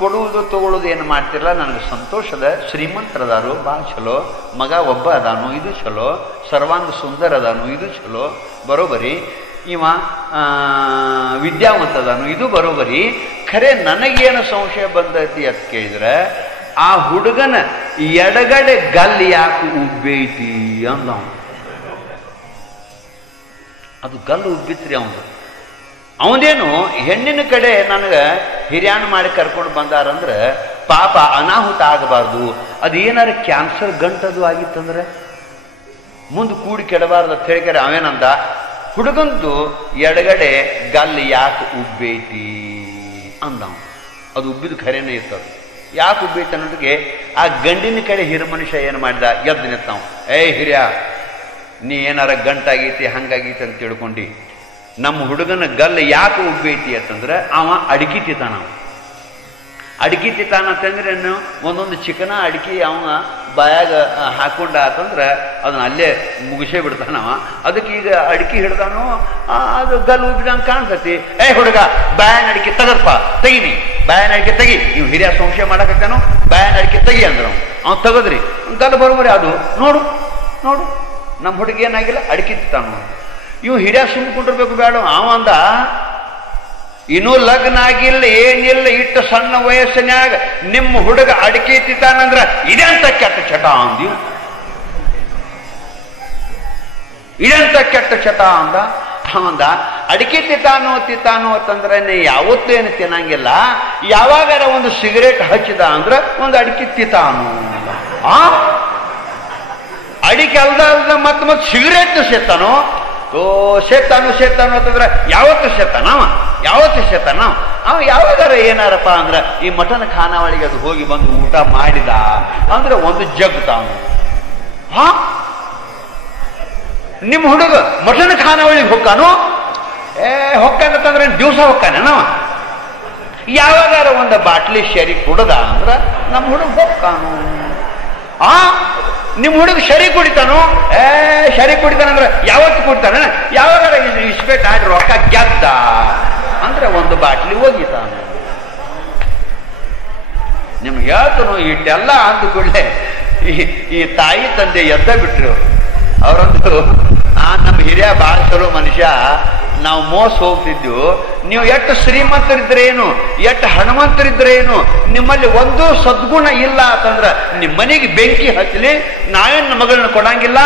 ಕೊಡುವುದು ತಗೊಳ್ಳೋದು ಏನು ಮಾಡ್ತಿರಲ್ಲ, ನನಗೆ ಸಂತೋಷದ. ಶ್ರೀಮಂತರದಾರು, ಭಾಳ ಚಲೋ, ಮಗ ಒಬ್ಬ ಅದಾನು, ಇದು ಚಲೋ, ಸರ್ವಾಂಗ ಸುಂದರ ಅದಾನು, ಇದು ಚಲೋ, ಬರೋಬರಿ. ಇವ ವಿದ್ಯಾವಂತ ಅದಾನು, ಇದು ಬರೋಬರಿ. ಖರೆ ನನಗೇನು ಸಂಶಯ ಬಂದೈತಿ ಅಂತ ಕೇಳಿದ್ರೆ, ಆ ಹುಡುಗನ ಎಡಗಡೆ ಗಲ್ಲಿ ಯಾಕೆ ಉಬ್ಬೈತಿ ಅಂದ. ಅದು ಗಲ್ಲು ಉಬ್ಬಿತ್ರಿ ಅವನು. ಅವನೇನು ಹೆಣ್ಣಿನ ಕಡೆ ನನಗೆ ಹಿರಿಯಾಣ ಮಾಡಿ ಕರ್ಕೊಂಡು ಬಂದಾರಂದ್ರೆ ಪಾಪ ಅನಾಹುತ ಆಗಬಾರ್ದು, ಅದು ಏನಾರು ಕ್ಯಾನ್ಸರ್ ಗಂಟದು ಆಗಿತ್ತಂದ್ರೆ ಮುಂದೆ ಕೂಡಿ ಕೆಡಬಾರ್ದು ಅಂತ ಹೇಳಿಕರೆ ಅವೇನಂದ, ಹುಡುಗಂದು ಎಡಗಡೆ ಗಲ್ಲಿ ಯಾಕೆ ಉಬ್ಬೈತಿ ಅಂದ. ಅದು ಉಬ್ಬಿದ ಖರೇನೇ ಇರ್ತದೆ. ಯಾಕೆ ಉಬ್ಬೈತಿ ಅನ್ನೋದಕ್ಕೆ ಆ ಗಂಡಿನ ಕಡೆ ಹಿರ ಮನುಷ್ಯ ಏನು ಮಾಡಿದ, ಎದ್ದು ನಿಂತಾವ. ಹಿರಿಯ, ನೀ ಏನಾರ ಗಂಟಾಗೈತಿ ಹಂಗಾಗೈತಿ ಅಂತ ತಿಳ್ಕೊಂಡು ನಮ್ಮ ಹುಡುಗನ ಗಲ್ಲು ಯಾಕೆ ಉಬ್ಬೈತಿ ಅಂತಂದ್ರೆ ಅವ ಅಡಿಕಿತಿತಾನ. ಅಡಿಕಿತಿತಾನ ಅಂತಂದ್ರೆ ಒಂದೊಂದು ಚಿಕನ ಅಡಿಕೆ ಅವ ಬಾಯಾಗ ಹಾಕೊಂಡ ಆತಂದ್ರೆ ಅದನ್ನ ಅಲ್ಲೇ ಮುಗಿಸೇ ಬಿಡ್ತಾನವ. ಅದಕ್ಕೆ ಈಗ ಅಡಿಕೆ ಹಿಡ್ದಾನು, ಅದು ಗಲ್ಲು ಉಬ್ಬಿದಂಗೆ ಕಾಣ್ತತಿ. ಹುಡುಗ ಬಾಯನ ಅಡಿಕೆ ತೆಗಪ್ಪ, ತೆಗಿನಿ, ಬಾಯನ ಅಡಿಕೆ ತೆಗಿ. ನೀವು ಹಿರಿಯ ಸಂಶಯ ಮಾಡಕತ್ತಾನು, ಬಾಯನ ಅಡಿಕೆ ತೆಗಿ ಅಂದ್ರು. ಅವ್ನು ತೆಗದ್ರಿ, ಗಲ್ಲು ಬರೋಬರಿ ಅದು. ನೋಡು ನಮ್ಮ ಹುಡುಗಿ ಏನಾಗಿಲ್ಲ, ಅಡಿಕಿತ್ತಾನು. ಇವು ಹಿರಿಯ ಸುಮ್ಕೊಂಡಿರ್ಬೇಕು ಬೇಡ. ಅವಂದ ಇನ್ನೂ ಲಗ್ನ ಆಗಿಲ್ಲ, ಏನಿಲ್ಲ, ಇಟ್ಟು ಸಣ್ಣ ವಯಸ್ಸಿನಾಗ ನಿಮ್ಮ ಹುಡುಗ ಅಡಿಕೆ ತಿತ್ತಾನಂದ್ರ ಇದೆಂತ ಕೆಟ್ಟ ಚಟ ಅಂದೀವಿ, ಇದೆಂತ ಕೆಟ್ಟ ಚಟ ಅಂದ. ಅವಂದ ಅಡಿಕೆ ತಿತ್ತಾನು ಅಂತಂದ್ರೆ ನೀ ಯಾವತ್ತೂ ಏನು ತಿನ್ನಂಗಿಲ್ಲ, ಯಾವಾಗಾರ ಒಂದು ಸಿಗರೇಟ್ ಹಚ್ಚಿದ ಅಂದ್ರೆ ಒಂದು ಅಡಿಕೆ ತಿತ್ತಾನು. ಅಡಿಕೆ ಅಲ್ದ ಮತ್ತೆ ಸಿಗರೇಟ್ ಸೇತಾನು. ಸೇತಾನು ಅಂತಂದ್ರೆ ಯಾವತ್ತು ಸೇತಾನ ಅವ ಯಾವಾಗಾರ ಏನಾರಪ್ಪ ಅಂದ್ರೆ ಈ ಮಟನ್ ಖಾನಾವಳಿಗೆ ಅದು ಹೋಗಿ ಬಂದು ಊಟ ಮಾಡಿದ ಅಂದ್ರೆ ಒಂದು ಜಗ್ತಾನು. ನಿಮ್ಮ ಹುಡುಗ ಮಟನ್ ಖಾನಾವಳಿಗೆ ಹೊಕ್ಕಾನು, ಹೊಕ್ಕಂತಂದ್ರೆ ದಿವಸ ಹೊಕ್ಕಾನ. ಯಾವಾಗಾರ ಒಂದು ಬಾಟ್ಲಿ ಶರಿ ಕುಡ್ದ ಅಂದ್ರ ನಮ್ಮ ಹುಡುಗ ಹೊಕ್ಕಾನು. ನಿಮ್ಮ ಹುಡುಗ ಶರಿ ಕುಡಿತಾನು, ಶರಿ ಕುಡಿತಾನಂದ್ರೆ ಯಾವತ್ತು ಕುಡಿತಾನ, ಯಾವಾಗ ಇಸ್ಪೇಟ್ ಆಗಿ ರೊಕ್ಕ ಗೆದ್ದ ಅಂದ್ರೆ ಒಂದು ಬಾಟ್ಲಿ ಹೋಗಿತಾನು. ನಿಮ್ಗೆ ಹೇಳ್ತನು ಇಟ್ಟೆಲ್ಲ ಅಂದ ಕೂಡಲೇ ಈ ತಾಯಿ ತಂದೆ ಎದ್ದ ಬಿಟ್ರು. ಅವರಂದು ನಮ್ಮ ಹಿರಿಯ ಭಾಳ ಚಲೋ ಮನುಷ್ಯ, ನಾವು ಮೋಸ ಹೋಗ್ತಿದ್ವು. ನೀವು ಎಷ್ಟು ಶ್ರೀಮಂತರಿದ್ರೇನು, ಎಷ್ಟು ಹಣವಂತರಿದ್ರೇನು, ನಿಮ್ಮಲ್ಲಿ ಒಂದು ಸದ್ಗುಣ ಇಲ್ಲ ಅಂತಂದ್ರೆ ನಿಮ್ಮ ಮನೆಗೆ ಬೆಂಕಿ ಹಚ್ಚಲಿ, ನಾವೇನು ಮಗಳನ್ನ ಕೊಡಂಗಿಲ್ಲ.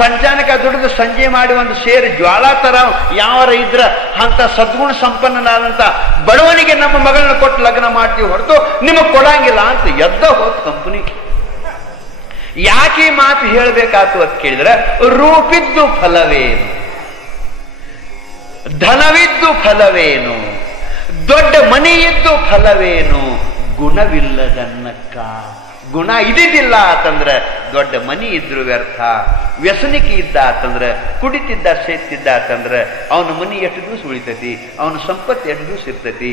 ಸಂಚಾನಕ ದುಡಿದು ಸಂಜೆ ಮಾಡಿ ಒಂದು ಸೇರಿ ಜ್ವಾಳ ತರ ಯಾವಾರ ಇದ್ರ ಅಂತ ಸದ್ಗುಣ ಸಂಪನ್ನನಾದಂತ ಬಡವನಿಗೆ ನಮ್ಮ ಮಗಳನ್ನ ಕೊಟ್ಟು ಲಗ್ನ ಮಾಡ್ತೀವಿ ಹೊರತು ನಿಮಗೆ ಕೊಡಂಗಿಲ್ಲ ಅಂತ ಎದ್ದ ಹೋದ್ ಕಂಪನಿ. ಯಾಕೆ ಮಾತು ಹೇಳಬೇಕಾತು ಅಂತ ಕೇಳಿದ್ರೆ, ರೂಪಿದ್ದು ಫಲವೇನು, ಧನವಿದ್ದು ಫಲವೇನು, ದೊಡ್ಡ ಮನೆಯಿದ್ದು ಫಲವೇನು, ಗುಣವಿಲ್ಲದನ್ನಕ್ಕ. ಗುಣ ಇದ್ದಿದ್ದಿಲ್ಲ ಅಂತಂದ್ರೆ ದೊಡ್ಡ ಮನಿ ಇದ್ರು ವ್ಯರ್ಥ. ವ್ಯಸನಿಕೆ ಇದ್ದ ಅಂತಂದ್ರೆ, ಕುಡಿತಿದ್ದ ಸೇತ್ತಿದ್ದ ಅಂತಂದ್ರೆ ಅವನ ಮನಿ ಎಷ್ಟು ದಿವಸ ಉಳಿತೈತಿ, ಅವನ ಸಂಪತ್ತು ಎಷ್ಟು ದಿವಸ ಇರ್ತೈತಿ.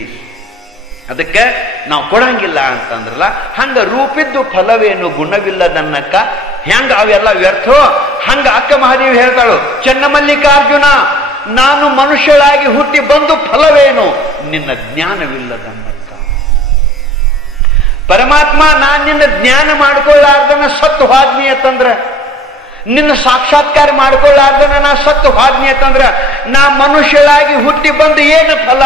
ಅದಕ್ಕೆ ನಾವು ಕೊಡಂಗಿಲ್ಲ ಅಂತಂದ್ರಲ್ಲ, ಹಂಗ ರೂಪಿದ್ದು ಫಲವೇನು, ಗುಣವಿಲ್ಲದನ್ನಕ್ಕ. ಹೆಂಗ ಅವೆಲ್ಲ ವ್ಯರ್ಥೋ ಹಂಗ ಅಕ್ಕ ಮಹಾದೇವಿ ಹೇಳ್ತಾಳು, ಚನ್ನಮಲ್ಲಿಕಾರ್ಜುನ ನಾನು ಮನುಷ್ಯಳಾಗಿ ಹುಟ್ಟಿ ಬಂದು ಫಲವೇನು, ನಿನ್ನ ಜ್ಞಾನವಿಲ್ಲದನ್ನಕ್ಕ. ಪರಮಾತ್ಮ ನಾನ್ ನಿನ್ನ ಜ್ಞಾನ ಮಾಡ್ಕೊಳ್ಳಾರ್ದನ್ನ ಸತ್ತು ಹೋದ್ನಿ ಅಂತಂದ್ರೆ ನಿನ್ನ ಸಾಕ್ಷಾತ್ಕಾರ ಮಾಡ್ಕೊಳ್ಳಾರ್ದನ ನಾ ಸತ್ತು ಹಾದ್ನಿ ಅಂತಂದ್ರ ನಾ ಮನುಷ್ಯಳಾಗಿ ಹುಟ್ಟಿ ಬಂದು ಏನು ಫಲ,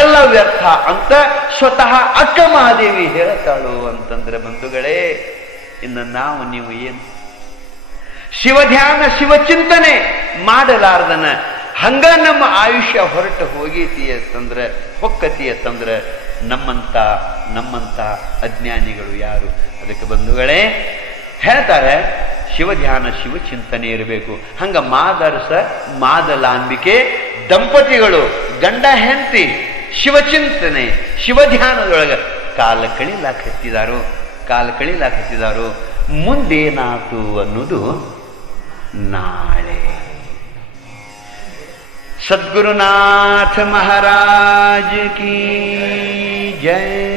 ಎಲ್ಲ ವ್ಯರ್ಥ ಅಂತ ಸ್ವತಃ ಅಕ್ಕ ಮಹಾದೇವಿ ಹೇಳ್ತಾಳು ಅಂತಂದ್ರೆ ಬಂಧುಗಳೇ, ಇನ್ನು ನಾವು ನೀವು ಏನು ಶಿವಧ್ಯಾನ ಶಿವಚಿಂತನೆ ಮಾಡಲಾರ್ದನ ಹಂಗ ನಮ್ಮ ಆಯುಷ್ಯ ಹೊರಟು ಹೋಗೀತಿ ಅಂತಂದ್ರೆ ಹೊಕ್ಕತಿ ಅಂತಂದ್ರೆ ನಮ್ಮಂತ ಅಜ್ಞಾನಿಗಳು ಯಾರು? ಅದಕ್ಕೆ ಬಂಧುಗಳೇ ಹೇಳ್ತಾರೆ ಶಿವಧ್ಯಾನ ಶಿವಚಿಂತನೆ ಇರಬೇಕು. ಹಂಗ ಮಾದರಸ ಮಾದಲಾಂಬಿಕೆ ದಂಪತಿಗಳು ಗಂಡ ಹೆಂಡತಿ ಶಿವಚಿಂತನೆ ಶಿವಧ್ಯಾನದೊಳಗೆ ಕಾಲ ಕಳಿಲಾಕತ್ತಿದಾರೋ ಮುಂದೇನಾತು ಅನ್ನೋದು ನಾಳೆ. सद्गुरुनाथ महाराज की जय।